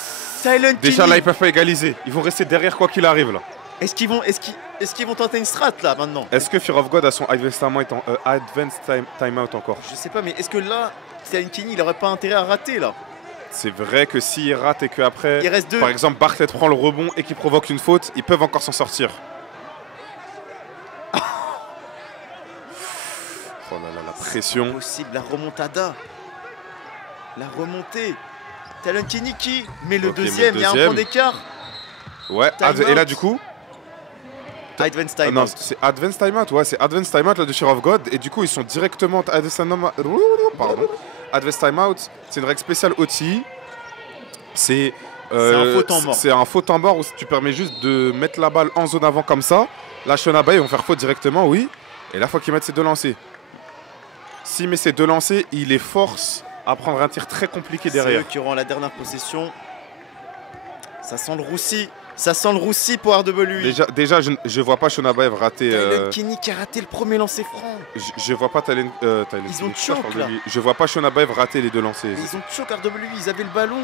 Tylen Déjà Kinney. là, ils peuvent pas égaliser. Ils vont rester derrière quoi qu'il arrive là. Est-ce qu'ils vont tenter une strat là maintenant? Est-ce que Fear of God a son advanced timeout encore? Je sais pas, mais est-ce que là, Tylen Kinney, il aurait pas intérêt à rater là? C'est vrai que s'il rate et qu'après, il reste 2. Par exemple, Bartlett prend le rebond et qu'il provoque une faute, ils peuvent encore s'en sortir. Oh là là, la pression. Possible, la remontada. La remontée. Tylen Kinney qui met le deuxième, il y a un point d'écart. Ouais, et là du coup Advanced Timeout. Non, c'est Advanced Timeout, ouais, c'est Advanced Timeout là de Fear of God. Et du coup, ils sont directement Advanced Timeout, c'est une règle spéciale OTI. C'est un faux temps mort. C'est un faux temps mort où tu permets juste de mettre la balle en zone avant comme ça. Là, Shonabaev, ils vont faire faute directement, oui. Et là, il faut qu'il mette ses 2 lancers. S'il met ses 2 lancers, il les force à prendre un tir très compliqué derrière. C'est eux qui auront la dernière possession. Ça sent le roussi. Ça sent le roussi pour RWE. Déjà je vois pas Shonabaev rater. Tylen Kinney qui a raté le premier lancer franc. Je vois pas Tylen. Ils ont choc là. Je vois pas Shonabaev rater les 2 lancers. Ils ont choc RWE. Ils avaient le ballon.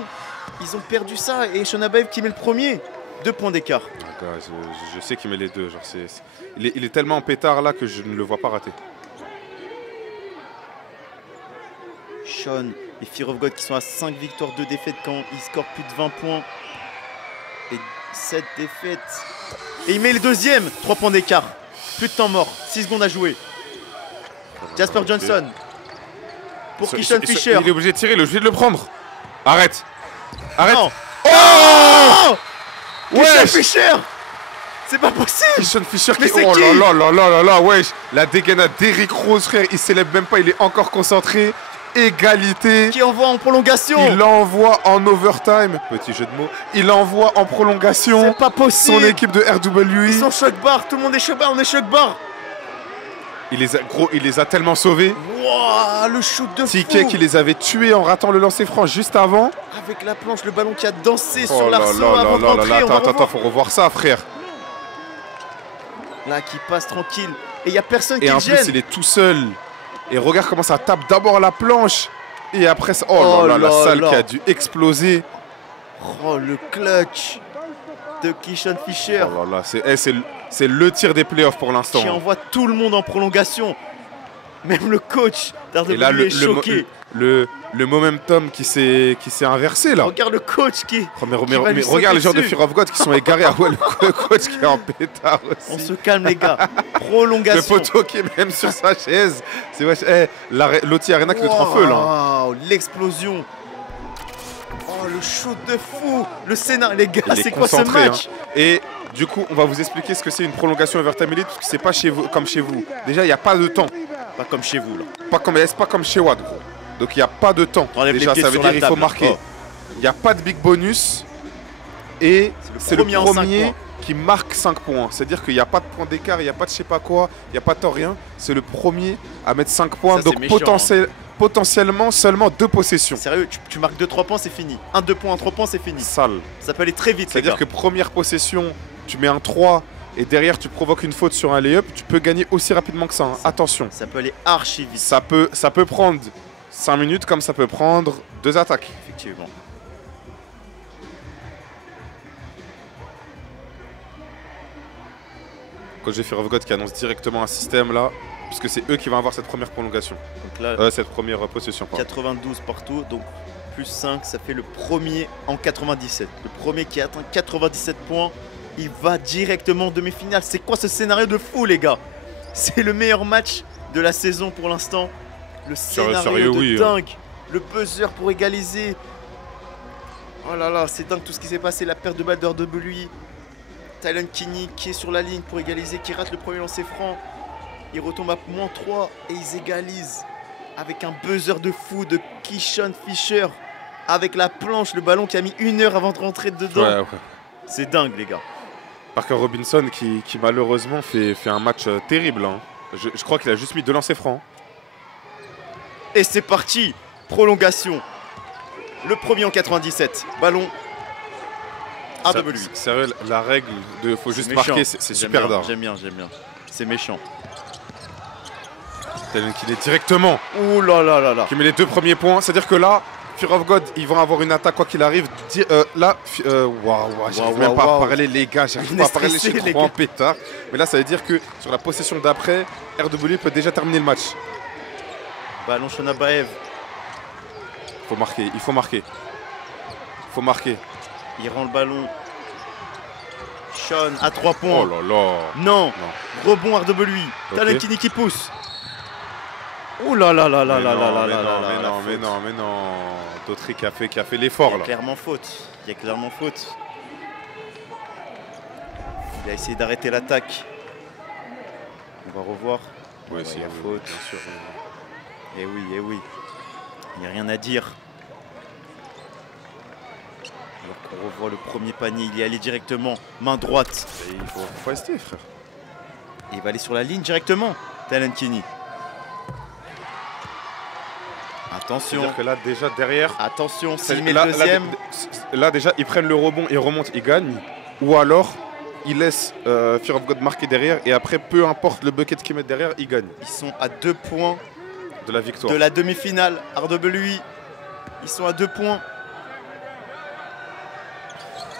Ils ont perdu ça. Et Shonabaev qui met le premier. 2 points d'écart. Je sais qu'il met les 2. Genre il est tellement en pétard là que je ne le vois pas rater. Sean et Fear of God qui sont à 5 victoires, 2 défaites quand ils scorent plus de 20 points. Et 7 défaites. Et il met le deuxième. 3 points d'écart. Plus de temps mort. 6 secondes à jouer. Jasper Johnson. Pour Keyshawn Fisher. Il est obligé de tirer, il est obligé de le prendre. Arrête. Arrête. Non. Oh Keyshawn ouais. Fisher. C'est pas possible. Keyshawn Fisher Mais qui... c'est Oh qui là là là là là là, wesh. La dégainade d'Eric Rose, frère. Il célèbre même pas, il est encore concentré. Égalité. Qui envoie en prolongation. Il l'envoie en overtime. Petit jeu de mots. Il l'envoie en prolongation. C'est pas possible. Son équipe de RWI. Ils sont choc bar. Tout le monde est choc bar. On est choc bar. Il les a tellement sauvés. Wouah, le shoot de fou. Ticket qui les avait tués en ratant le lancer franc juste avant. Avec la planche, le ballon qui a dansé Oh sur là l'arceau là avant là là d'entrer. là, attends, faut revoir ça, frère. Là, qui passe tranquille. Et il n'y a personne qui Et en le plus, gêne. il est tout seul. Et regarde comment ça tape d'abord la planche. Et après, ça... oh là là, la salle qui a dû exploser. Oh, le clutch de Keyshawn Fisher. Oh là là, c'est le tir des playoffs pour l'instant. Qui envoie tout le monde en prolongation. Même le coach Et là, d'RWI est choqué. le momentum qui s'est inversé là. Regarde le coach qui... Oh, mais va lui regarde les sauter joueurs de dessus. Fear of God qui sont égarés. Ah ouais, le coach qui est en pétard On aussi. se calme les gars. Le Prolongation. poteau qui est même sur sa chaise. C'est wesh. Loti Arena qui est en feu là. Waouh, l'explosion. Oh, le shoot de fou. Le scénario, les gars, Il est c'est quoi ce concentré, match Et du coup, on va vous expliquer ce que c'est une prolongation overtime elite, parce que c'est pas chez vous, comme chez vous. Déjà, il n'y a pas de temps. Pas comme chez vous là. C'est pas comme chez Watt, gros. Donc il n'y a pas de temps. Enlève Déjà, les pieds ça veut sur dire la il faut table. marquer. Oh. Il n'y a pas de big bonus. Et c'est le premier en 5 premier points. qui marque 5 points. C'est-à-dire qu'il n'y a pas de point d'écart, il n'y a pas de je sais pas quoi, il n'y a pas de temps, rien. C'est le premier à mettre 5 points. Ça, c'est Donc méchant, potentiellement seulement 2 possessions. Sérieux, tu marques 2-3 points, c'est fini. 1-2 points, 3 points, c'est fini. Sale. Ça peut aller très vite, les C'est-à dire gars. que première possession, tu mets un 3 et derrière tu provoques une faute sur un lay-up, tu peux gagner aussi rapidement que ça. Hein. Attention. Ça peut aller archi vite, Ça peut prendre 5 minutes comme ça peut prendre 2 attaques. effectivement. Quand j'ai Fear of God qui annonce directement un système là, puisque c'est eux qui vont avoir cette première prolongation. Donc là, Cette première possession. Pardon. 92 partout, donc plus 5, ça fait le premier en 97. Le premier qui atteint 97 points, il va directement en demi-finale. C'est quoi ce scénario de fou, les gars? C'est le meilleur match de la saison pour l'instant. Le scénario sérieux, de oui, dingue. Le buzzer pour égaliser. Oh là là, c'est dingue tout ce qui s'est passé. La perte de balle d'RWI. Tylen Kinney qui est sur la ligne pour égaliser, qui rate le premier lancer franc. Il retombe à -3 et ils égalisent avec un buzzer de fou de Keyshawn Fisher. Avec la planche, le ballon qui a mis 1 heure avant de rentrer dedans. Ouais. C'est dingue, les gars. Parker Robinson qui malheureusement fait un match terrible. Hein. Je crois qu'il a juste mis 2 lancers francs. Et c'est parti. Prolongation. Le premier en 97. Ballon. RWI. Sérieux, la règle de faut juste méchant. marquer, c'est J'aime super bien, d'art. J'aime bien. C'est méchant. Tylen Kinney directement Ouh là là là là. qui met les 2 premiers points. C'est-à-dire que là, Fear of God, ils vont avoir une attaque quoi qu'il arrive. J'arrive même pas à parler, les gars. J'arrive On pas est à parler, je stressés, suis les trop en gars. pétard. Mais là, ça veut dire que sur la possession d'après, RWI peut déjà terminer le match. Ballon Shonabaev. Il faut marquer. Il rend le ballon. Sean à 3 points. Oh là là. Non. Rebond RWI. Ok. Tylen Kinney qui pousse. Ouh là là là là là là là là là là. mais non. Dautry qui a fait l'effort Il y là. a clairement faute. Il a essayé d'arrêter l'attaque. On va revoir. Ouais, il y a oui, faute. bien sûr. Eh oui. Il n'y a rien à dire. Alors qu'on revoit le premier panier, il y est allé directement. Main droite. Et il faut rester, frère. Et il va aller sur la ligne directement. Tylen Kinney. Attention. C'est-à-dire que là, déjà derrière. Attention, C'est- s'il met là, le deuxième. là, déjà, ils prennent le rebond, ils remontent, ils gagnent. Ou alors, ils laissent Fear of God marquer derrière. Et après, peu importe le bucket qu'ils mettent derrière, ils gagnent Ils sont à 2 points de la victoire. de la demi-finale. RWI. Ils sont à 2 points.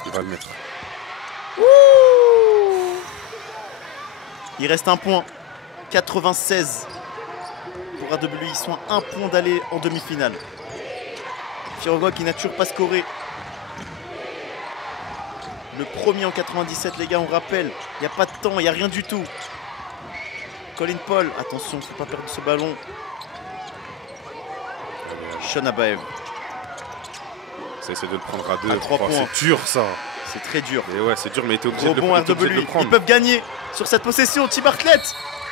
Il va le mettre. Il reste 1 point. 96 pour RWI. Ils sont à 1 point d'aller en demi-finale. Fear of God qui n'a toujours pas scoré. Le premier en 97, les gars, on rappelle. Il n'y a pas de temps, il n'y a rien du tout. Colin Paul, attention, faut pas perdre ce ballon. Sean Abaev. Ça essaie de le prendre à 2. À 3 points. C'est dur ça. C'est très dur. Et ouais, c'est dur, mais il était obligé, de Rebond le, il était obligé de RW. le prendre. Ils peuvent gagner sur cette possession. T. Bartlett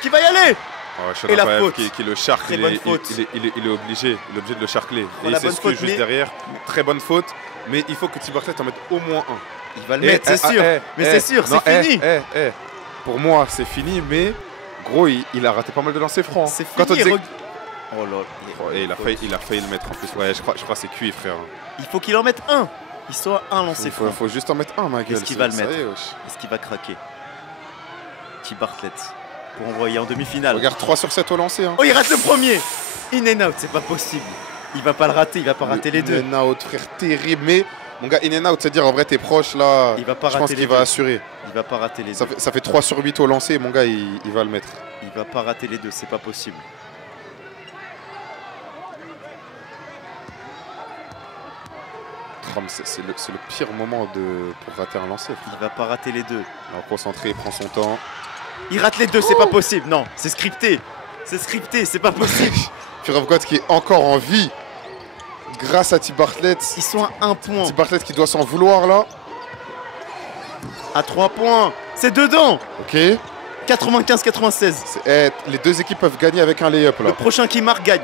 qui va y aller. Oh, Sean Et la Abaev faute. qui le charcle, Très bonne faute. il est obligé de le charcler. Oh, Et la il bonne s'excuse faute, juste mais- derrière. Très bonne faute, mais il faut que T. Bartlett en mette au moins un. Il va le mettre, c'est sûr. Mais c'est sûr, c'est fini. Pour moi, c'est fini, mais gros, il a raté pas mal de lancers francs. C'est Quand on fini. disait- Oh là. Oh, et il a failli le mettre en plus. Ouais, je crois que c'est cuit, frère. Il faut qu'il en mette un. Il soit un lancé franc. Faut juste en mettre un, ma gueule. Est-ce qu'il va le ça y mettre est, wesh. Est-ce qu'il va craquer? T. Bartlett pour envoyer en demi-finale. Regarde, 3 sur 7 au lancer. Hein. Oh, il rate le premier. In and out, c'est pas possible. Il va pas le rater, il va pas rater les deux. In and out, frère, terrible. Mais mon gars, in and out, c'est-à-dire en vrai, t'es proche là. Il va pas Je pense rater les qu'il va deux. assurer. Il va pas rater les deux. Ça fait 3 sur 8 au lancer, mon gars, il va le mettre. Il va pas rater les deux, c'est pas possible. Oh, mais c'est le pire moment pour rater un lancer. frère. Il va pas rater les deux. Alors, concentré, il prend son temps. Il rate les deux, c'est pas possible. Non, c'est scripté. C'est scripté, c'est pas possible. Fear of God qui est encore en vie grâce à T. Bartlett. Ils sont à 1 point. T. Bartlett qui doit s'en vouloir là. À 3 points. C'est dedans. Ok. 95-96. Les deux équipes peuvent gagner avec un layup là. Le prochain qui marque gagne.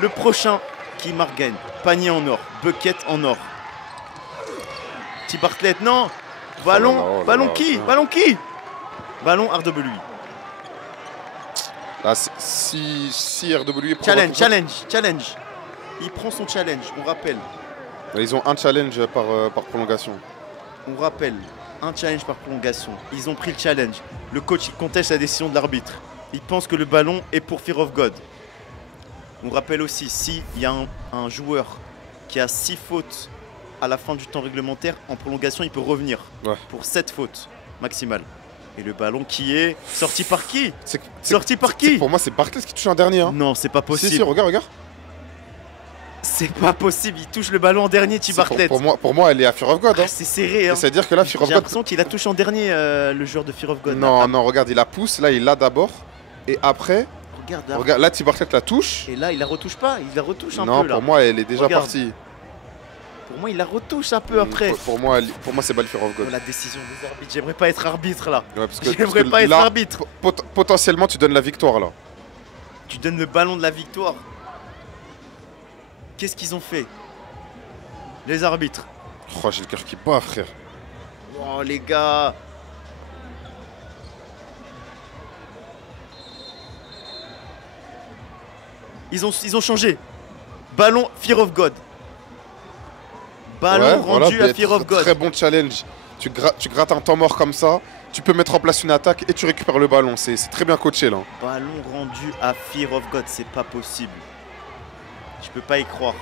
Le prochain qui marque gagne. Panier en or. Bucket en or. T. Bartlett, non. Ballon. Oh là là, Ballon là, qui putain. Ballon qui Ballon RW. Là, si RW Challenge, challenge, challenge. Il prend son challenge, on rappelle. Ils ont un challenge par prolongation. On rappelle, un challenge par prolongation. Ils ont pris le challenge. Le coach il conteste la décision de l'arbitre. Il pense que le ballon est pour Fear of God. On rappelle aussi, s'il y a un joueur qui a 6 fautes à la fin du temps réglementaire, en prolongation, il peut revenir Ouais. pour 7 fautes maximales. Et le ballon qui est sorti par qui C'est- Sorti par c'est- qui Pour moi, c'est Bartlett qui touche un dernier. Hein. Non, c'est pas Si, possible. si, regarde. C'est pas possible. Il touche le ballon en dernier, T. C'est Bartlett. pour moi, elle est à Fear of God. Hein. Ah, c'est serré. Hein. C'est-à-dire que là, Fear of J'ai God. l'impression qu'il a touché en dernier, le joueur de Fear of God. Non, Là. non, regarde, il la pousse. Là, il l'a d'abord. Et après, Regarde là. regarde, là, T. Bartlett la touche. Et là, il la retouche pas. Il la retouche un Non, peu là. pour moi, elle est déjà Regarde. partie. Pour moi, il la retouche un peu après. Pour moi, c'est pas le Fear of God. Oh, la décision des arbitres. J'aimerais pas être arbitre là. Ouais, parce que J'aimerais pas être là, arbitre. Potentiellement, tu donnes la victoire là. Tu donnes le ballon de la victoire. Qu'est-ce qu'ils ont fait? Les arbitres. Oh, j'ai le cœur qui bat, frère. Oh les gars. Ils ont changé. Ballon Fear of God. Ballon Ouais, rendu voilà, à Fear of God. Très bon challenge. Tu grattes un temps mort comme ça. Tu peux mettre en place une attaque et tu récupères le ballon. C'est très bien coaché là. Ballon rendu à Fear of God, c'est pas possible. Je peux pas y croire.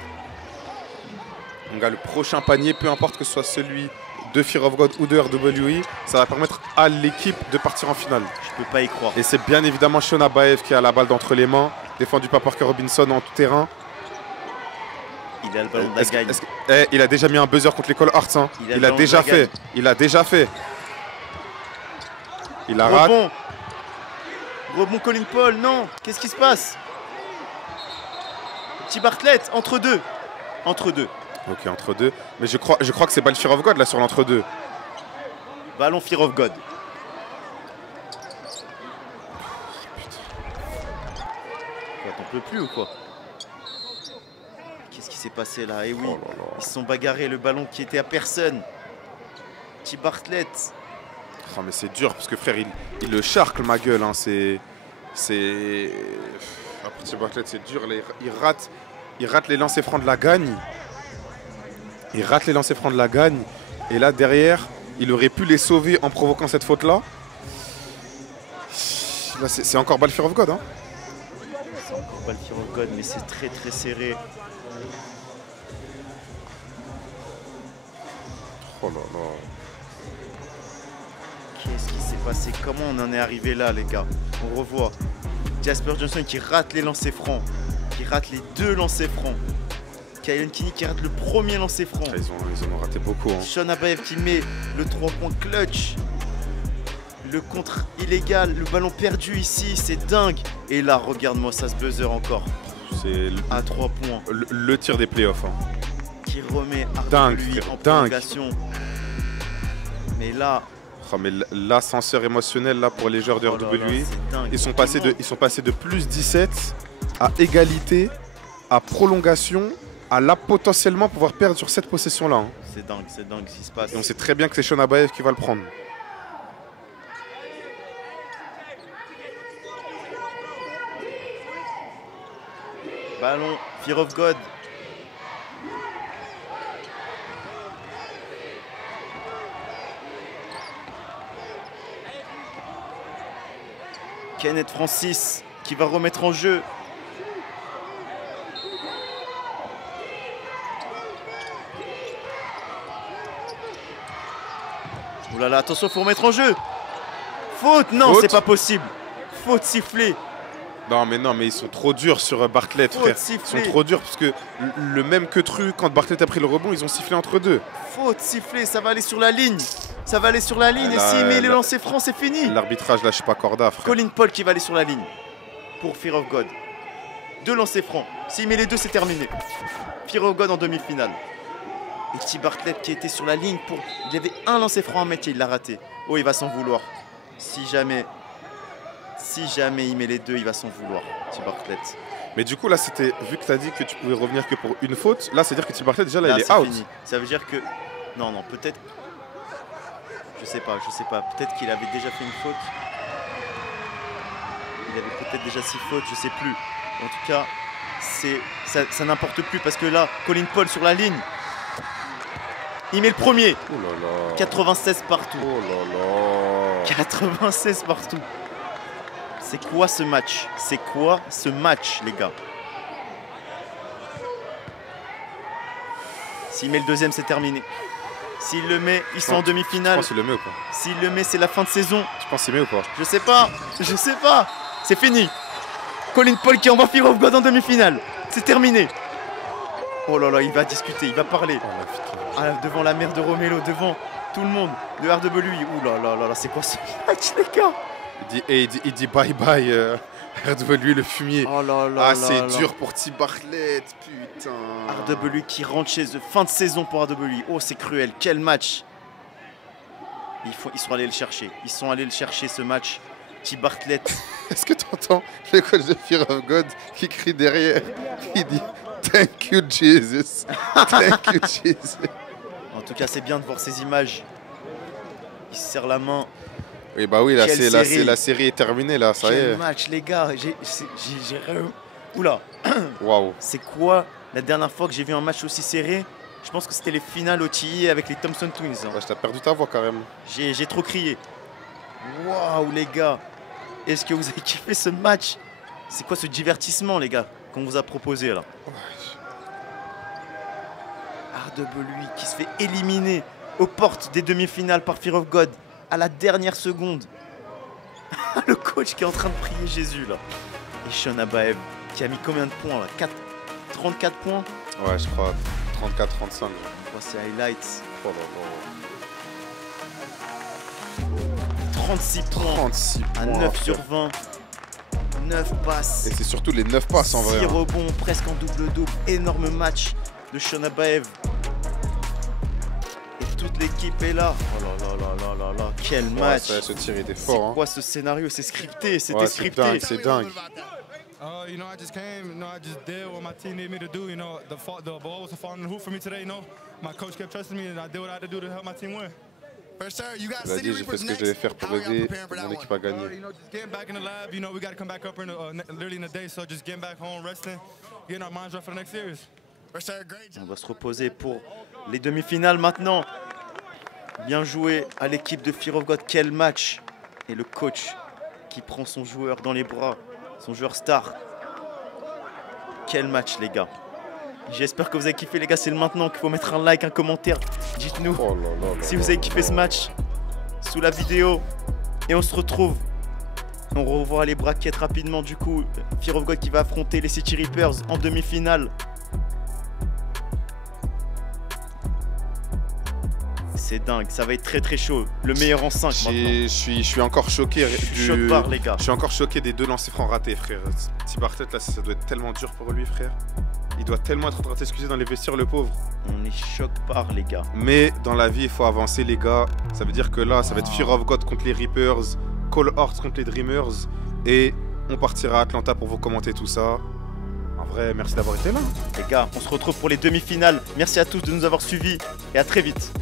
Mon gars, le prochain panier, peu importe que ce soit celui de Fear of God ou de RWE, ça va permettre à l'équipe de partir en finale. Je peux pas y croire. Et c'est bien évidemment Sean Abaev qui a la balle d'entre les mains, défendu par Parker Robinson en tout terrain. Il a le ballon de la gagne. Il a déjà mis un buzzer contre les Call Arts. Hein. Il a le Il a ballon déjà de la gagne. fait. Il a déjà fait. Il a raté. Rebond. Rebond Colin Paul, non. Qu'est-ce qui se passe? T. Bartlett, entre deux. Entre deux. Ok, entre deux. Mais je crois que c'est pas le Fear of God là sur l'entre-deux. Ballon Fear of God. Quoi, t'en peux plus ou quoi? Qu'est-ce qui s'est passé là? Eh oui, Oh là là. ils se sont bagarrés, le ballon qui était à personne. T. Bartlett. Ah, mais c'est dur parce que frère, il le charcle ma gueule. Hein. C'est. Après ce Bartlett, c'est dur. Là, il rate les lancers francs de la gagne. Il rate les lancers francs de la gagne. Et là, derrière, il aurait pu les sauver en provoquant cette faute-là. Là, c'est encore balle Fear of God. Hein. C'est encore pas le Fear of God, mais c'est très très serré. Oh là là. Qu'est-ce qui s'est passé? Comment on en est arrivé là, les gars? On revoit Jasper Johnson qui rate les lancers francs, qui rate les 2 lancers francs. Kylan Kinney qui rate le premier lancer franc. Ils en ont raté beaucoup. Hein. Sean Abaev qui met le 3 points clutch. Le contre illégal, le ballon perdu ici, c'est dingue. Et là, regarde-moi ça, ce buzzer encore. C'est à 3 points. Le tir des playoffs. Hein. Qui remet dingue, lui en dingue. prolongation. Mais là... Oh, mais l'ascenseur émotionnel là pour les joueurs de RWE, ils sont passés de plus 17 à égalité, à prolongation, à là potentiellement pouvoir perdre sur cette possession là. Hein. C'est dingue ce qui se passe. Et on sait très bien que c'est Sean Abaev qui va le prendre. Ballon, Fear of God. Kenneth Francis qui va remettre en jeu. Oh là là, attention, il faut remettre en jeu. Faute, non, c'est pas possible. Faute sifflée. Non mais ils sont trop durs sur Bartlett, frère. Ils sont trop durs parce que le même que Tru, quand Bartlett a pris le rebond, ils ont sifflé entre deux. Faute sifflée, ça va aller sur la ligne. Ça va aller sur la ligne et s'il met les lancers francs, c'est fini. L'arbitrage lâche pas Corda, frère. Colin Paul qui va aller sur la ligne pour Fear of God. 2 lancers francs. S'il met les 2, c'est terminé. Fear of God en demi-finale. Et T. Bartlett qui était sur la ligne pour... Il y avait un lancer franc à mettre et il l'a raté. Oh, il va s'en vouloir. Si jamais il met les 2, il va s'en vouloir, T. Bartlett. Mais du coup, là, c'était... Vu que tu as dit que tu pouvais revenir que pour une faute, là, c'est-à-dire que T. Bartlett, déjà, là il est out. Fini. Ça veut dire que... Non, peut-être... Je sais pas. Peut-être qu'il avait déjà fait une faute. Il avait peut-être déjà 6 fautes, je sais plus. En tout cas, ça n'importe plus parce que là, Colin Paul sur la ligne. Il met le premier. Oh là là. 96 partout. Oh là là. 96 partout. C'est quoi ce match? C'est quoi ce match, les gars? S'il met le deuxième, c'est terminé. S'il le met, ils sont en demi-finale. Tu penses qu'il le met ou pas? S'il le met, c'est la fin de saison. Tu penses qu'il met ou pas? Je sais pas. C'est fini. Colin Paul qui envoie Fear of God en demi-finale. C'est terminé. Oh là là, il va discuter, il va parler. Devant la mère de Romelo, devant tout le monde de RWE. Ouh là là, c'est quoi ce match, les gars? Il dit bye bye RWE le fumier. Oh là là. C'est dur pour T. Bartlett, putain. RWE qui rentre chez eux. Fin de saison pour RWE. Oh, c'est cruel. Quel match. Ils sont allés le chercher. Ils sont allés le chercher ce match. T. Bartlett. Est-ce que tu entends le coach de Fear of God qui crie derrière? Il dit Thank you Jesus. Thank you Jesus. En tout cas, c'est bien de voir ces images. Il se serre la main. Oui, bah oui, là, la série est terminée, là, ça y est. Quel match, les gars. Oula. Waouh. C'est quoi la dernière fois que j'ai vu un match aussi serré? Je pense que c'était les finales OTI avec les Thompson Twins. Ouais, je t'ai perdu ta voix, carrément. J'ai trop crié. Waouh, les gars. Est-ce que vous avez kiffé ce match? C'est quoi ce divertissement, les gars, qu'on vous a proposé, là? RWE qui se fait éliminer aux portes des demi-finales par Fear of God à la dernière seconde. Le coach qui est en train de prier Jésus, là. Et Sean Abaev qui a mis combien de points, là? 34 points? Ouais, je crois 34-35. On voit ces highlights. Oh là là. 36 points 36 à 9 sur 20. 9 passes. Et c'est surtout les 9 passes en vrai. 6 rebonds, presque en double-double. Énorme match de Sean Abaev. Et toute l'équipe est là. Oh là. Quel match. Ce tir était fort. C'est quoi ce scénario? C'est scripté. C'était scripté. C'est dingue. You know, I just came, you know, I just did what my team needed me to do. You know, the ball was falling in the hoop for me today. You know, my coach kept trusting me, and I did what I had to do to help my team win. Il a dit, j'ai fait ce que je devais faire pour aider mon équipe à gagner. You know, just getting back in the lab. You know, we got to come back up literally in the day. So just getting back home, resting, getting our minds right for the next series. On va se reposer pour les demi-finales maintenant. Bien joué à l'équipe de Fear of God. Quel match. Et le coach qui prend son joueur dans les bras. Son joueur star. Quel match, les gars. J'espère que vous avez kiffé, les gars. C'est le maintenant qu'il faut mettre un like, un commentaire. Dites-nous si vous avez kiffé ce match sous la vidéo. Et on se retrouve. On revoit les brackets rapidement. Du coup, Fear of God qui va affronter les City Reapers en demi-finale. C'est dingue, ça va être très très chaud. Le meilleur en 5 maintenant. Je suis encore choqué. Choc barre, les gars. Je suis encore choqué des 2 lancers francs ratés, frère. T-Bartet, là, ça doit être tellement dur pour lui, frère. Il doit tellement être en train de s'excuser dans les vestiaires, le pauvre. On est choc barre, les gars. Mais dans la vie, il faut avancer, les gars. Ça veut dire que là, ça va être Fear of God contre les Reapers, Cole Hearts contre les Dreamers. Et on partira à Atlanta pour vous commenter tout ça. En vrai, merci d'avoir été là. Les gars, on se retrouve pour les demi-finales. Merci à tous de nous avoir suivis et à très vite.